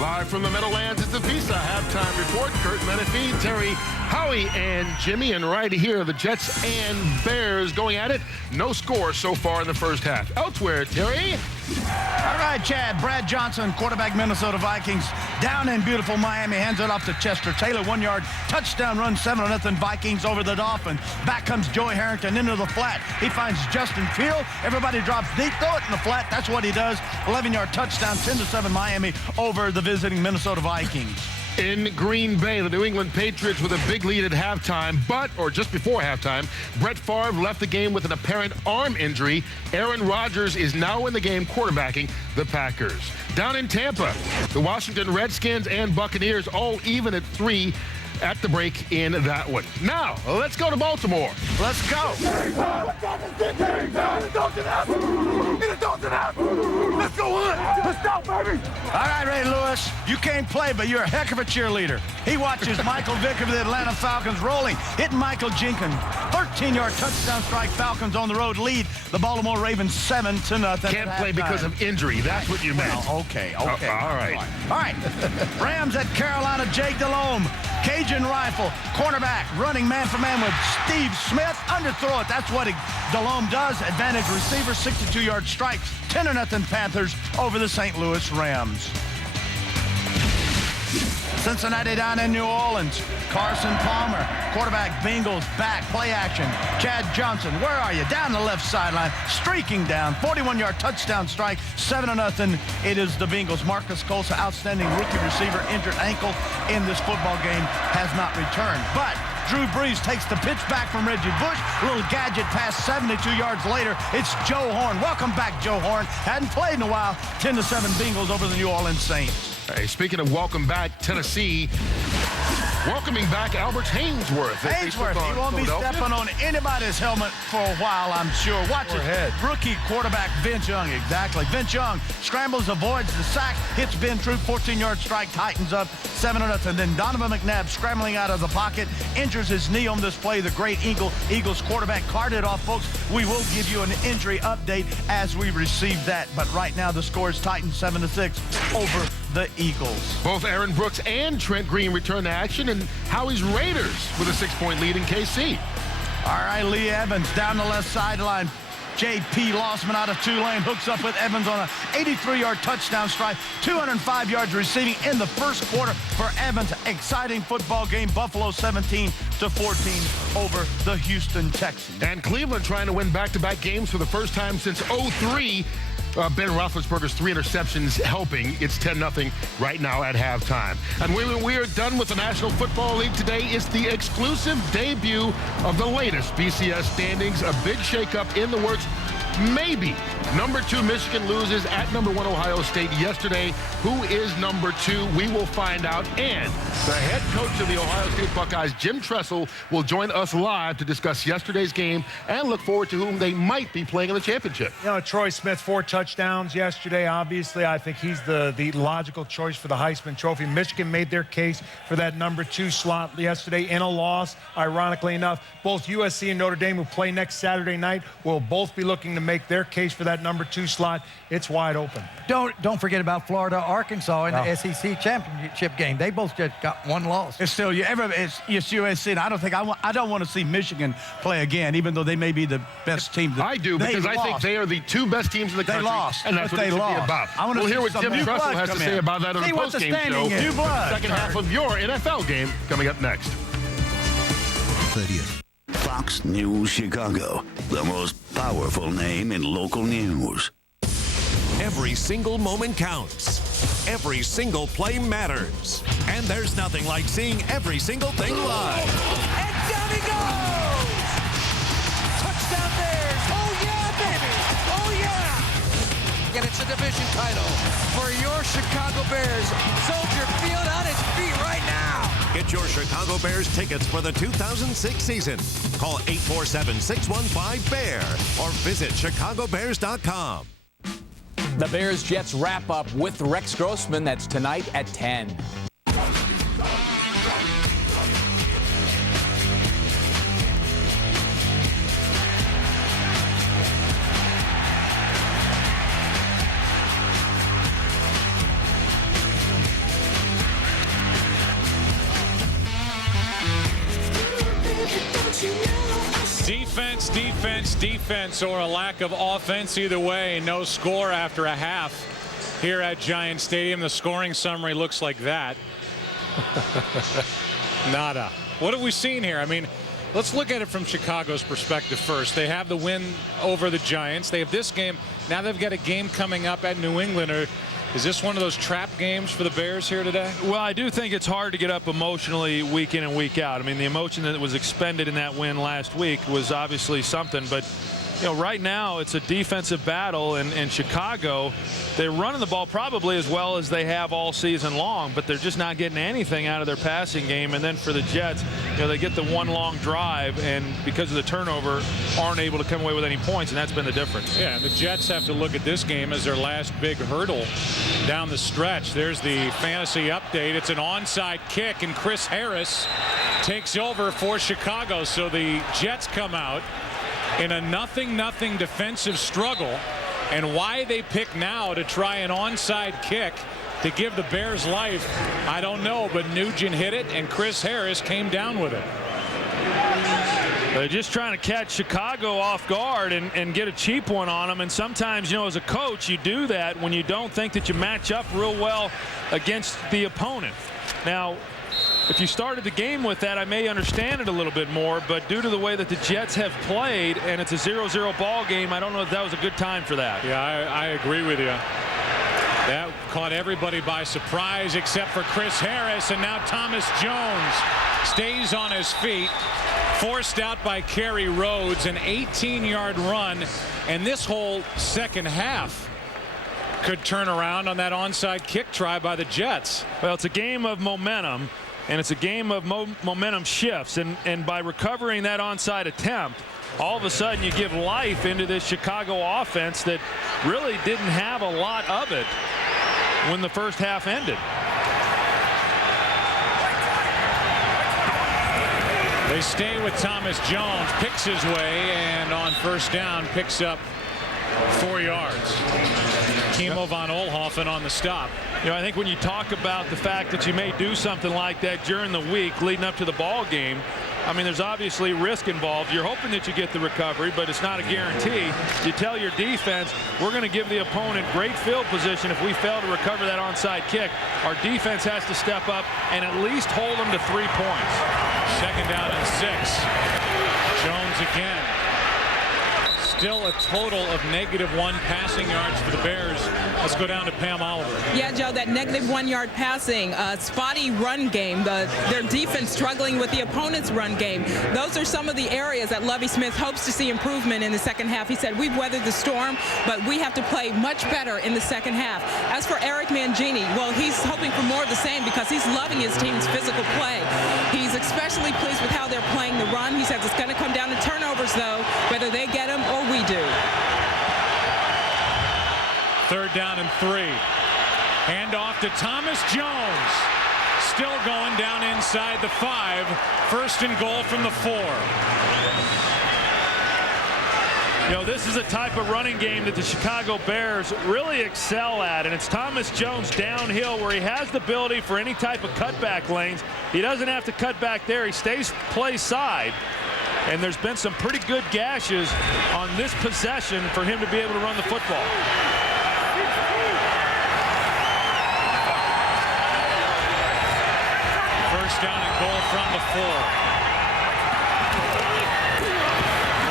Live from the Meadowlands, it's the Visa Halftime Report. Curt, Menifee, Terry, Howie, and Jimmy. And right here, the Jets and Bears going at it. No score so far in the first half. Elsewhere, Terry. All right, Chad. Brad Johnson, quarterback, Minnesota Vikings. Down in beautiful Miami. Hands it off to Chester Taylor. 1 yard touchdown run, 7-0 Vikings over the Dolphins. Back comes Joey Harrington into the flat. He finds Justin Field. Everybody drops deep. Throw it in the flat. That's what he does. 11-yard touchdown, 10-7 Miami over the visiting Minnesota Vikings. In Green Bay, the New England Patriots with a big lead at halftime, or just before halftime, Brett Favre left the game with an apparent arm injury. Aaron Rodgers is now in the game quarterbacking the Packers. Down in Tampa, the Washington Redskins and Buccaneers all even at 3 at the break in that one. Now, let's go to Baltimore. Let's go. Let's go on. Let's go, baby. All right, Ray Lewis, you can't play, but you're a heck of a cheerleader. He watches Michael Vick of the Atlanta Falcons rolling, hitting Michael Jenkins. 13-yard touchdown strike. Falcons on the road lead the Baltimore Ravens 7-0. Can't play because of injury. That's what you meant. Well, okay. All right. All right. Rams at Carolina. Jake Delhomme. Cajun rifle, cornerback, running man-for-man with Steve Smith. Underthrow it. That's what Delhomme does. Advantage receiver, 62-yard strike. 10-0 Panthers over the St. Louis Rams. Cincinnati down in New Orleans. Carson Palmer, quarterback, Bengals back, play action. Chad Johnson, where are you? Down the left sideline, streaking down, 41-yard touchdown strike, 7-0. It is the Bengals. Marcus Colsa, outstanding rookie receiver, injured ankle in this football game, has not returned. But Drew Brees takes the pitch back from Reggie Bush. A little gadget pass 72 yards later. It's Joe Horn. Welcome back, Joe Horn. Hadn't played in a while. 10-7 Bengals over the New Orleans Saints. Hey, speaking of welcome back, Tennessee welcoming back Albert Haynesworth. He won't be stepping on anybody's helmet for a while, I'm sure. Watch it. Rookie quarterback Vince Young, exactly. Vince Young scrambles, avoids the sack, hits Ben Troop, 14-yard strike, tightens up 7-0. And then Donovan McNabb scrambling out of the pocket, injures his knee on this play. The great Eagles quarterback carted off, folks. We will give you an injury update as we receive that. But right now the score is Titans 7-6 over the Eagles. Both Aaron Brooks and Trent Green return to action, and Howie's Raiders with a 6-point lead in KC. All right, Lee Evans down the left sideline. J.P. Lossman out of Tulane hooks up with Evans on an 83-yard touchdown strike. 205 yards receiving in the first quarter for Evans. Exciting football game. Buffalo 17-14 over the Houston Texans. And Cleveland trying to win back-to-back games for the first time since 2003. Ben Roethlisberger's 3 interceptions helping. It's 10-0 right now at halftime. And we are done with the National Football League today. It's the exclusive debut of the latest BCS standings. A big shakeup in the works. Maybe number 2 Michigan loses at number 1 Ohio State yesterday. Who is number 2? We will find out. And the head coach of the Ohio State Buckeyes, Jim Tressel, will join us live to discuss yesterday's game and look forward to whom they might be playing in the championship. You know, Troy Smith, 4 touchdowns yesterday. Obviously, I think he's the logical choice for the Heisman Trophy. Michigan made their case for that number 2 slot yesterday in a loss. Ironically enough, both USC and Notre Dame, who play next Saturday night, will both be looking to make their case for that number 2 slot. It's wide open. Don't forget about Florida, Arkansas in the SEC championship game. They both just got 1 loss. It's still it's USC. And I don't want to see Michigan play again, even though they may be the best team. I do, because I think they are the 2 best teams in the country. They lost, and that's what it should be about. We'll hear what Jim Tressel has to say about that on the post-game show. Second half of your NFL game coming up next. 30th. Fox News Chicago, the most powerful name in local news. Every single moment counts. Every single play matters. And there's nothing like seeing every single thing live. And down he goes! Touchdown Bears! Oh yeah, baby! Oh yeah! And it's a division title for your Chicago Bears. Soldier Field on its feet right now. Get your Chicago Bears tickets for the 2006 season. Call 847-615-BEAR or visit chicagobears.com. The Bears-Jets wrap up with Rex Grossman. That's tonight at 10. Defense, defense, defense, or a lack of offense. Either way, no score after a half here at Giant Stadium. The scoring summary looks like that. Nada. What have we seen here? I mean, let's look at it from Chicago's perspective first. They have the win over the Giants. They have this game. Now they've got a game coming up at New England. Is this one of those trap games for the Bears here today? Well, I do think it's hard to get up emotionally week in and week out. I mean, the emotion that was expended in that win last week was obviously something, but you know, right now it's a defensive battle, and Chicago, they're running the ball probably as well as they have all season long, but they're just not getting anything out of their passing game. And then for the Jets, you know, they get the one long drive, and because of the turnover, aren't able to come away with any points, and that's been the difference. Yeah, the Jets have to look at this game as their last big hurdle down the stretch. There's the fantasy update. It's an onside kick, and Chris Harris takes over for Chicago. So the Jets come out in a 0-0 defensive struggle, and why they pick now to try an onside kick to give the Bears life, I don't know, but Nugent hit it and Chris Harris came down with it. They're just trying to catch Chicago off guard and get a cheap one on them, and sometimes, you know, as a coach, you do that when you don't think that you match up real well against the opponent. Now, if you started the game with that, I may understand it a little bit more, but due to the way that the Jets have played and it's a 0-0 ball game, I don't know if that was a good time for that. Yeah, I agree with you. That caught everybody by surprise except for Chris Harris, and now Thomas Jones stays on his feet, forced out by Kerry Rhodes, an 18-yard run, and this whole second half could turn around on that onside kick try by the Jets. Well, it's a game of momentum, and it's a game of momentum shifts, and by recovering that onside attempt, all of a sudden you give life into this Chicago offense that really didn't have a lot of it when the first half ended. They stay with Thomas Jones, picks his way, and on first down picks up 4 yards. Kimo von Oelhoffen on the stop. You know, I think when you talk about the fact that you may do something like that during the week leading up to the ball game, I mean, there's obviously risk involved. You're hoping that you get the recovery, but it's not a guarantee. You tell your defense, we're going to give the opponent great field position if we fail to recover that onside kick. Our defense has to step up and at least hold them to 3 points. Second down and 6. Jones again. Still a total of -1 passing yards for the Bears. Let's go down to Pam Oliver. Yeah, Joe, that -1 yard passing, spotty run game, their defense struggling with the opponent's run game. Those are some of the areas that Lovie Smith hopes to see improvement in the second half. He said, we've weathered the storm, but we have to play much better in the second half. As for Eric Mangini, well, he's hoping for more of the same because he's loving his team's physical play. He's especially pleased with how they're playing the run. He says it's going to come down to turnovers, though, whether they get them or we do. Third down and 3. Hand off to Thomas Jones. Still going down inside the 5. First and goal from the 4. You know, this is a type of running game that the Chicago Bears really excel at, and it's Thomas Jones downhill where he has the ability for any type of cutback lanes. He doesn't have to cut back there. He stays play side. And there's been some pretty good gashes on this possession for him to be able to run the football. First down and goal from the 4.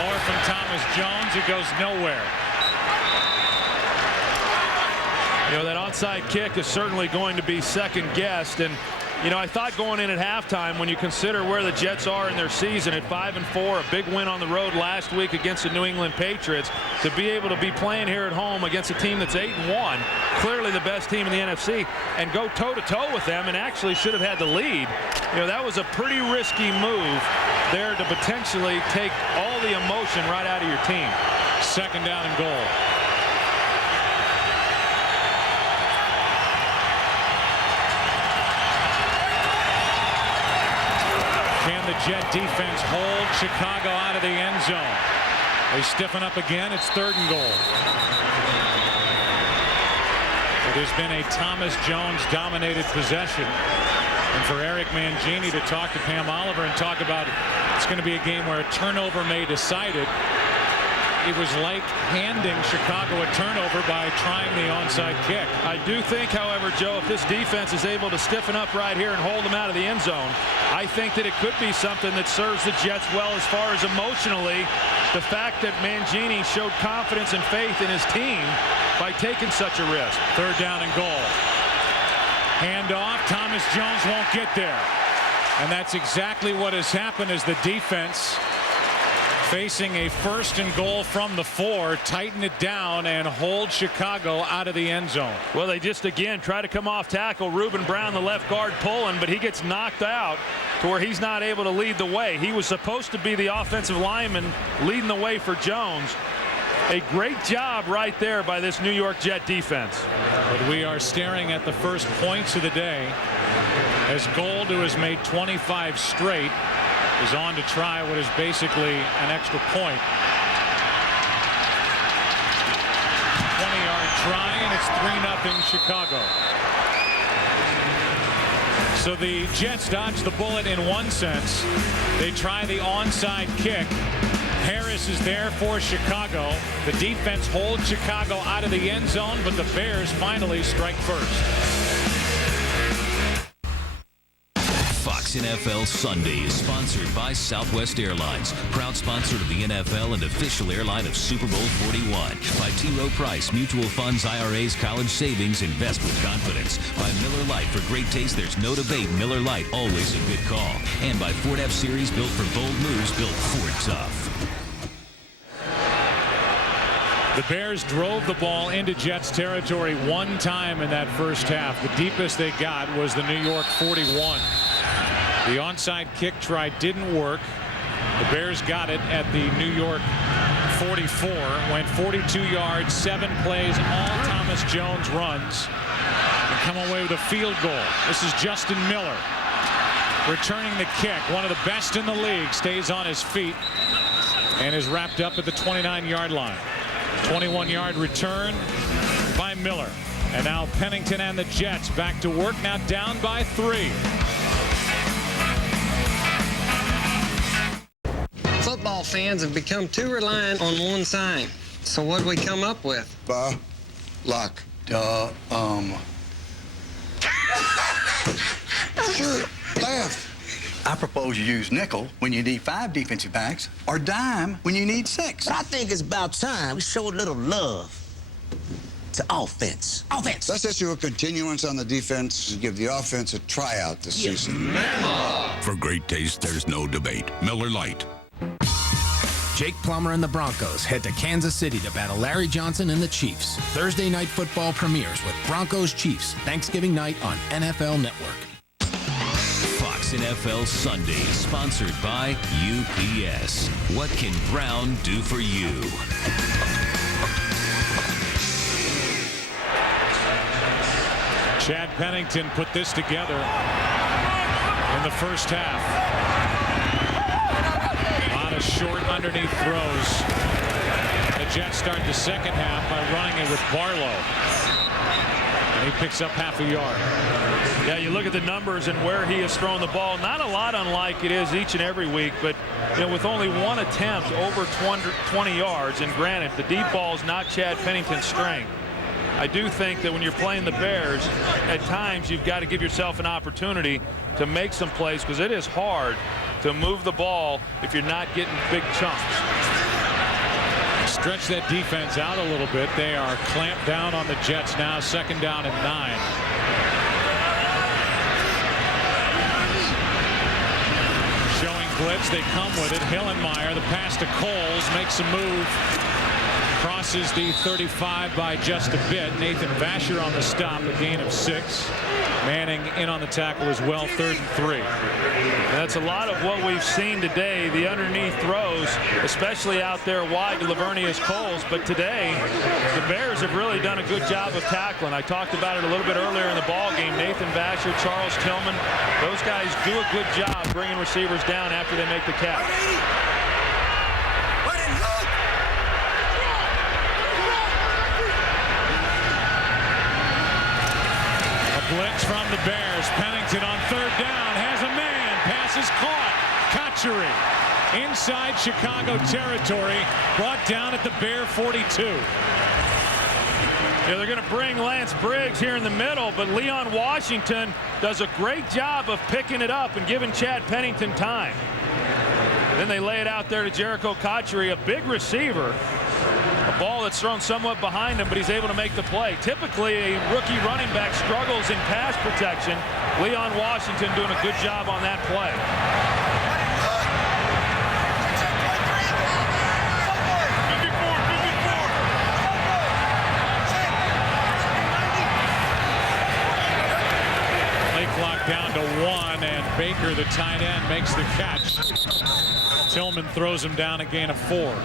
More from Thomas Jones. It goes nowhere. You know, that onside kick is certainly going to be second guessed. And, you know, I thought going in at halftime, when you consider where the Jets are in their season at 5-4, a big win on the road last week against the New England Patriots, to be able to be playing here at home against a team that's 8-1, clearly the best team in the NFC, and go toe-to-toe with them and actually should have had the lead. You know, that was a pretty risky move there to potentially take all the emotion right out of your team. Second down and goal. Can the Jet defense hold Chicago out of the end zone? They stiffen up again. It's third and goal. It has been a Thomas Jones dominated possession. And for Eric Mangini to talk to Pam Oliver and talk about it's going to be a game where a turnover may decide it. It was like handing Chicago a turnover by trying the onside kick. I do think, however, Joe, if this defense is able to stiffen up right here and hold them out of the end zone, I think that it could be something that serves the Jets well as far as emotionally. The fact that Mangini showed confidence and faith in his team by taking such a risk. Third down and goal. Handoff. Thomas Jones won't get there. And that's exactly what has happened as the defense, facing a first and goal from the 4, tighten it down and hold Chicago out of the end zone. Well, they just again try to come off tackle. Reuben Brown, the left guard, pulling, but he gets knocked out to where he's not able to lead the way. He was supposed to be the offensive lineman leading the way for Jones. A great job right there by this New York Jet defense. But we are staring at the first points of the day as Gold, who has made 25 straight, is on to try what is basically an extra point. 20-yard try, and it's 3-0 Chicago. So the Jets dodge the bullet in one sense. They try the onside kick. Harris is there for Chicago. The defense holds Chicago out of the end zone, but the Bears finally strike first. Fox NFL Sunday is sponsored by Southwest Airlines, proud sponsor of the NFL and official airline of Super Bowl 41. By T. Rowe Price, mutual funds, IRAs, college savings, invest with confidence. By Miller Lite, for great taste, there's no debate. Miller Lite, always a good call. And by Ford F-Series, built for bold moves, built Ford tough. The Bears drove the ball into Jets territory one time in that first half. The deepest they got was the New York 41. The onside kick try didn't work. The Bears got it at the New York 44. Went 42 yards, 7 plays, all Thomas Jones runs, and come away with a field goal. This is Justin Miller returning the kick. One of the best in the league, stays on his feet and is wrapped up at the 29-yard line. 21-yard return by Miller. And now Pennington and the Jets back to work, now down by 3. Football fans have become too reliant on one sign. So what do we come up with? Luck. Sure, left. I propose you use nickel when you need 5 defensive backs, or dime when you need 6. But I think it's about time we show a little love to offense. Offense. Let's issue a continuance on the defense and give the offense a tryout this season. For great taste, there's no debate. Miller Lite. Jake Plummer and the Broncos head to Kansas City to battle Larry Johnson and the Chiefs. Thursday Night Football premieres with Broncos-Chiefs Thanksgiving night on NFL Network. Fox NFL Sunday, sponsored by UPS. What can Brown do for you? Chad Pennington put this together in the first half. A lot of short underneath throws. The Jets start the second half by running it with Barlow. And he picks up half a yard. Yeah, you look at the numbers and where he has thrown the ball. Not a lot unlike it is each and every week, but you know, with only one attempt over 20 yards, and granted, the deep ball is not Chad Pennington's strength. I do think that when you're playing the Bears, at times you've got to give yourself an opportunity to make some plays, because it is hard to move the ball if you're not getting big chunks. stretch that defense out a little bit. They are clamped down on the Jets now. 2nd down and 9. Showing blitz. They come with it. Hillenmeyer, the pass to Coles, makes a move. Crosses the 35 by just a bit. Nathan Vasher on the stop, a gain of 6. Manning in on the tackle as well, 3rd and 3. That's a lot of what we've seen today, the underneath throws, especially out there wide to Lavernius Coles. But today, the Bears have really done a good job of tackling. I talked about it a little bit earlier in the ball game. Nathan Vasher, Charles Tillman, those guys do a good job bringing receivers down after they make the catch. Blitz from the Bears. Pennington on 3rd down. Has a man. Pass is caught. Cotchery inside Chicago territory. Brought down at the Bear 42. Yeah, they're going to bring Lance Briggs here in the middle, but Leon Washington does a great job of picking it up and giving Chad Pennington time. Then they lay it out there to Jericho Cotchery, a big receiver. A ball that's thrown somewhat behind him, but he's able to make the play. Typically, a rookie running back struggles in pass protection. Leon Washington doing a good job on that play. Play clock down to 1, and Baker, the tight end, makes the catch. Tillman throws him down, a gain of 4.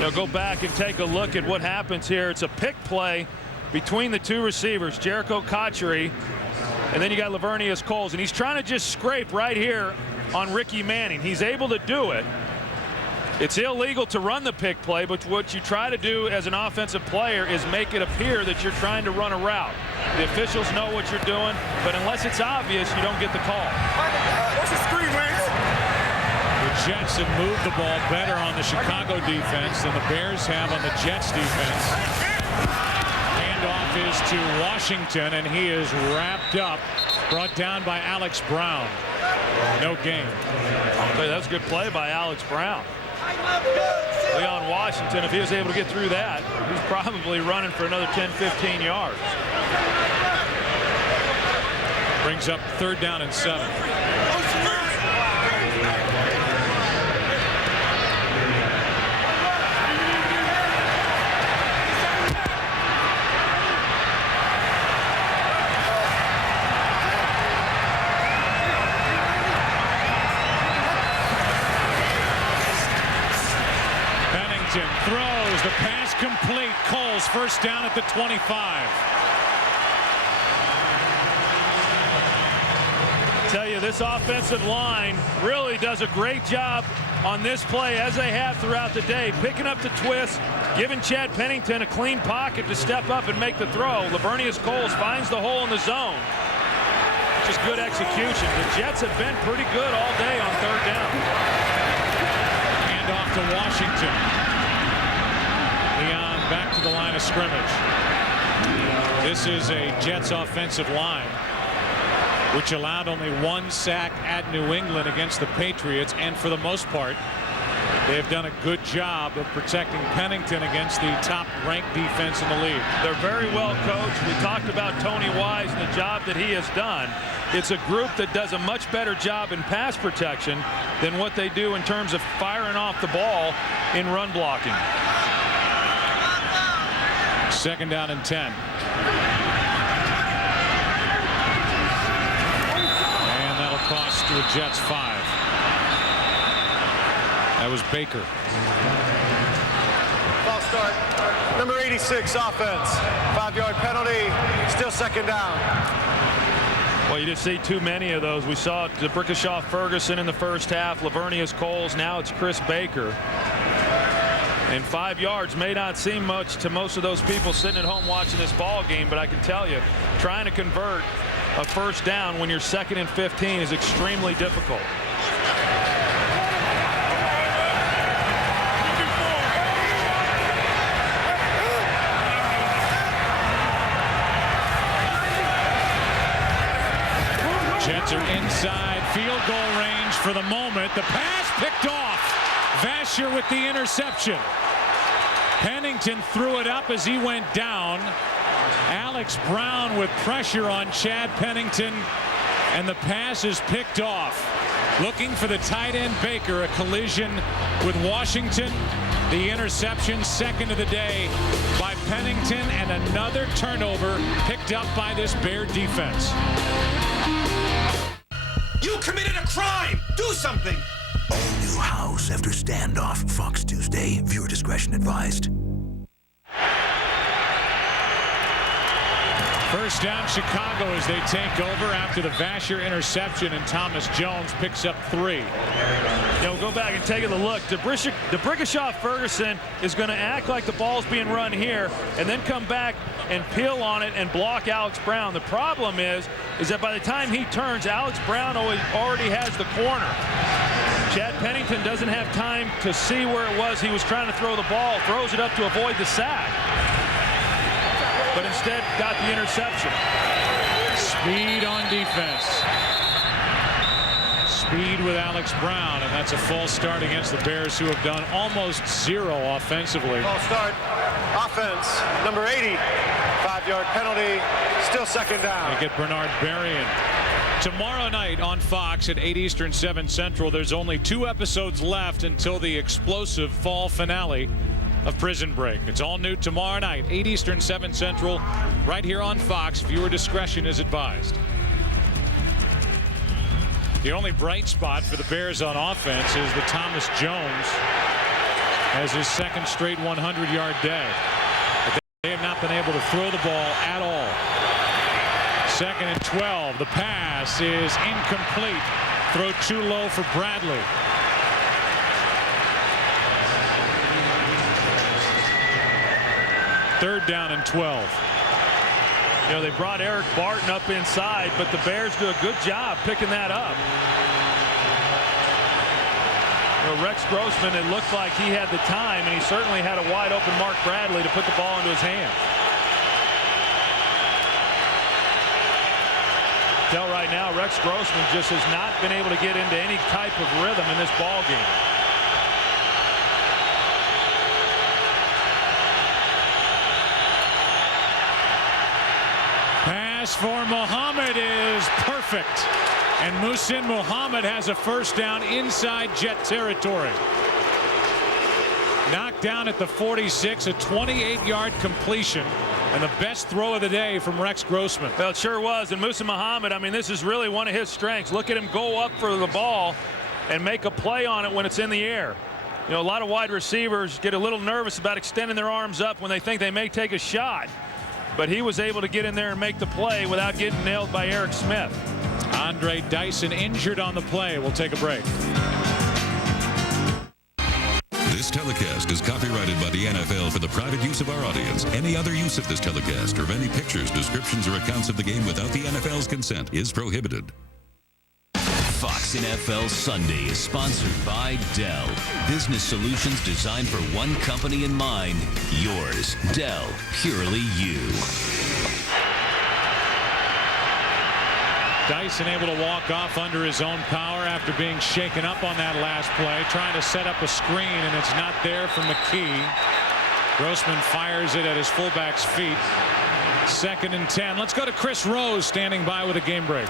Now go back and take a look at what happens here. It's a pick play between the 2 receivers, Jericho Cotchery, and then you got Lavernius Coles, and he's trying to just scrape right here on Ricky Manning. He's able to do it. It's illegal to run the pick play, but what you try to do as an offensive player is make it appear that you're trying to run a route. The officials know what you're doing, but unless it's obvious, you don't get the call. What's the screen, man? The Jets have moved the ball better on the Chicago defense than the Bears have on the Jets defense. Handoff is to Washington, and he is wrapped up, brought down by Alex Brown. No gain. That's a good play by Alex Brown. Leon Washington, if he was able to get through that, he's probably running for another 10-15 yards. Brings up 3rd down and 7. Throws, the pass complete. Coles 1st down at the 25. Tell you, this offensive line really does a great job on this play, as they have throughout the day, picking up the twist, giving Chad Pennington a clean pocket to step up and make the throw. Lavernius Coles finds the hole in the zone. Just good execution. The Jets have been pretty good all day on 3rd down. Hand off to Washington. Leon back to the line of scrimmage. This is a Jets offensive line, which allowed only 1 sack at New England against the Patriots, and for the most part, they've done a good job of protecting Pennington against the top-ranked defense in the league. They're very well coached. We talked about Tony Wise and the job that he has done. It's a group that does a much better job in pass protection than what they do in terms of firing off the ball in run blocking. 2nd down and 10. And that'll cost the Jets 5. That was Baker. False start. Number 86 offense. 5-yard penalty. Still 2nd down. Well, you just see too many of those. We saw DeBrickashaw Ferguson in the first half, Lavernius Coles. Now it's Chris Baker. And 5 yards may not seem much to most of those people sitting at home watching this ball game, but I can tell you, trying to convert a 1st down when you're 2nd and 15 is extremely difficult. Jets are inside field goal range for the moment. The pass picked off. Vasher with the interception. Pennington threw it up as he went down. Alex Brown with pressure on Chad Pennington, and the pass is picked off. Looking for the tight end Baker, a collision with Washington. The interception, second of the day by Pennington, and another turnover picked up by this Bear defense. You committed a crime! Do something! All new house after standoff. Fox Tuesday. Viewer discretion advised. First down, Chicago as they take over after the Vasher interception, and Thomas Jones picks up 3. We'll go back and take a look. DeBrickashaw Ferguson is going to act like the ball's being run here and then come back and peel on it and block Alex Brown. The problem is that by the time he turns, Alex Brown already has the corner. Chad Pennington doesn't have time to see where it was he was trying to throw the ball, throws it up to avoid the sack, but instead got the interception. Speed on defense. Speed with Alex Brown, and that's a false start against the Bears, who have done almost zero offensively. False start. Offense, number 80. 5-yard penalty. Still second down. They get Bernard Berrien. Tomorrow night on Fox at 8 Eastern, 7 Central, there's only 2 episodes left until the explosive fall finale of Prison Break. It's all new tomorrow night, 8 Eastern, 7 Central, right here on Fox. Viewer discretion is advised. The only bright spot for the Bears on offense is that Thomas Jones has his second straight 100-yard day. But they have not been able to throw the ball at all. Second and 12. The pass is incomplete. Throw too low for Bradley. Third down and 12. They brought Eric Barton up inside, but the Bears do a good job picking that up. Rex Grossman, it looked like he had the time, and he certainly had a wide open Mark Bradley to put the ball into his hands. Tell right now, Rex Grossman just has not been able to get into any type of rhythm in this ball game. Pass for Muhammad is perfect, and Muhsin Muhammad has a first down inside Jet territory. Knocked down at the 46, a 28-yard completion, and the best throw of the day from Rex Grossman. Well, it sure was. And Muhsin Muhammad, I mean, this is really one of his strengths. Look at him go up for the ball and make a play on it when it's in the air. A lot of wide receivers get a little nervous about extending their arms up when they think they may take a shot. But he was able to get in there and make the play without getting nailed by Eric Smith. Andre Dyson injured on the play. We'll take a break. This telecast is copyrighted by the NFL for the private use of our audience. Any other use of this telecast or of any pictures, descriptions, or accounts of the game without the NFL's consent is prohibited. Fox NFL Sunday is sponsored by Dell. Business solutions designed for one company in mind. Yours. Dell. Purely you. Dyson able to walk off under his own power after being shaken up on that last play, trying to set up a screen, and it's not there for McKee. Grossman fires it at his fullback's feet. Second and 10. Let's go to Chris Rose standing by with a game break.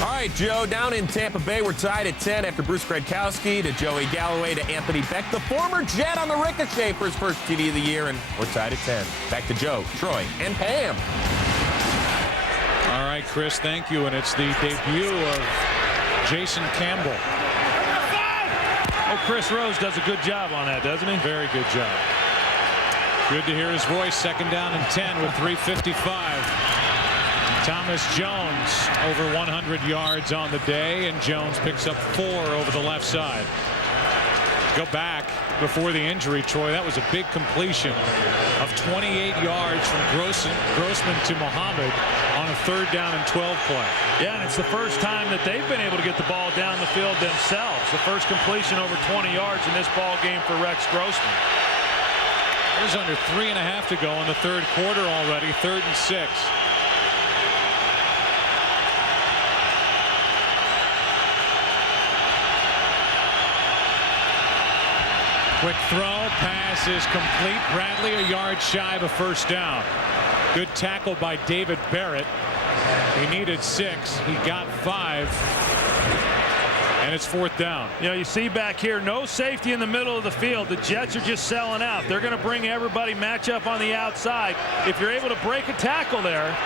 All right, Joe, down in Tampa Bay, we're tied at 10 after Bruce Gradkowski to Joey Galloway to Anthony Beck, the former Jet on the ricochet for his first TD of the year, and we're tied at 10. Back to Joe, Troy, and Pam. All right, Chris, thank you, and it's the debut of Jason Campbell. Oh, Chris Rose does a good job on that, doesn't he? Very good job. Good to hear his voice. Second down and 10 with 3:55. Thomas Jones over 100 yards on the day, and Jones picks up 4 over the left side. Go back before the injury, Troy. That was a big completion of 28 yards from Grossman to Muhammad on a 3rd down and 12 play. Yeah, and it's the first time that they've been able to get the ball down the field themselves. The first completion over 20 yards in this ball game for Rex Grossman. There's under 3.5 to go in the 3rd quarter already. 3rd and 6. Quick throw, pass is complete. Bradley a yard shy of a first down. Good tackle by David Barrett. He needed 6. He got 5. And it's 4th down. You know, you see back here, no safety in the middle of the field. The Jets are just selling out. They're going to bring everybody match up on the outside. If you're able to break a tackle there,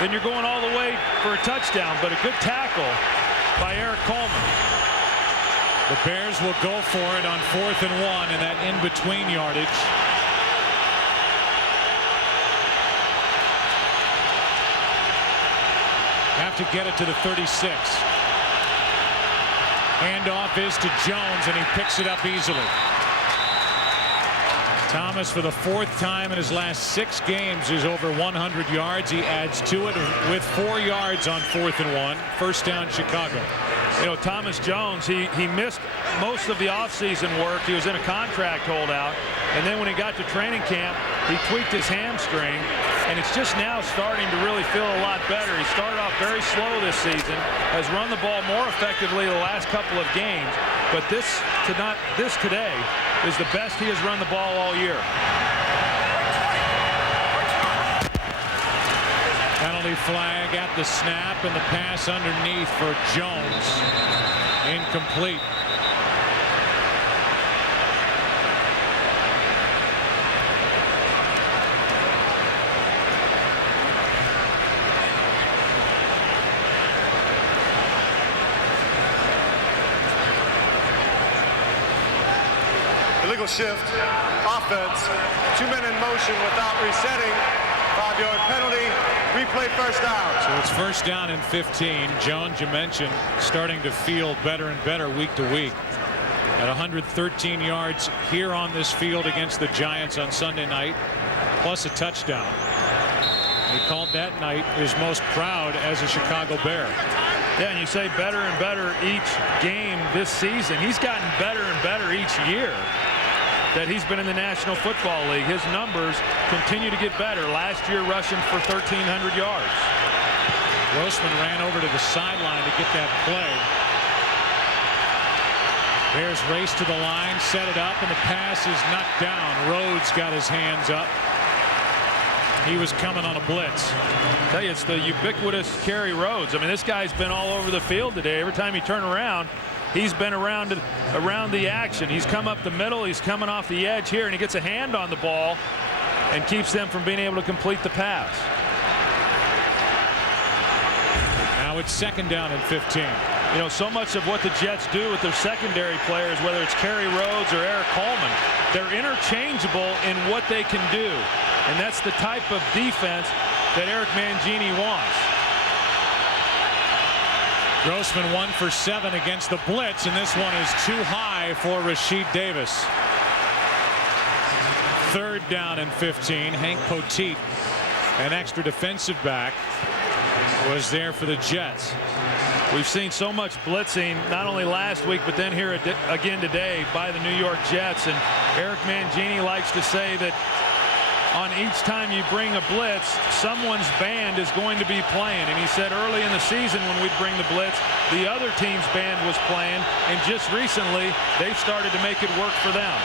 then you're going all the way for a touchdown. But a good tackle by Eric Coleman. The Bears will go for it on 4th and 1 in that in-between yardage. Have to get it to the 36. Handoff is to Jones, and he picks it up easily. Thomas, for the 4th time in his last 6 games, is over 100 yards. He adds to it with 4 yards on 4th and 1. First down, Chicago. You know, Thomas Jones, he missed most of the offseason work. He was in a contract holdout. And then when he got to training camp, he tweaked his hamstring. And it's just now starting to really feel a lot better. He started off very slow this season, has run the ball more effectively the last couple of games. But this today is the best he has run the ball all year. Penalty flag at the snap, and the pass underneath for Jones. Incomplete. Illegal shift, offense, 2 men in motion without resetting, 5-yard penalty, replay first down. So it's first down and 15. Jones, you mentioned, starting to feel better and better week to week. At 113 yards here on this field against the Giants on Sunday night, plus a touchdown. He called that night his most proud as a Chicago Bear. Yeah, and you say better and better each game this season. He's gotten better and better each year that he's been in the National Football League. His numbers continue to get better. Last year rushing for 1,300 yards. Grossman ran over to the sideline to get that play. Bears race to the line, set it up, and the pass is knocked down. Rhodes got his hands up. He was coming on a blitz. I tell you, it's the ubiquitous Kerry Rhodes. I mean, this guy's been all over the field today. Every time you turn around, he's been around the action. He's come up the middle. He's coming off the edge here, and he gets a hand on the ball and keeps them from being able to complete the pass. Now it's second down and 15. You know, so much of what the Jets do with their secondary players, whether it's Kerry Rhodes or Eric Coleman, they're interchangeable in what they can do. And that's the type of defense that Eric Mangini wants. Grossman 1 for 7 against the blitz, and this one is too high for Rasheed Davis. Third down and 15. Hank Poteet, an extra defensive back, was there for the Jets. We've seen so much blitzing, not only last week, but then here again today by the New York Jets. And Eric Mangini likes to say that on each time you bring a blitz, someone's band is going to be playing. And he said early in the season when we'd bring the blitz, the other team's band was playing. And just recently, they've started to make it work for them.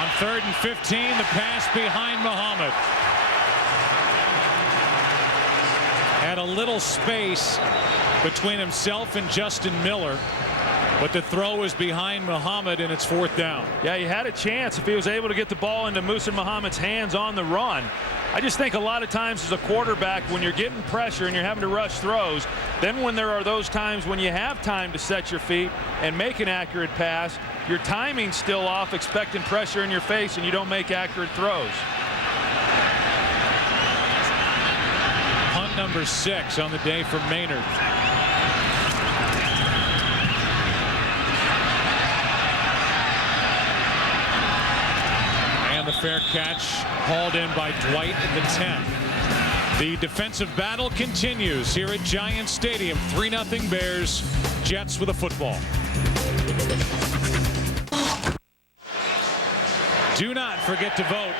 On 3rd and 15, the pass behind Muhammad. Had a little space between himself and Justin Miller, but the throw was behind Muhammad, and it's 4th down. Yeah, he had a chance if he was able to get the ball into Muhsin Muhammad's hands on the run. I just think a lot of times as a quarterback, when you're getting pressure and you're having to rush throws, then when there are those times when you have time to set your feet and make an accurate pass, your timing's still off, expecting pressure in your face, and you don't make accurate throws. Punt number 6 on the day for Maynard. The fair catch hauled in by Dwight at the 10. The defensive battle continues here at Giants Stadium. 3-0 Bears. Jets with a football. Do not forget to vote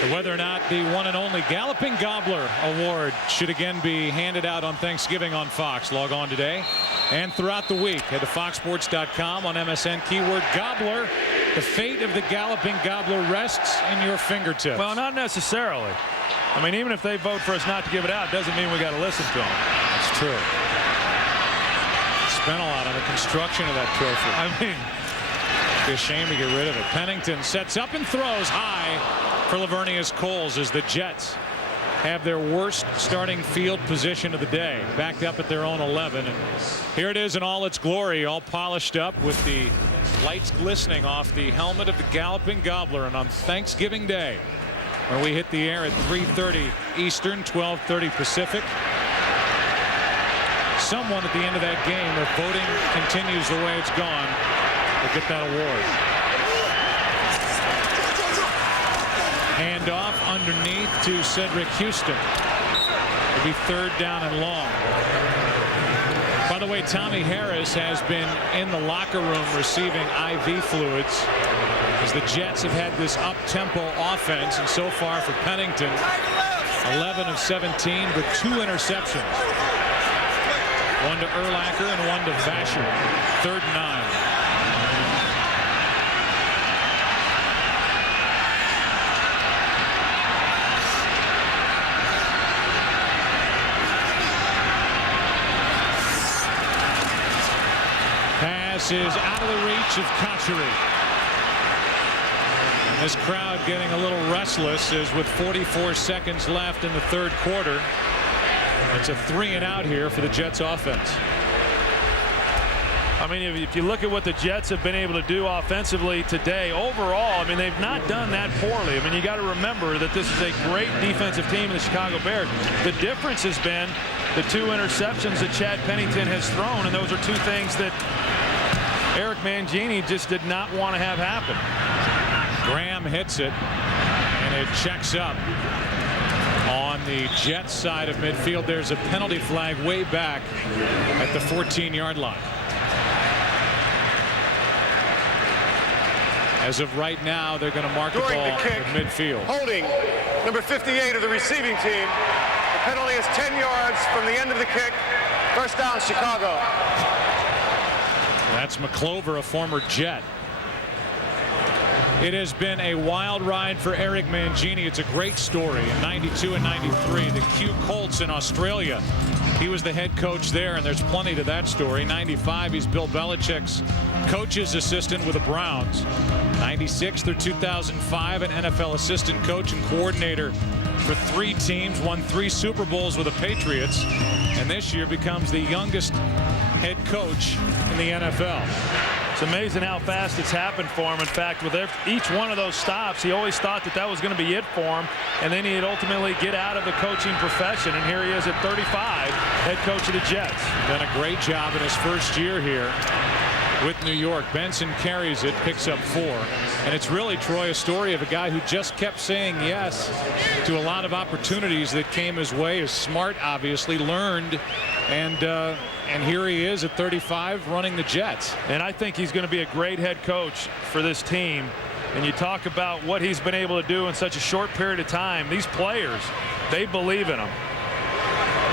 for whether or not the one and only Galloping Gobbler Award should again be handed out on Thanksgiving on Fox. Log on today And throughout the week, head to foxsports.com on MSN, keyword Gobbler. The fate of the Galloping Gobbler rests in your fingertips. Well, not necessarily. I mean, even if they vote for us not to give it out, doesn't mean we got to listen to them. That's true. Spent a lot on the construction of that trophy. I mean, it'd be a shame to get rid of it. Pennington sets up and throws high for Lavernius Coles as the Jets have their worst starting field position of the day, backed up at their own 11. And here it is in all its glory, all polished up with the lights glistening off the helmet of the Galloping Gobbler. And on Thanksgiving Day, when we hit the air at 3:30 Eastern, 12:30 Pacific, someone at the end of that game, if voting continues the way it's gone, will get that award. Hand off underneath to Cedric Houston. It'll be 3rd down and long. By the way, Tommy Harris has been in the locker room receiving IV fluids as the Jets have had this up-tempo offense, and so far for Pennington, 11 of 17 with 2 interceptions. 1 to Urlacher and 1 to Vasher. 3rd and 9. Pass is out of the reach of Cotchery. And this crowd getting a little restless as with 44 seconds left in the 3rd quarter. It's a 3-and-out here for the Jets offense. I mean, if you look at what the Jets have been able to do offensively today, overall, I mean, they've not done that poorly. I mean, you got to remember that this is a great defensive team in the Chicago Bears. The difference has been the 2 interceptions that Chad Pennington has thrown, and those are 2 things that Eric Mangini just did not want to have happen. Graham hits it, and it checks up. On the Jets side of midfield, there's a penalty flag way back at the 14-yard line. As of right now, they're going to mark the ball at midfield. Holding number 58 of the receiving team. The penalty is 10 yards from the end of the kick. 1st down, Chicago. That's McClover, a former Jet. It has been a wild ride for Eric Mangini. It's a great story. In 92 and 93, the Q Colts in Australia. He was the head coach there, and there's plenty to that story. 95, he's Bill Belichick's coach's assistant with the Browns. 96 through 2005, an NFL assistant coach and coordinator for 3 teams, won 3 Super Bowls with the Patriots, and this year becomes the youngest head coach in the NFL. It's amazing how fast it's happened for him. In fact, with each one of those stops, he always thought that was going to be it for him, and then he'd ultimately get out of the coaching profession, and here he is at 35, head coach of the Jets. Done a great job in his first year here with New York. Benson carries it, picks up 4, and it's really, Troy, a story of a guy who just kept saying yes to a lot of opportunities that came his way. Is smart, obviously, learned, and here he is at 35 running the Jets. And I think he's going to be a great head coach for this team. And you talk about what he's been able to do in such a short period of time. These players, they believe in him.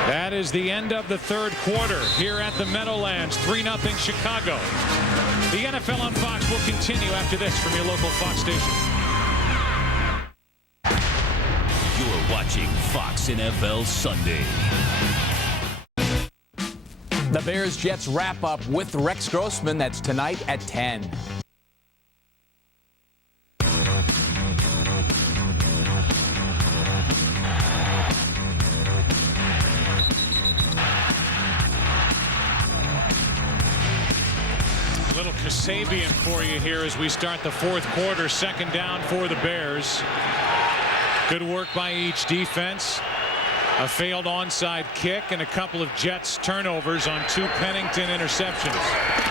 That is the end of the 3rd quarter here at the Meadowlands. 3-0 Chicago. The NFL on Fox will continue after this from your local Fox station. You're watching Fox NFL Sunday. The Bears-Jets wrap-up with Rex Grossman. That's tonight at 10. Little Kasabian for you here as we start the 4th quarter. 2nd down for the Bears. Good work by each defense. A failed onside kick and a couple of Jets turnovers on 2 Pennington interceptions.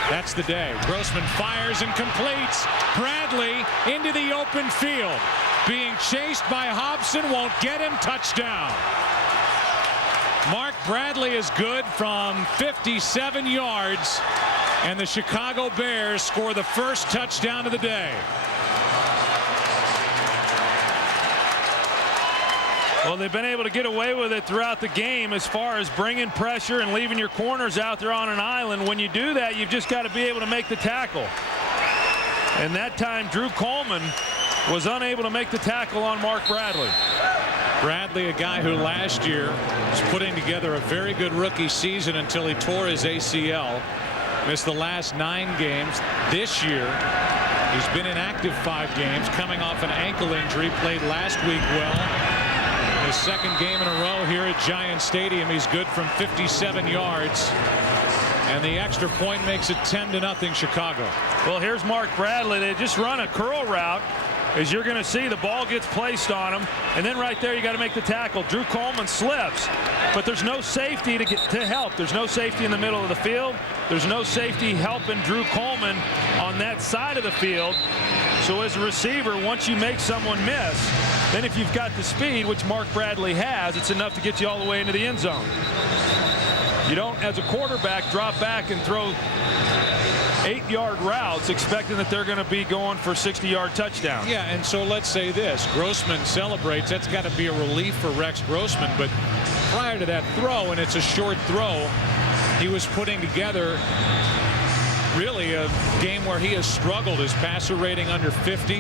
That's the day. Grossman fires and completes. Bradley into the open field. Being chased by Hobson, won't get him. Touchdown. Mark Bradley is good from 57 yards, and the Chicago Bears score the first touchdown of the day. Well, they've been able to get away with it throughout the game as far as bringing pressure and leaving your corners out there on an island. When you do that, you've just got to be able to make the tackle. And that time, Drew Coleman was unable to make the tackle on Mark Bradley. Bradley, a guy who last year was putting together a very good rookie season until he tore his ACL. Missed the last 9 games. This year, he's been inactive 5 games, coming off an ankle injury, played last week well. His second game in a row here at Giant Stadium. He's good from 57 yards. And the extra point makes it 10-0 Chicago. Well, here's Mark Bradley. They just run a curl route. As you're going to see, the ball gets placed on him. And then right there, you got to make the tackle. Drew Coleman slips. But there's no safety to help. There's no safety in the middle of the field. There's no safety helping Drew Coleman on that side of the field. So as a receiver, once you make someone miss, then if you've got the speed, which Mark Bradley has, it's enough to get you all the way into the end zone. You don't, as a quarterback, drop back and throw 8-yard routes expecting that they're going to be going for 60-yard touchdowns. Yeah, and so let's say this. Grossman celebrates. That's got to be a relief for Rex Grossman. But prior to that throw, and it's a short throw, he was putting together really a game where he has struggled. His passer rating under 50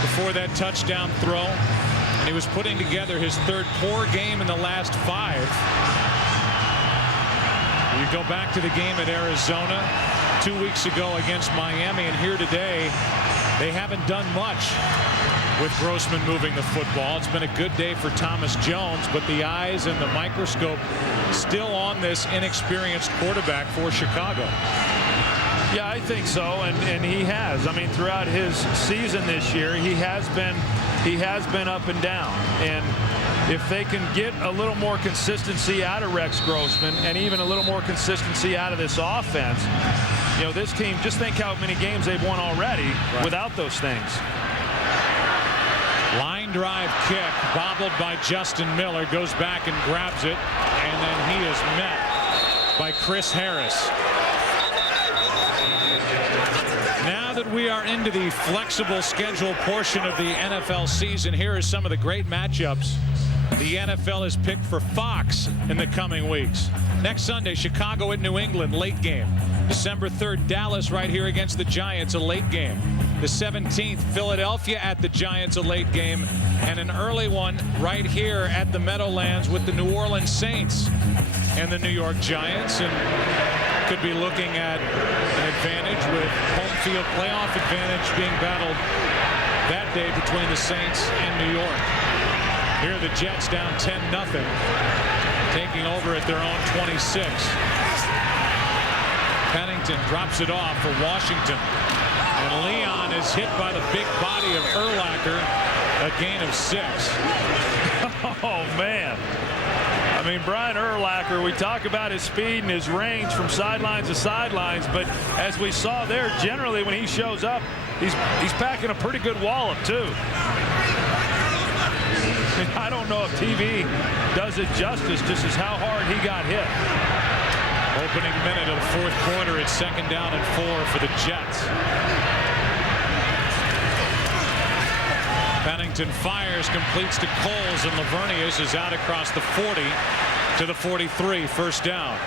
before that touchdown throw. And he was putting together his 3rd poor game in the last 5. You go back to the game at Arizona 2 weeks ago against Miami, and here today they haven't done much with Grossman moving the football. It's been a good day for Thomas Jones, but the eyes and the microscope still on this inexperienced quarterback for Chicago. Yeah, I think so, and he has. I mean, throughout his season this year, he has been up and down. And if they can get a little more consistency out of Rex Grossman and even a little more consistency out of this offense, you know, this team, just think how many games they've won already without those things. Line drive kick, bobbled by Justin Miller, goes back and grabs it, and then he is met by Chris Harris. Now that we are into the flexible schedule portion of the NFL season, here are some of the great matchups the NFL has picked for Fox in the coming weeks. Next Sunday, Chicago at New England, late game. December 3rd, Dallas right here against the Giants, a late game. The 17th, Philadelphia at the Giants, a late game. And an early one right here at the Meadowlands with the New Orleans Saints and the New York Giants. And could be looking at an advantage with home field playoff advantage being battled that day between the Saints and New York. Here are the Jets down 10-0, taking over at their own 26. Pennington drops it off for Washington. And Leon is hit by the big body of Urlacher, a gain of 6. Oh, man. I mean, Brian Urlacher, we talk about his speed and his range from sidelines to sidelines, but as we saw there, generally when he shows up, he's packing a pretty good wallop, too. I don't know if TV does it justice, just as how hard he got hit. Opening minute of the 4th quarter, it's 2nd down and 4 for the Jets. Pennington fires, completes to Coles, and Lavernius is out across the 40 to the 43, 1st down.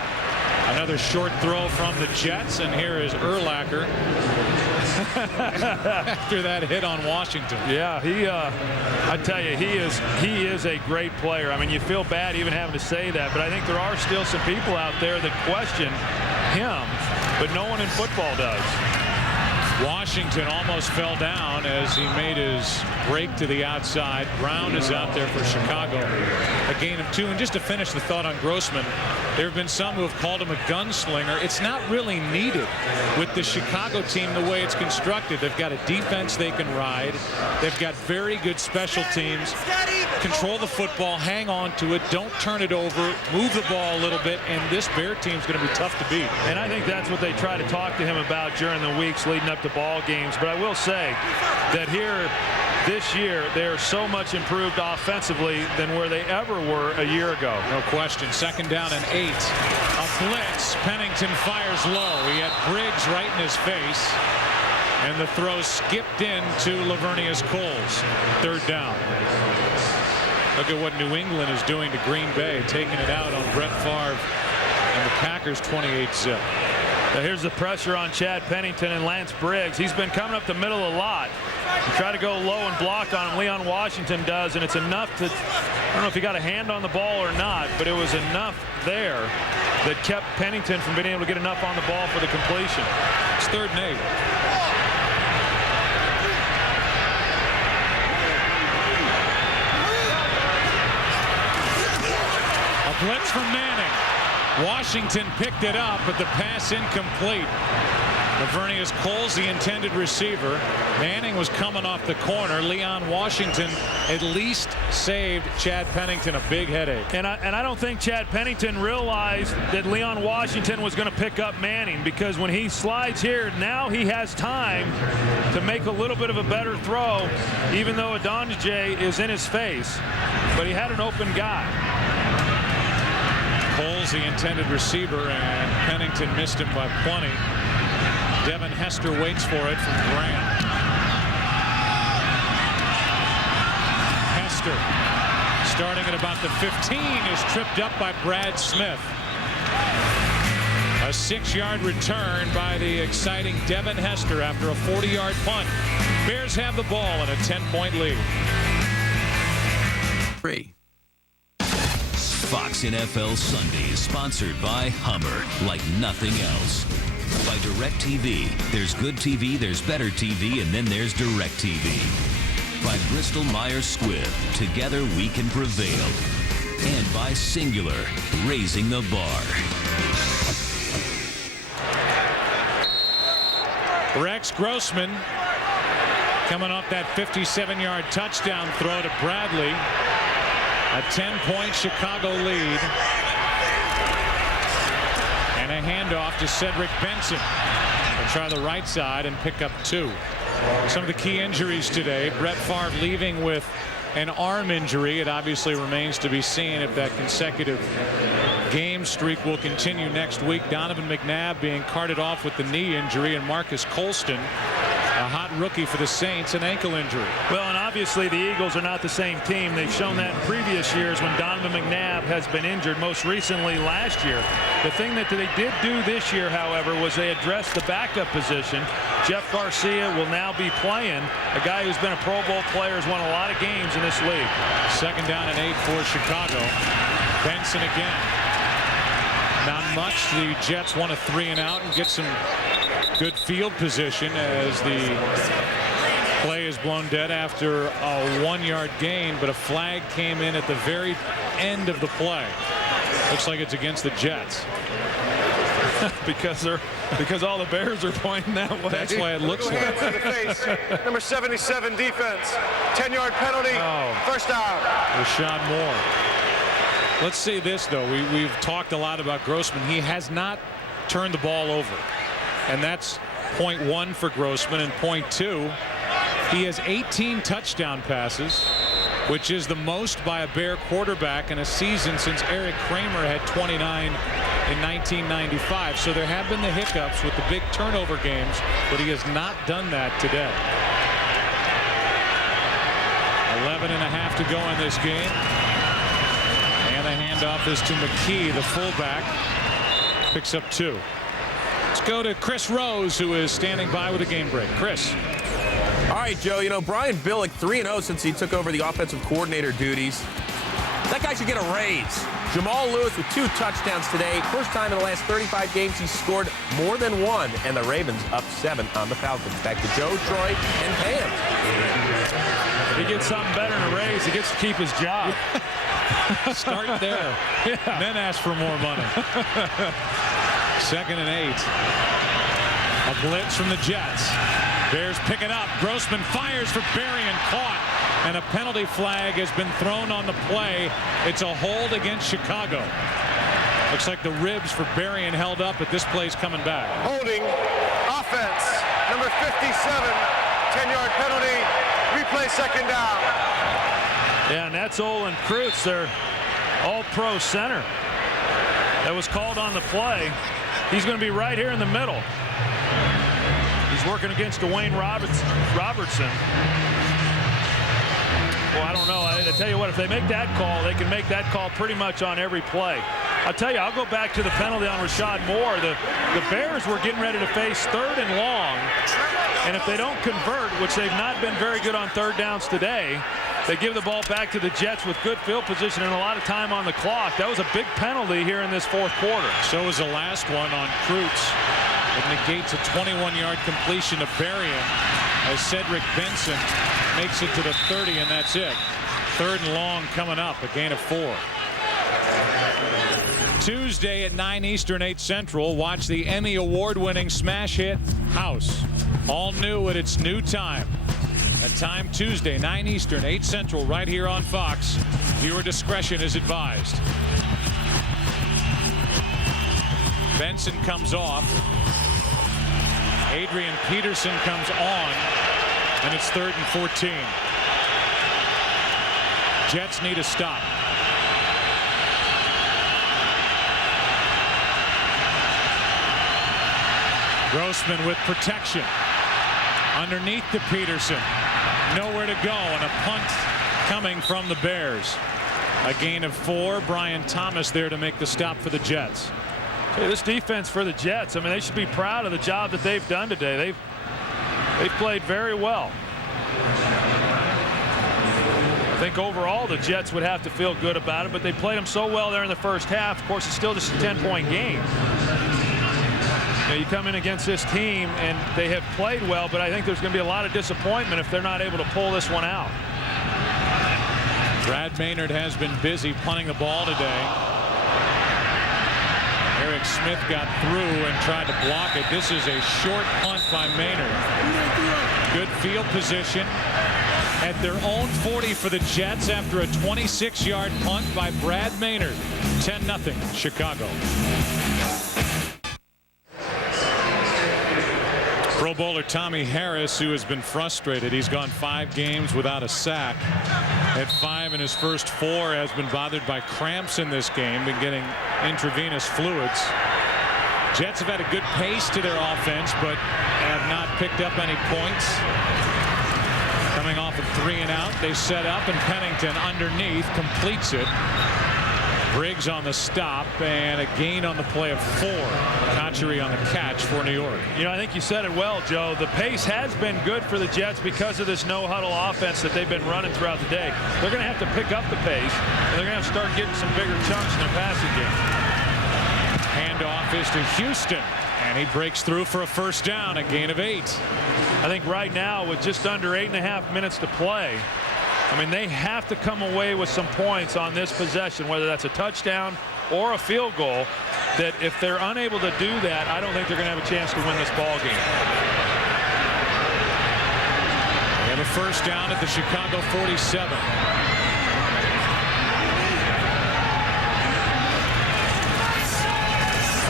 Another short throw from the Jets, and here is Urlacher after that hit on Washington. Yeah, I tell you, he is a great player. I mean, you feel bad even having to say that, but I think there are still some people out there that question him, but no one in football does. Washington almost fell down as he made his break to the outside. Brown is out there for Chicago. A gain of 2. And just to finish the thought on Grossman, there have been some who have called him a gunslinger. It's not really needed with the Chicago team the way it's constructed. They've got a defense they can ride. They've got very good special teams. Control the football, hang on to it, don't turn it over, move the ball a little bit, and this Bear team's going to be tough to beat. And I think that's what they try to talk to him about during the weeks leading up to ball games. But I will say that here this year they're so much improved offensively than where they ever were a year ago. No question. 2nd down and 8. A blitz. Pennington fires low. He had Briggs right in his face, and the throw skipped in to Lavernius Coles. 3rd down. Look at what New England is doing to Green Bay, taking it out on Brett Favre and the Packers 28-zip. Now here's the pressure on Chad Pennington and Lance Briggs. He's been coming up the middle a lot. You try to go low and block on him. Leon Washington does, and it's enough to, I don't know if he got a hand on the ball or not, but it was enough there that kept Pennington from being able to get enough on the ball for the completion. It's 3rd and 8. A blitz from Manning. Washington picked it up, but the pass incomplete. Lavernius Coles, the intended receiver. Manning was coming off the corner. Leon Washington at least saved Chad Pennington a big headache. And I don't think Chad Pennington realized that Leon Washington was going to pick up Manning, because when he slides here, now he has time to make a little bit of a better throw, even though Adonijay is in his face. But he had an open guy. Coles, the intended receiver, and Pennington missed him by plenty. Devin Hester waits for it from Grant. Hester, starting at about the 15, is tripped up by Brad Smith. A 6-yard return by the exciting Devin Hester after a 40-yard punt. Bears have the ball in a 10-point lead. 3. Fox NFL Sunday is sponsored by Hummer, like nothing else. By DirecTV, there's good TV, there's better TV, and then there's DirecTV. By Bristol Myers Squibb, together we can prevail. And by Singular, raising the bar. Rex Grossman coming off that 57-yard touchdown throw to Bradley. A 10-point Chicago lead. And a handoff to Cedric Benson. He'll try the right side and pick up 2. Some of the key injuries today. Brett Favre leaving with an arm injury. It obviously remains to be seen if that consecutive game streak will continue next week. Donovan McNabb being carted off with the knee injury, and Marcus Colston, a hot rookie for the Saints, an ankle injury. Well, and obviously the Eagles are not the same team. They've shown that in previous years when Donovan McNabb has been injured, most recently last year. The thing that they did do this year, however, was they addressed the backup position. Jeff Garcia will now be playing, a guy who's been a Pro Bowl player, has won a lot of games in this league. 2nd down and 8 for Chicago. Benson again. Not much. The Jets want a 3-and-out and get some good field position as the play is blown dead after a 1-yard gain, but a flag came in at the very end of the play. Looks like it's against the Jets. because all the Bears are pointing that way. That's why it looks like. To the face. Number 77 defense. 10-yard penalty. First down. Rashad Moore. Let's say this, though. We've talked a lot about Grossman. He has not turned the ball over. And that's point 1 for Grossman. And point 2, he has 18 touchdown passes, which is the most by a Bear quarterback in a season since Eric Kramer had 29 in 1995. So there have been the hiccups with the big turnover games, but he has not done that today. 11.5 to go in this game. And the handoff is to McKee, the fullback. Picks up 2. Let's go to Chris Rose, who is standing by with a game break. Chris. All right, Joe, Brian Billick, 3-0 since he took over the offensive coordinator duties. That guy should get a raise. Jamal Lewis with 2 touchdowns today. First time in the last 35 games he's scored more than 1, and the Ravens up 7 on the Falcons. Back to Joe, Troy, and Pam. If he gets something better than a raise, he gets to keep his job. Start there. Then ask for more money. 2nd and 8. A blitz from the Jets. Bears pick it up. Grossman fires for Berrien, caught, and a penalty flag has been thrown on the play. It's a hold against Chicago. Looks like the ribs for Berrien held up, but this play's coming back. Holding offense. Number 57. 10-yard penalty. Replay 2nd down. Yeah, and that's Olin Kreutz, their all-pro center. That was called on the play. He's going to be right here in the middle. He's working against Dwayne Robertson. Well, I don't know. I tell you what, if they make that call, they can make that call pretty much on every play. I'll tell you, I'll go back to the penalty on Rashad Moore. The Bears were getting ready to face 3rd and long, and if they don't convert, which they've not been very good on 3rd downs today, they give the ball back to the Jets with good field position and a lot of time on the clock. That was a big penalty here in this 4th quarter. So was the last one on Curt. It negates a 21-yard completion to Berrien as Cedric Benson makes it to the 30, and that's it. 3rd and long coming up, a gain of 4. Tuesday at 9 Eastern, 8 Central, watch the Emmy Award-winning smash hit House. All new at its new time. At time Tuesday, 9 Eastern, 8 Central, right here on Fox. Viewer discretion is advised. Benson comes off. Adrian Peterson comes on, and it's 3rd and 14. Jets need a stop. Grossman with protection underneath to Peterson. Nowhere to go, and a punt coming from the Bears. A gain of 4. Brian Thomas there to make the stop for the Jets. Hey, this defense for the Jets, I mean, they should be proud of the job that they've done today. They've played very well. I think overall the Jets would have to feel good about it, but they played them so well there in the first half. Of course, it's still just a 10-point game. You come in against this team and they have played well, but I think there's going to be a lot of disappointment if they're not able to pull this one out. Brad Maynard has been busy punting the ball today. Eric Smith got through and tried to block it. This is a short punt by Maynard. Good field position at their own 40 for the Jets after a 26-yard punt by Brad Maynard. 10-0 Chicago. Pro Bowler Tommy Harris, who has been frustrated. He's gone 5 games without a sack. At 5 in his first 4, has been bothered by cramps in this game, been getting intravenous fluids. Jets have had a good pace to their offense, but have not picked up any points. Coming off a 3 and out, they set up, and Pennington underneath completes it. Briggs on the stop, and a gain on the play of 4. Conchery on the catch for New York. You know, I think you said it well, Joe. The pace has been good for the Jets because of this no-huddle offense that they've been running throughout the day. They're going to have to pick up the pace, and they're going to have to start getting some bigger chunks in their passing game. Handoff is to Houston, and he breaks through for a first down, a gain of 8. I think right now, with just under 8.5 minutes to play, I mean, they have to come away with some points on this possession, whether that's a touchdown or a field goal, that if they're unable to do that, I don't think they're going to have a chance to win this ball game. They have a first down at the Chicago 47.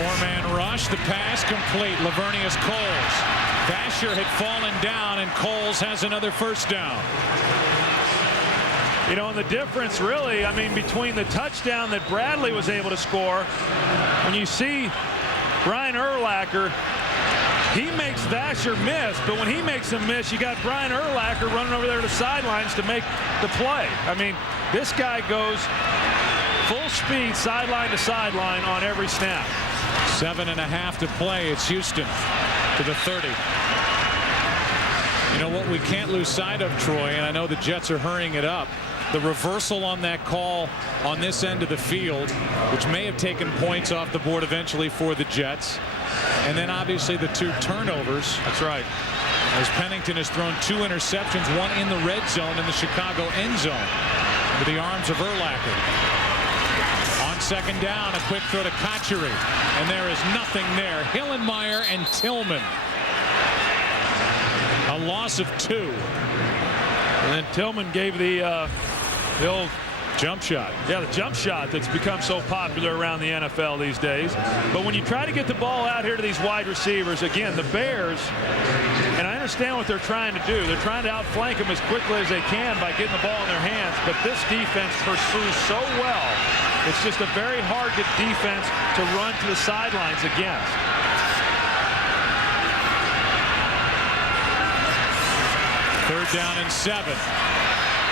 Four-man rush, the pass complete. Lavernius Coles. Vasher had fallen down, and Coles has another first down. You know, and the difference really, I mean, between the touchdown that Bradley was able to score, when you see Brian Urlacher, he makes Vasher miss, but when he makes him miss, you got Brian Urlacher running over there to the sidelines to make the play. I mean, this guy goes full speed sideline to sideline on every snap. 7.5 to play. It's Houston to the 30. You know what we can't lose sight of, Troy, and I know the Jets are hurrying it up. The reversal on that call on this end of the field, which may have taken points off the board eventually for the Jets. And then obviously the 2 turnovers. That's right. As Pennington has thrown 2 interceptions, one in the red zone in the Chicago end zone into the arms of Urlacher. On second down, a quick throw to Conchery, and there is nothing there. Hillenmeyer and Tillman. A loss of 2. And then Tillman gave the old jump shot. Yeah, the jump shot that's become so popular around the NFL these days. But when you try to get the ball out here to these wide receivers, again, the Bears, and I understand what they're trying to do. They're trying to outflank them as quickly as they can by getting the ball in their hands. But this defense pursues so well. It's just a very hard defense to run to the sidelines against. Third down and 7.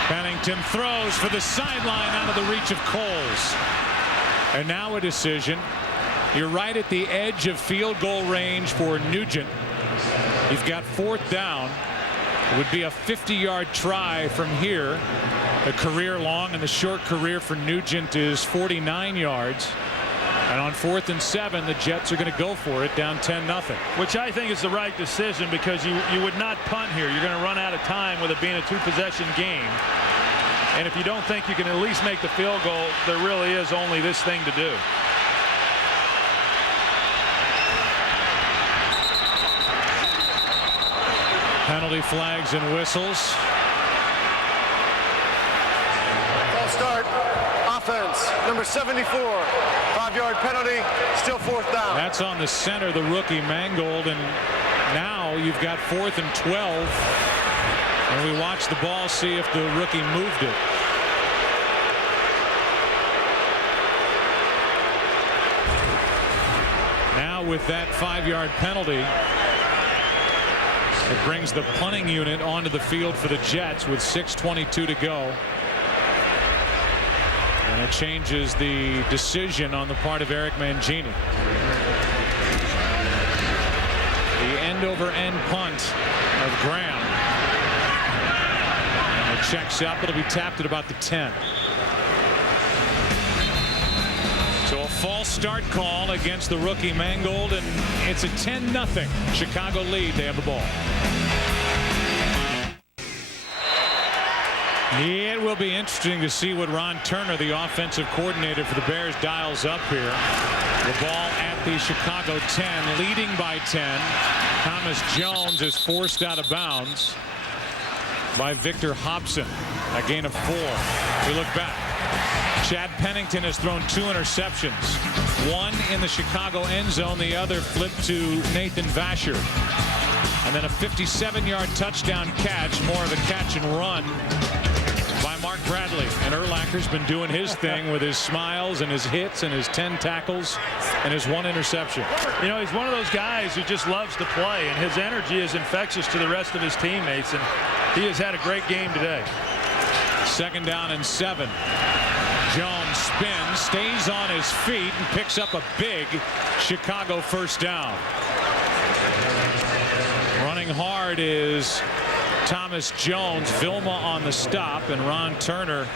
Pennington throws for the sideline out of the reach of Coles. And now a decision. You're right at the edge of field goal range for Nugent. You've got 4th down. It would be a 50-yard try from here. A career long, and the short career for Nugent is 49 yards. And on 4th and 7, the Jets are going to go for it, down 10-0. Which I think is the right decision, because you would not punt here. You're going to run out of time with it being a 2-possession game. And if you don't think you can at least make the field goal, there really is only this thing to do. Penalty flags and whistles. False start. Offense. Number 74. 5-yard penalty. Still 4th down. That's on the center, the rookie Mangold. And now you've got 4th and 12. And we watch the ball, see if the rookie moved it. Now with that 5-yard penalty, it brings the punting unit onto the field for the Jets with 6:22 to go. And it changes the decision on the part of Eric Mangini. The end-over-end punt of Graham. And it checks up. It'll be tapped at about the 10. So a false start call against the rookie Mangold, and it's a 10-0 Chicago lead. They have the ball. It will be interesting to see what Ron Turner, the offensive coordinator for the Bears, dials up here. The ball at the Chicago 10, leading by 10. Thomas Jones is forced out of bounds by Victor Hobson. A gain of 4. We look back. Chad Pennington has thrown 2 interceptions. One in the Chicago end zone, the other flipped to Nathan Vasher. And then a 57-yard touchdown catch, more of a catch and run by Mark Bradley. And Urlacher's been doing his thing with his smiles and his hits and his 10 tackles and his 1 interception. You know, he's one of those guys who just loves to play, and his energy is infectious to the rest of his teammates, and he has had a great game today. 2nd down and 7. Jones spins, stays on his feet, and picks up a big Chicago 1st down. Running hard is Thomas Jones. Vilma on the stop, and Ron Turner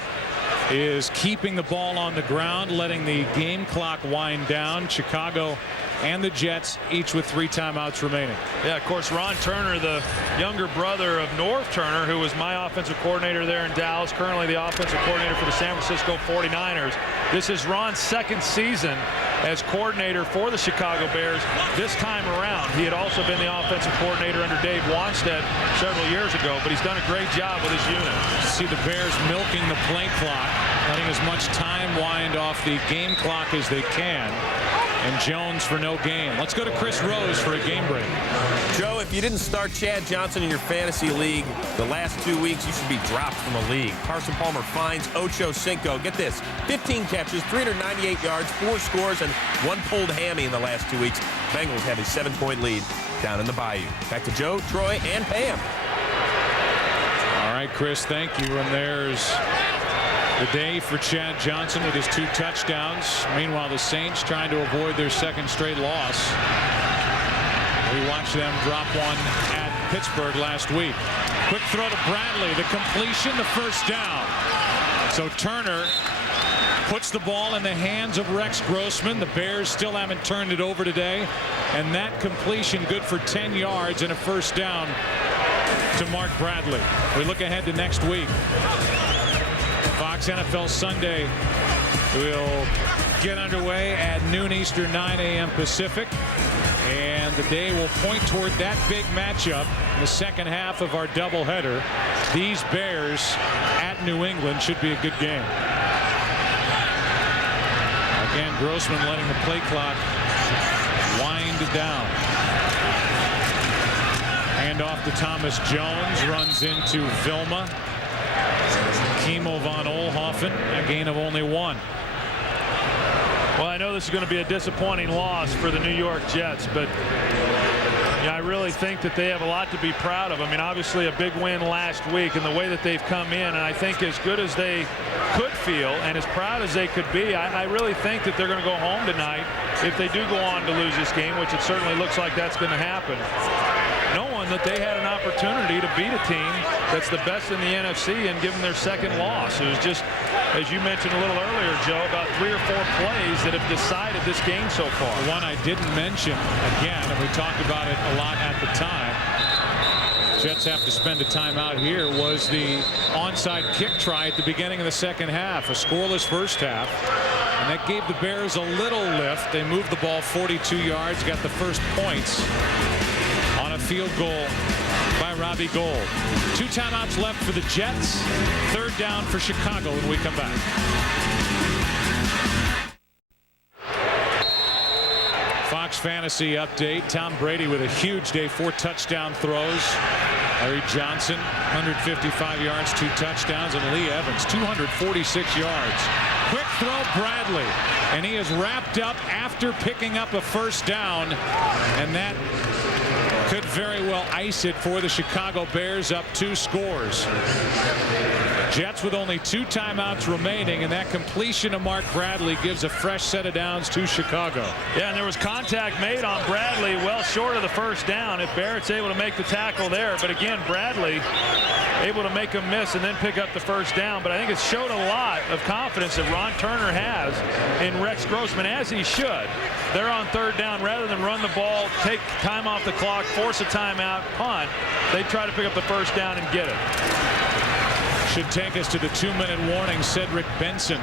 is keeping the ball on the ground, letting the game clock wind down. Chicago and the Jets each with 3 timeouts remaining. Yeah, of course, Ron Turner, the younger brother of Norv Turner, who was my offensive coordinator there in Dallas, currently the offensive coordinator for the San Francisco 49ers. This is Ron's 2nd season as coordinator for the Chicago Bears. This time around, he had also been the offensive coordinator under Dave Wanstead several years ago, but he's done a great job with his unit. See the Bears milking the play clock, letting as much time wind off the game clock as they can. And Jones for no gain. Let's go to Chris Rose for a game break. Joe, if you didn't start Chad Johnson in your fantasy league the last 2 weeks, you should be dropped from the league. Carson Palmer finds Ocho Cinco. Get this, 15 catches, 398 yards, 4 scores, and 1 pulled hammy in the last 2 weeks. Bengals have a 7-point lead down in the Bayou. Back to Joe, Troy, and Pam. All right, Chris, thank you. And there's the day for Chad Johnson with his 2 touchdowns. Meanwhile, the Saints trying to avoid their 2nd straight loss. We watched them drop one at Pittsburgh last week. Quick throw to Bradley. The completion, the 1st down. So Turner puts the ball in the hands of Rex Grossman. The Bears still haven't turned it over today. And that completion good for 10 yards and a 1st down to Mark Bradley. We look ahead to next week. Fox NFL Sunday will get underway at noon Eastern, 9 a.m. Pacific. And the day will point toward that big matchup in the 2nd half of our doubleheader. These Bears at New England should be a good game. Again, Grossman letting the play clock wind down. Hand off to Thomas Jones, runs into Vilma. Kimo von Oelhoffen, a gain of only 1. Well, I know this is going to be a disappointing loss for the New York Jets, but Yeah, I really think that they have a lot to be proud of. I mean, obviously a big win last week, and the way that they've come in, and I think as good as they could feel and as proud as they could be, I really think that they're going to go home tonight if they do go on to lose this game, which it certainly looks like that's going to happen, knowing that they had an opportunity to beat a team that's the best in the NFC and give them their second loss. It was just, as you mentioned a little earlier, Joe, about 3 or 4 plays that have decided this game so far. The one I didn't mention, again, and we talked about it a lot at the time, Jets have to spend a timeout here, was the onside kick try at the beginning of the second half. A scoreless first half, and that gave the Bears a little lift. They moved the ball 42 yards, got the first points on a field goal by Robbie Gould. 2 timeouts left for the Jets. 3rd down for Chicago when we come back. Fox Fantasy update. Tom Brady with a huge day, 4 touchdown throws. Larry Johnson, 155 yards, 2 touchdowns, and Lee Evans, 246 yards. Quick throw, Bradley, and he is wrapped up after picking up a first down, and that could very well ice it for the Chicago Bears, up 2 scores. Jets with only 2 timeouts remaining, and that completion of Mark Bradley gives a fresh set of downs to Chicago. Yeah, and there was contact made on Bradley well short of the first down. If Barrett's able to make the tackle there, but again, Bradley able to make a miss and then pick up the first down. But I think it showed a lot of confidence that Ron Turner has in Rex Grossman, as he should. They're on 3rd down. Rather than run the ball, take time off the clock, force a timeout, punt, they try to pick up the first down and get it. Should take us to the 2-minute warning. Cedric Benson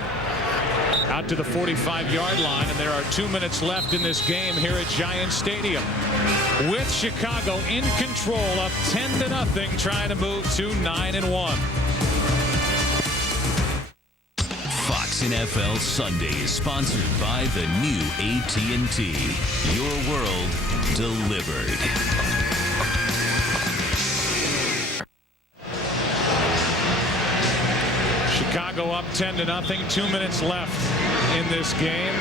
out to the 45-yard line, and there are 2 minutes left in this game here at Giant Stadium, with Chicago in control, up 10-0, trying to move to 9-1. Fox NFL Sunday is sponsored by the new AT&T. Your world delivered. Chicago up 10-0, 2 minutes left in this game.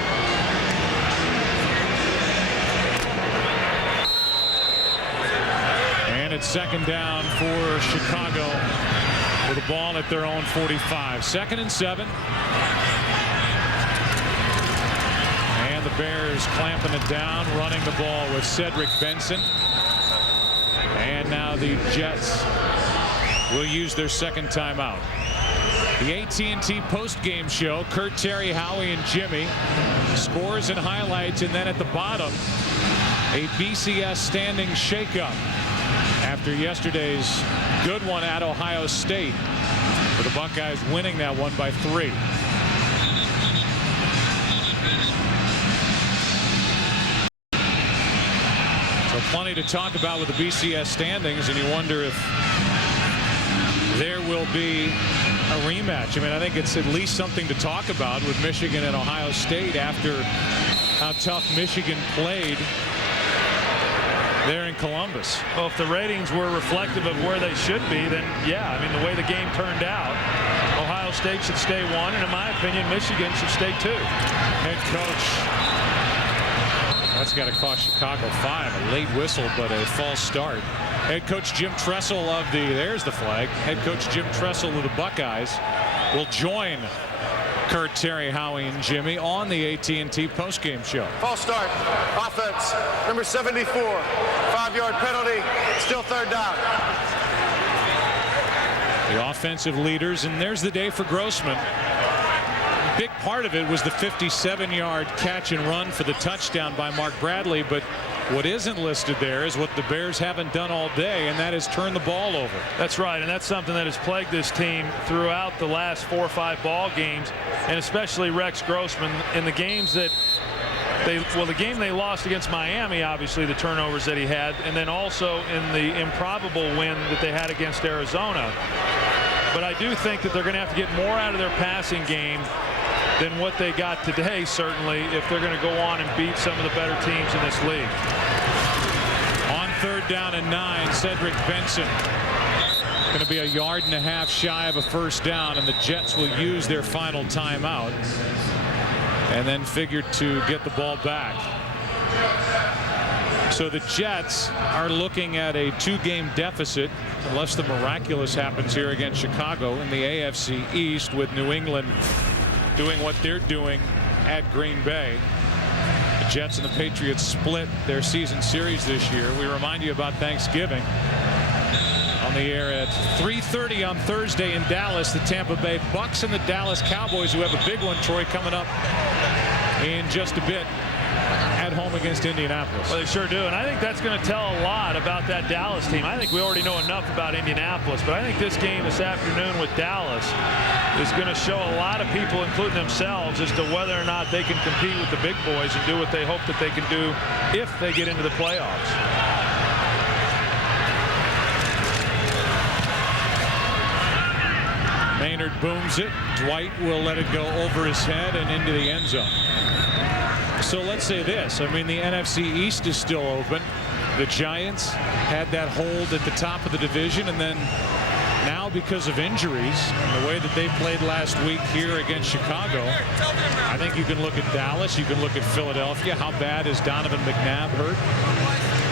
And it's 2nd down for Chicago with the ball at their own 45. 2nd and 7. And the Bears clamping it down, running the ball with Cedric Benson. And now the Jets will use their 2nd timeout. The AT&T post-game show, Curt, Terry, Howie, and Jimmy. Scores and highlights, and then at the bottom, a BCS standing shakeup after yesterday's good one at Ohio State, with the Buckeyes winning that one by 3. So plenty to talk about with the BCS standings, and you wonder if there will be a rematch. I mean, I think it's at least something to talk about with Michigan and Ohio State after how tough Michigan played there in Columbus. Well, if the ratings were reflective of where they should be, then yeah, I mean, the way the game turned out, Ohio State should stay 1, and in my opinion, Michigan should stay 2. Head coach, that's got to cost Chicago 5. A late whistle, but a false start. Head coach Jim Tressel of the, there's the flag. Head coach Jim Tressel of the Buckeyes will join Curt, Terry, Howie, and Jimmy on the AT&T postgame show. False start. Offense. Number 74. 5-yard penalty. Still 3rd down. The offensive leaders, and there's the day for Grossman. Big part of it was the 57-yard catch and run for the touchdown by Mark Bradley, but what isn't listed there is what the Bears haven't done all day, and that is turn the ball over. That's right, and that's something that has plagued this team throughout the last 4 or 5 ball games, and especially Rex Grossman in the games that the game they lost against Miami, obviously the turnovers that he had, and then also in the improbable win that they had against Arizona. But I do think that they're going to have to get more out of their passing game than what they got today, certainly, if they're going to go on and beat some of the better teams in this league. On 3rd down and 9, Cedric Benson going to be 1.5 yards shy of a first down, and the Jets will use their final timeout and then figure to get the ball back. So the Jets are looking at a 2-game deficit unless the miraculous happens here against Chicago in the AFC East, with New England doing what they're doing at Green Bay. The Jets and the Patriots split their season series this year. We remind you about Thanksgiving. On the air at 3:30 on Thursday in Dallas, the Tampa Bay Bucks and the Dallas Cowboys, who have a big one, Troy, coming up in just a bit at home against Indianapolis. Well, they sure do, and I think that's going to tell a lot about that Dallas team. I think we already know enough about Indianapolis, but I think this game this afternoon with Dallas is going to show a lot of people, including themselves, as to whether or not they can compete with the big boys and do what they hope that they can do if they get into the playoffs. Maynard booms it. Dwight will let it go over his head and into the end zone. So let's say this. I mean, the NFC East is still open. The Giants had that hold at the top of the division, and then now, because of injuries and the way that they played last week here against Chicago, I think you can look at Dallas, you can look at Philadelphia. How bad is Donovan McNabb hurt?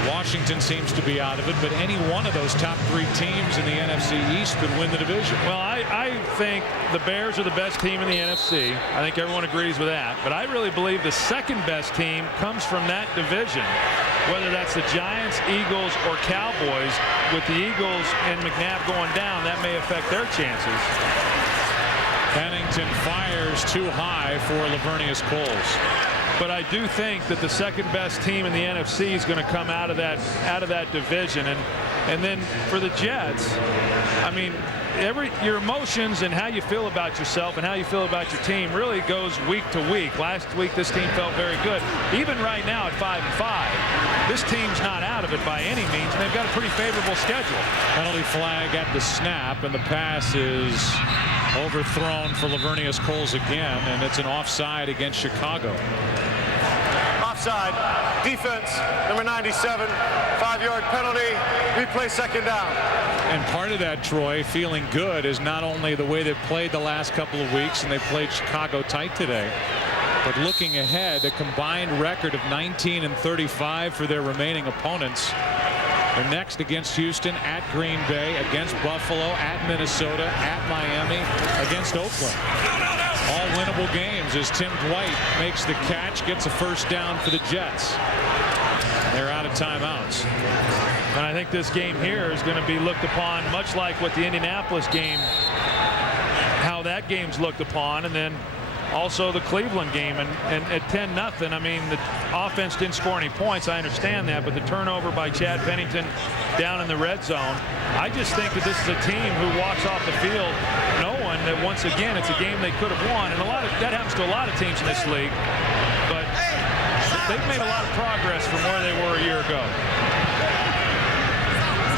Washington seems to be out of it, but any one of those top 3 teams in the NFC East could win the division. Well, I think the Bears are the best team in the NFC. I think everyone agrees with that. But I really believe the second best team comes from that division, whether that's the Giants, Eagles, or Cowboys. With the Eagles and McNabb going down, that may affect their chances. Pennington fires too high for Lavernius Coles. But I do think that the second best team in the NFC is going to come out of that division, and then for the Jets, I mean, your emotions and how you feel about yourself and how you feel about your team really goes week to week. Last week this team felt very good. Even right now at 5-5, this team's not out of it by any means, and they've got a pretty favorable schedule. Penalty flag at the snap, and the pass is overthrown for Lavernius Coles again, and it's an offside against Chicago. Offside. Defense, number 97, 5-yard penalty. Replay second down. And part of that, Troy, feeling good, is not only the way they've played the last couple of weeks, and they played Chicago tight today, but looking ahead, a combined record of 19-35 for their remaining opponents. They're next against Houston, at Green Bay, against Buffalo, at Minnesota, at Miami, against Oakland. All winnable games as Tim Dwight makes the catch, gets a first down for the Jets. They're out of timeouts. And I think this game here is going to be looked upon much like what the Indianapolis game, how that game's looked upon, and then also the Cleveland game. And at 10-0, I mean, the offense didn't score any points. I understand that, but the turnover by Chad Pennington down in the red zone, I just think that this is a team who walks off the field knowing that once again it's a game they could have won, and that happens to a lot of teams in this league. But they've made a lot of progress from where they were a year ago.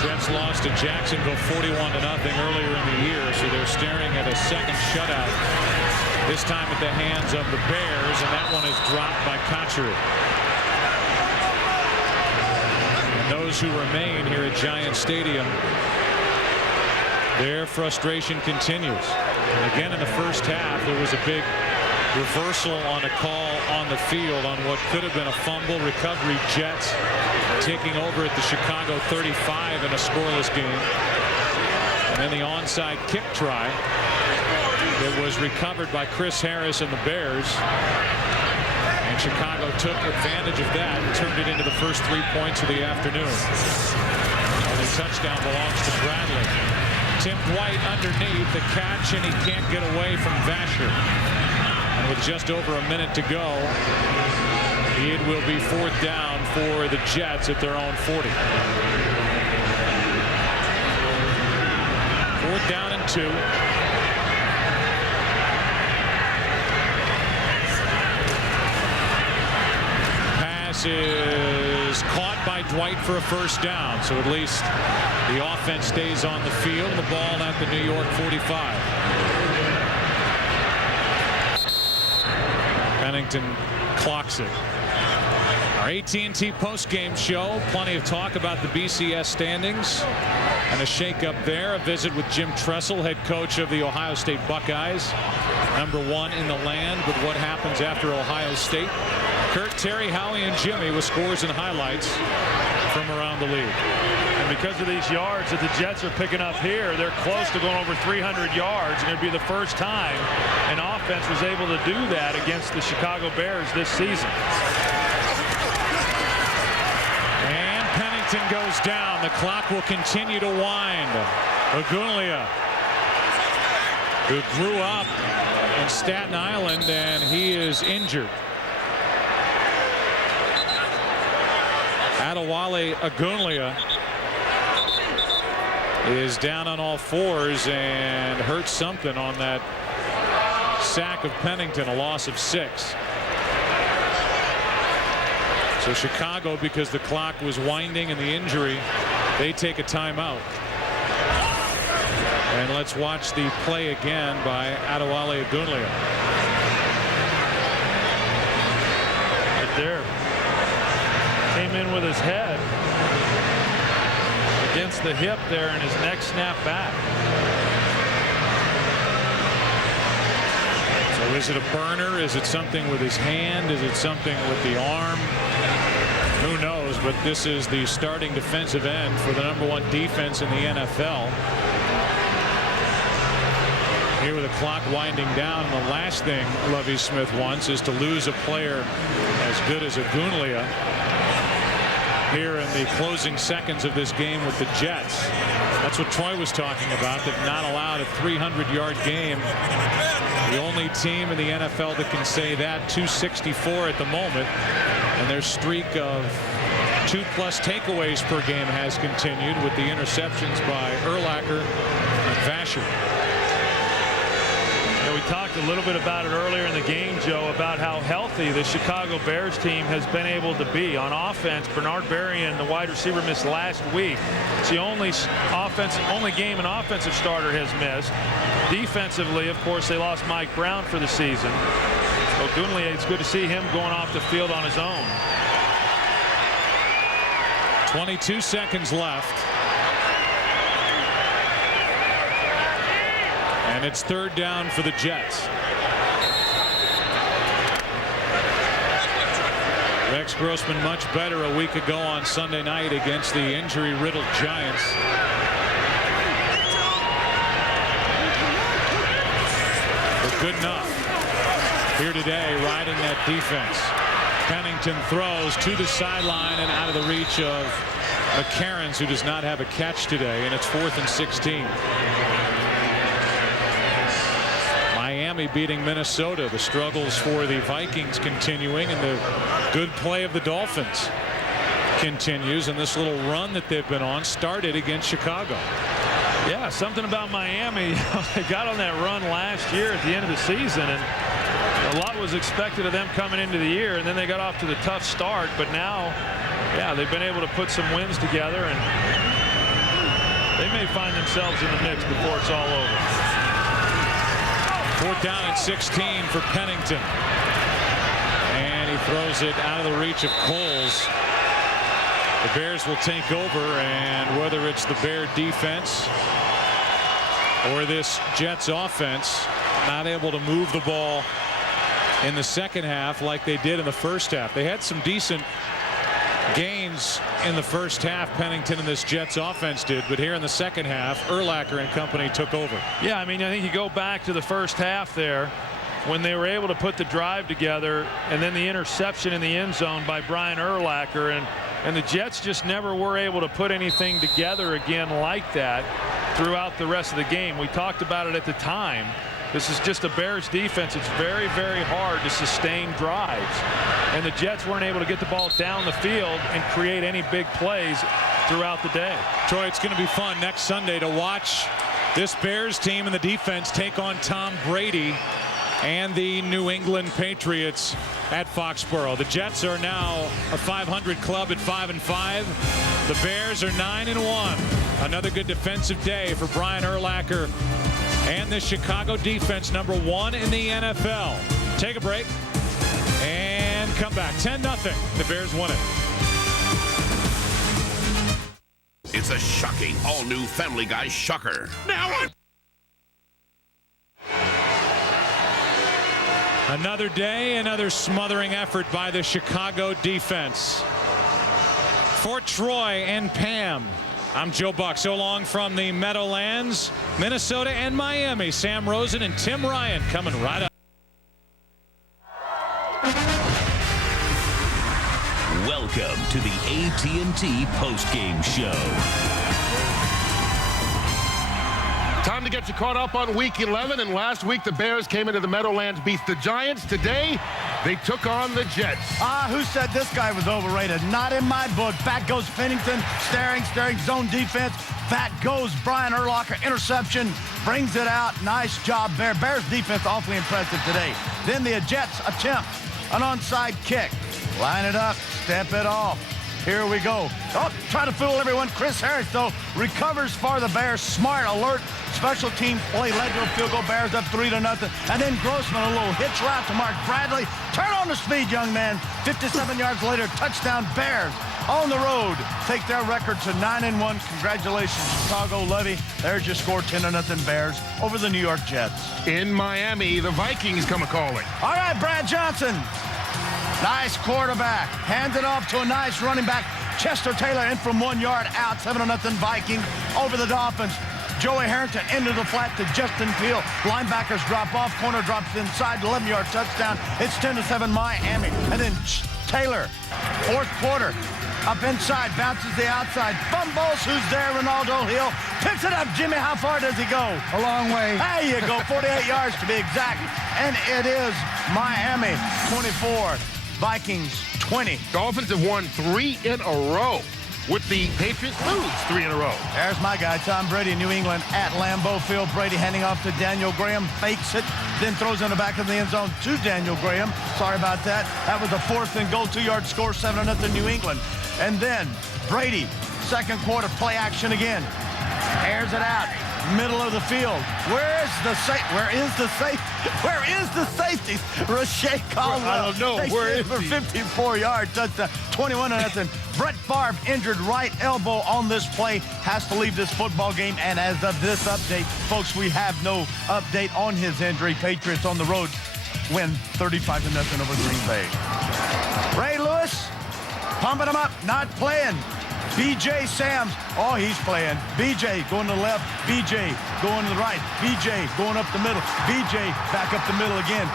Jets lost to Jacksonville 41-0 earlier in the year, so they're staring at a second shutout, this time at the hands of the Bears, and that one is dropped by Cotchery. And those who remain here at Giant Stadium, their frustration continues. And again, in the first half, there was a big reversal on a call on the field on what could have been a fumble recovery. Jets taking over at the Chicago 35 in a scoreless game. And then the onside kick try. It was recovered by Chris Harris and the Bears. And Chicago took advantage of that and turned it into the first 3 points of the afternoon. And the touchdown belongs to Bradley. Tim Dwight underneath the catch, and he can't get away from Vasher. And with just over a minute to go, it will be 4th down for the Jets at their own 40. 4th down and 2. Pass is caught by Dwight for a first down, so at least the offense stays on the field. The ball at the New York 45. Pennington clocks it. Our AT&T postgame show. Plenty of talk about the BCS standings and a shakeup there. A visit with Jim Tressel, head coach of the Ohio State Buckeyes. #1 in the land with what happens after Ohio State. Curt, Terry, Howie, and Jimmy with scores and highlights from around the league. And because of these yards that the Jets are picking up here, they're close to going over 300 yards, and it'd be the first time an offense was able to do that against the Chicago Bears this season. And Pennington goes down. The clock will continue to wind. Ogunleye, who grew up in Staten Island, and he is injured. Adewale Ogunleye is down on all fours and hurt something on that sack of Pennington, a loss of 6. So Chicago, because the clock was winding and the injury, they take a timeout. And let's watch the play again by Adewale Ogunleye. Right there. Came in with his head against the hip there, and his neck snapped back. So is it a burner? Is it something with his hand? Is it something with the arm? Who knows? But this is the starting defensive end for the #1 defense in the NFL. Here with the clock winding down, and the last thing Lovie Smith wants is to lose a player as good as Ogunleye here in the closing seconds of this game with the Jets. That's what Troy was talking about. They've not allowed a 300-yard game. The only team in the NFL that can say that, 264 at the moment, and their streak of 2+ takeaways per game has continued with the interceptions by Urlacher and Vasher. We talked a little bit about it earlier in the game, Joe, about how healthy the Chicago Bears team has been able to be. On offense, Bernard Berrien, the wide receiver, missed last week. It's the only game an offensive starter has missed. Defensively, of course, they lost Mike Brown for the season. Ogunleye, it's good to see him going off the field on his own. 22 seconds left. And it's 3rd down for the Jets. Rex Grossman much better a week ago on Sunday night against the injury-riddled Giants. But good enough here today, riding that defense. Pennington throws to the sideline and out of the reach of McPherrin, who does not have a catch today, and it's 4th and 16. Miami beating Minnesota. The struggles for the Vikings continuing, and the good play of the Dolphins continues. And this little run that they've been on started against Chicago. Yeah, something about Miami. They got on that run last year at the end of the season, and a lot was expected of them coming into the year, and then they got off to the tough start. But now, yeah, they've been able to put some wins together, and they may find themselves in the mix before it's all over. 4th down and 16 for Pennington. And he throws it out of the reach of Coles. The Bears will take over, and whether it's the Bear defense or this Jets offense, not able to move the ball in the second half like they did in the first half. They had some decent gains in the first half, Pennington and this Jets offense did, but here in the second half, Urlacher and company took over. Yeah, I mean, I think you go back to the first half there when they were able to put the drive together, and then the interception in the end zone by Brian Urlacher, and the Jets just never were able to put anything together again like that throughout the rest of the game. We talked about it at the time. This is just a Bears defense. It's very, very hard to sustain drives. And the Jets weren't able to get the ball down the field and create any big plays throughout the day. Troy, it's going to be fun next Sunday to watch this Bears team and the defense take on Tom Brady and the New England Patriots at Foxborough. The Jets are now a 500 club at 5-5. The Bears are 9-1. Another good defensive day for Brian Urlacher and the Chicago defense, #1 in the NFL. Take a break and come back. 10-0. The Bears won it. It's a shocking all-new Family Guy shocker. Now Another day, another smothering effort by the Chicago defense. For Troy and Pam, I'm Joe Buck. So long from the Meadowlands, Minnesota and Miami. Sam Rosen and Tim Ryan coming right up. Welcome to the AT&T postgame show. Time to get you caught up on Week 11, and last week the Bears came into the Meadowlands, beat the Giants. Today, they took on the Jets. Who said this guy was overrated? Not in my book. Back goes Pennington, staring, zone defense. Back goes Brian Urlacher, interception, brings it out. Nice job, Bears defense awfully impressive today. Then the Jets attempt an onside kick. Line it up, step it off. Here we go. Oh, trying to fool everyone. Chris Harris, though, recovers for the Bears. Smart, alert, special teams play led to a field goal. Bears up 3-0. And then Grossman, a little hitch route to Mark Bradley. Turn on the speed, young man. 57 yards later, touchdown Bears on the road. Take their record to 9-1. Congratulations, Chicago. Levy, there's your score, 10-0 Bears over the New York Jets. In Miami, the Vikings come a-calling. All right, Brad Johnson. Nice quarterback. Hands it off to a nice running back. Chester Taylor in from 1 yard out. 7-0 Vikings over the Dolphins. Joey Harrington into the flat to Justin Peel. Linebackers drop off. Corner drops inside. 11-yard touchdown. It's 10-7 Miami. And then Taylor, fourth quarter. Up inside, bounces the outside, fumbles, who's there, Ronaldo Hill, picks it up, Jimmy, how far does he go? A long way. There you go, 48 yards to be exact, and it is Miami 24, Vikings 20. Dolphins have won 3 in a row, with the Patriots lose 3 in a row. There's my guy, Tom Brady, New England at Lambeau Field. Brady handing off to Daniel Graham, fakes it, then throws in the back of the end zone to Daniel Graham. Sorry about that. That was a 4th and goal, 2-yard score, 7-0 New England. And then Brady, second quarter, play action again. Airs it out, middle of the field. Where is the safety? Rashay Caldwell. I don't know. Where is he? 54-yard touchdown, 21-0. Brett Favre injured right elbow on this play. Has to leave this football game. And as of this update, folks, we have no update on his injury. Patriots on the road win 35-0 over Green Bay. Ray Lewis, pumping him up, not playing. B.J. Sams, oh, he's playing. B.J. going to the left, B.J. going to the right, B.J. going up the middle, B.J. back up the middle again.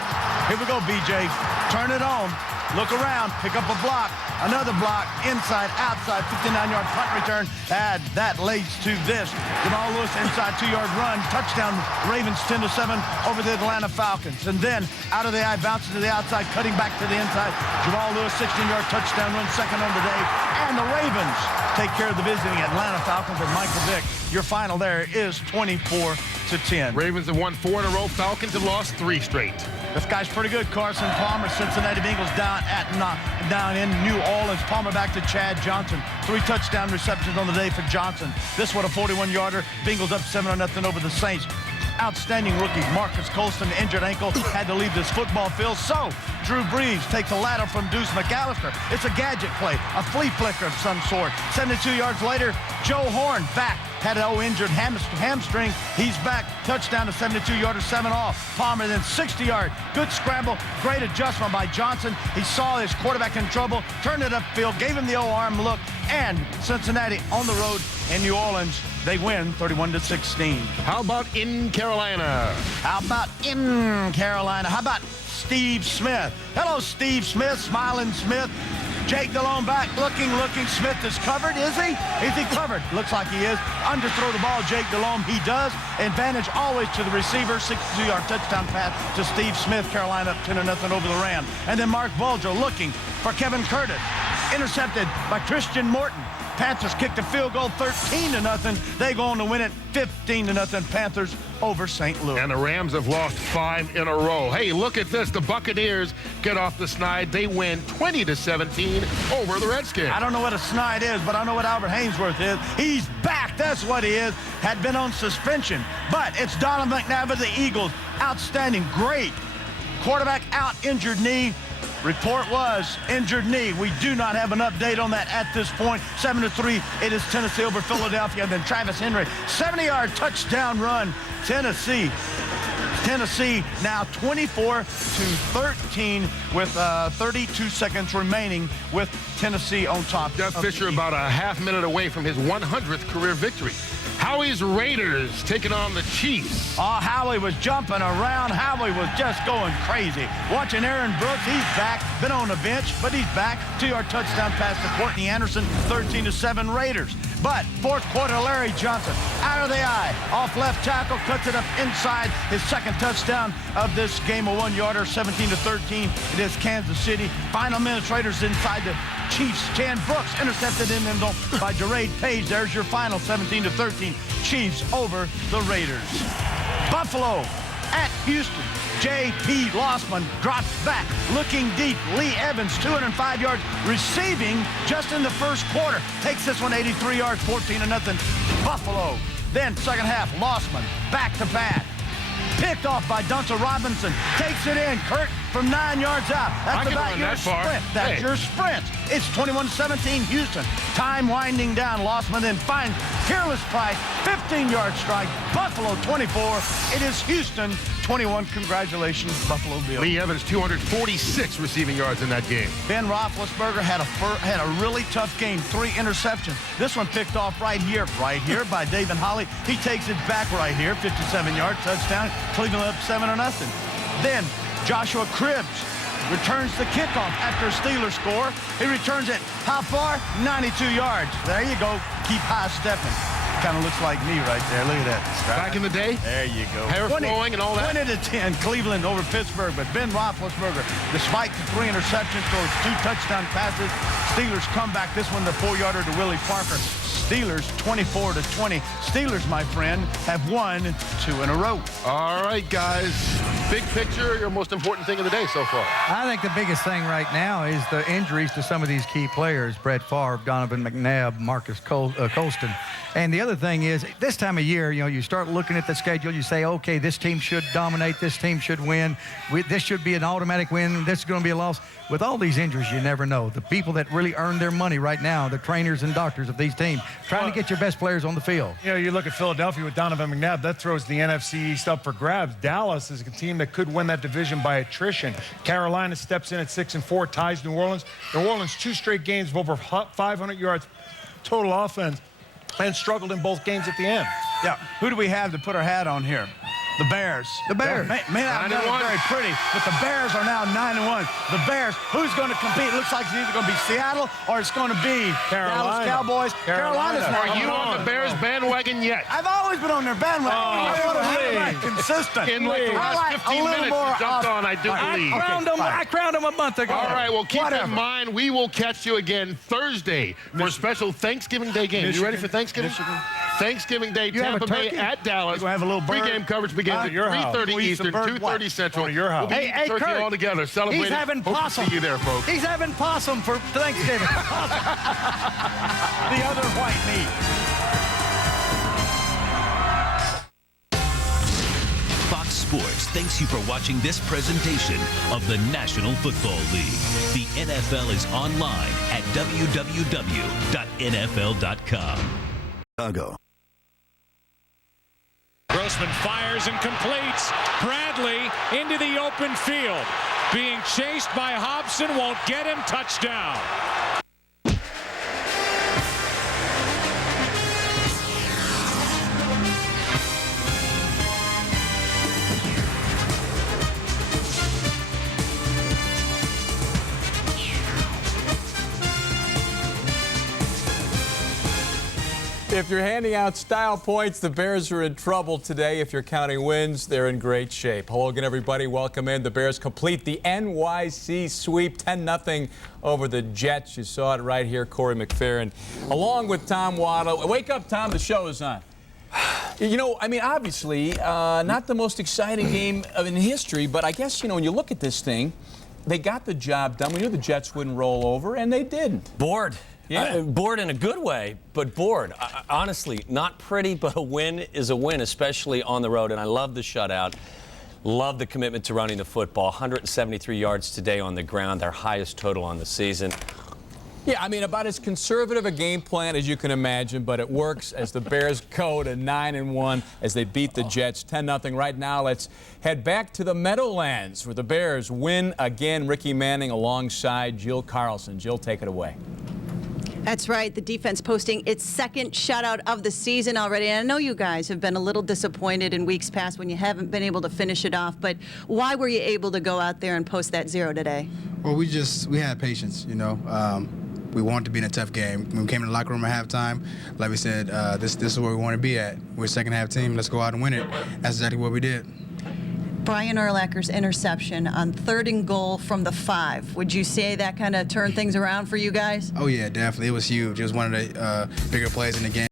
Here we go, B.J. Turn it on, look around, pick up a block, another block, inside, outside, 59-yard punt return, and that leads to this. Jamal Lewis inside 2-yard run, touchdown, Ravens 10-7 over the Atlanta Falcons. And then out of the eye, bounces to the outside, cutting back to the inside. Jamal Lewis, 16-yard touchdown run, second on the day. And the Ravens take care of the visiting Atlanta Falcons and Michael Vick. Your final there is 24-10. Ravens have won 4 in a row. Falcons have lost 3 straight. This guy's pretty good. Carson Palmer, Cincinnati Bengals down in New Orleans. Palmer back to Chad Johnson. 3 touchdown receptions on the day for Johnson. This one a 41-yarder. Bengals up 7-0 over the Saints. Outstanding rookie Marcus Colston, injured ankle, had to leave this football field. So Drew Brees takes a ladder from Deuce McAllister. It's a gadget play, a flea flicker of some sort. 72 yards later, Joe Horn back. Had an injured hamstring. He's back. Touchdown to 72-yarder, 7 off. Palmer then 60-yard. Good scramble. Great adjustment by Johnson. He saw his quarterback in trouble. Turned it upfield. Gave him the O-arm look. And Cincinnati on the road in New Orleans. They win 31-16. How about in Carolina? How about Steve Smith? Hello, Steve Smith. Smiling Smith. Jake Delhomme back, looking. Smith is covered, is he? Is he covered? Looks like he is. Underthrow the ball, Jake Delhomme, he does. Advantage always to the receiver. 62-yard touchdown pass to Steve Smith. Carolina up 10-0 over the Rams. And then Mark Bulger looking for Kevin Curtis. Intercepted by Christian Morton. Panthers kicked a field goal 13-0. They go on to win it 15-0. Panthers over St. Louis. And the Rams have lost 5 in a row. Hey, look at this. The Buccaneers get off the snide. They win 20-17 over the Redskins. I don't know what a snide is, but I know what Albert Hainsworth is. He's back. That's what he is. Had been on suspension. But it's Donovan McNabb of the Eagles. Outstanding. Great. Quarterback out, injured knee. Report was injured knee. We do not have an update on that at this point. 7-3, it is Tennessee over Philadelphia. Then Travis Henry, 70-yard touchdown run. Tennessee Tennessee now 24-13 with 32 seconds remaining with Tennessee on top. Jeff Fisher about a half minute away from his 100th career victory. Howie's Raiders taking on the Chiefs. Oh, Howie was jumping around. Howie was just going crazy. Watching Aaron Brooks, he's back. Been on the bench, but he's back. 2-yard touchdown pass to Courtney Anderson, 13-7 Raiders. But fourth quarter, Larry Johnson out of the eye, off left tackle, cuts it up inside. His second touchdown of this game, a 1-yarder, 17-13. It is Kansas City. Final minutes, Raiders inside the Chiefs. Chan Brooks intercepted in them by Jared Page. There's your final, 17-13. Chiefs over the Raiders. Buffalo at Houston. J.P. Lossman drops back, looking deep. Lee Evans, 205 yards, receiving just in the first quarter. Takes this one 83 yards, 14-0. Buffalo. Then second half, Lossman back to bat. Picked off by Duncan Robinson. Takes it in. Curt from 9 yards out. That's about your sprint. That's your sprint. It's 21-17 Houston. Time winding down. Lossman then finds Peerless Price. 15-yard strike. Buffalo 24. It is Houston 21. Congratulations, Buffalo Bills. Lee Evans, 246 receiving yards in that game. Ben Roethlisberger had a really tough game. 3 interceptions. This one picked off right here by David Holly. He takes it back right here. 57-yard touchdown. Cleveland up 7-0. Then Joshua Cribbs returns the kickoff after a Steelers score. He returns it how far? 92 yards. There you go. Keep high stepping. Kind of looks like me right there. Look at that. Back in the day? There you go. Hair flowing and all that? 20-10 Cleveland over Pittsburgh. But Ben Roethlisberger, despite the 3 interceptions, throws 2 touchdown passes. Steelers come back. This one, the 4-yarder to Willie Parker. Steelers 24-20. Steelers, my friend, have won 2 in a row. All right, guys. Big picture, your most important thing of the day so far. I think the biggest thing right now is the injuries to some of these key players. Brett Favre, Donovan McNabb, Marcus Colston. And the other thing is, this time of year, you start looking at the schedule. You say, okay, this team should dominate. This team should win. This should be an automatic win. This is going to be a loss. With all these injuries, you never know. The people that really earn their money right now, the trainers and doctors of these teams, trying to get your best players on the field. You look at Philadelphia with Donovan McNabb. That throws the NFC East up for grabs. Dallas is a team that could win that division by attrition. Carolina steps in at 6-4, ties New Orleans. New Orleans 2 straight games of over 500 yards total offense, and struggled in both games at the end. Yeah. Who do we have to put our hat on here? The Bears. The Bears. May not be very pretty, but the Bears are now 9-1. The Bears, who's going to compete? It looks like it's either going to be Seattle or it's going to be Dallas Cowboys. Carolina's not. Are you on the Bears bandwagon yet? I've always been on their bandwagon. I want to be consistent. In like the last 15 minutes, you jumped on, I do believe. I crowned them a month ago. All right, well, keep in mind, we will catch you again Thursday for a special Thanksgiving Day game. You ready for Thanksgiving? Thanksgiving Day, Tampa Bay at Dallas. We're going to have a little Pre-game coverage begins at 3:30 Eastern, 2:30 Central. Your house. We'll be eating turkey Curt, all together, celebrating. He's having possum. Hope to see you there, folks. He's having possum for Thanksgiving. The other white meat. Fox Sports thanks you for watching this presentation of the National Football League. The NFL is online at www.nfl.com. Chicago. Grossman fires and completes. Bradley into the open field. Being chased by Hobson, won't get him. Touchdown. If you're handing out style points, the Bears are in trouble today. If you're counting wins, they're in great shape. Hello again, everybody. Welcome in. The Bears complete the NYC sweep, 10-0 over the Jets. You saw it right here, Corey McPherrin, along with Tom Waddle. Wake up, Tom. The show is on. Obviously, not the most exciting game in history, but I guess, when you look at this thing, they got the job done. We knew the Jets wouldn't roll over, and they didn't. Bored. Yeah. Bored in a good way, but bored. Honestly, not pretty, but a win is a win, especially on the road. And I love the shutout. Love the commitment to running the football. 173 yards today on the ground, their highest total on the season. Yeah, I mean, about as conservative a game plan as you can imagine, but it works as the Bears go to 9-1 as they beat the Jets 10-0. Right now, let's head back to the Meadowlands where the Bears win again. Ricky Manning alongside Jill Carlson. Jill, take it away. That's right. The defense posting its second shutout of the season already. And I know you guys have been a little disappointed in weeks past when you haven't been able to finish it off. But why were you able to go out there and post that 0 today? Well, we had patience, you know. We wanted to be in a tough game. When we came in the locker room at halftime, like we said, this is where we want to be at. We're a second-half team. Let's go out and win it. That's exactly what we did. Brian Urlacher's interception on 3rd and goal from the 5. Would you say that kind of turned things around for you guys? Oh, yeah, definitely. It was huge. It was one of the bigger plays in the game.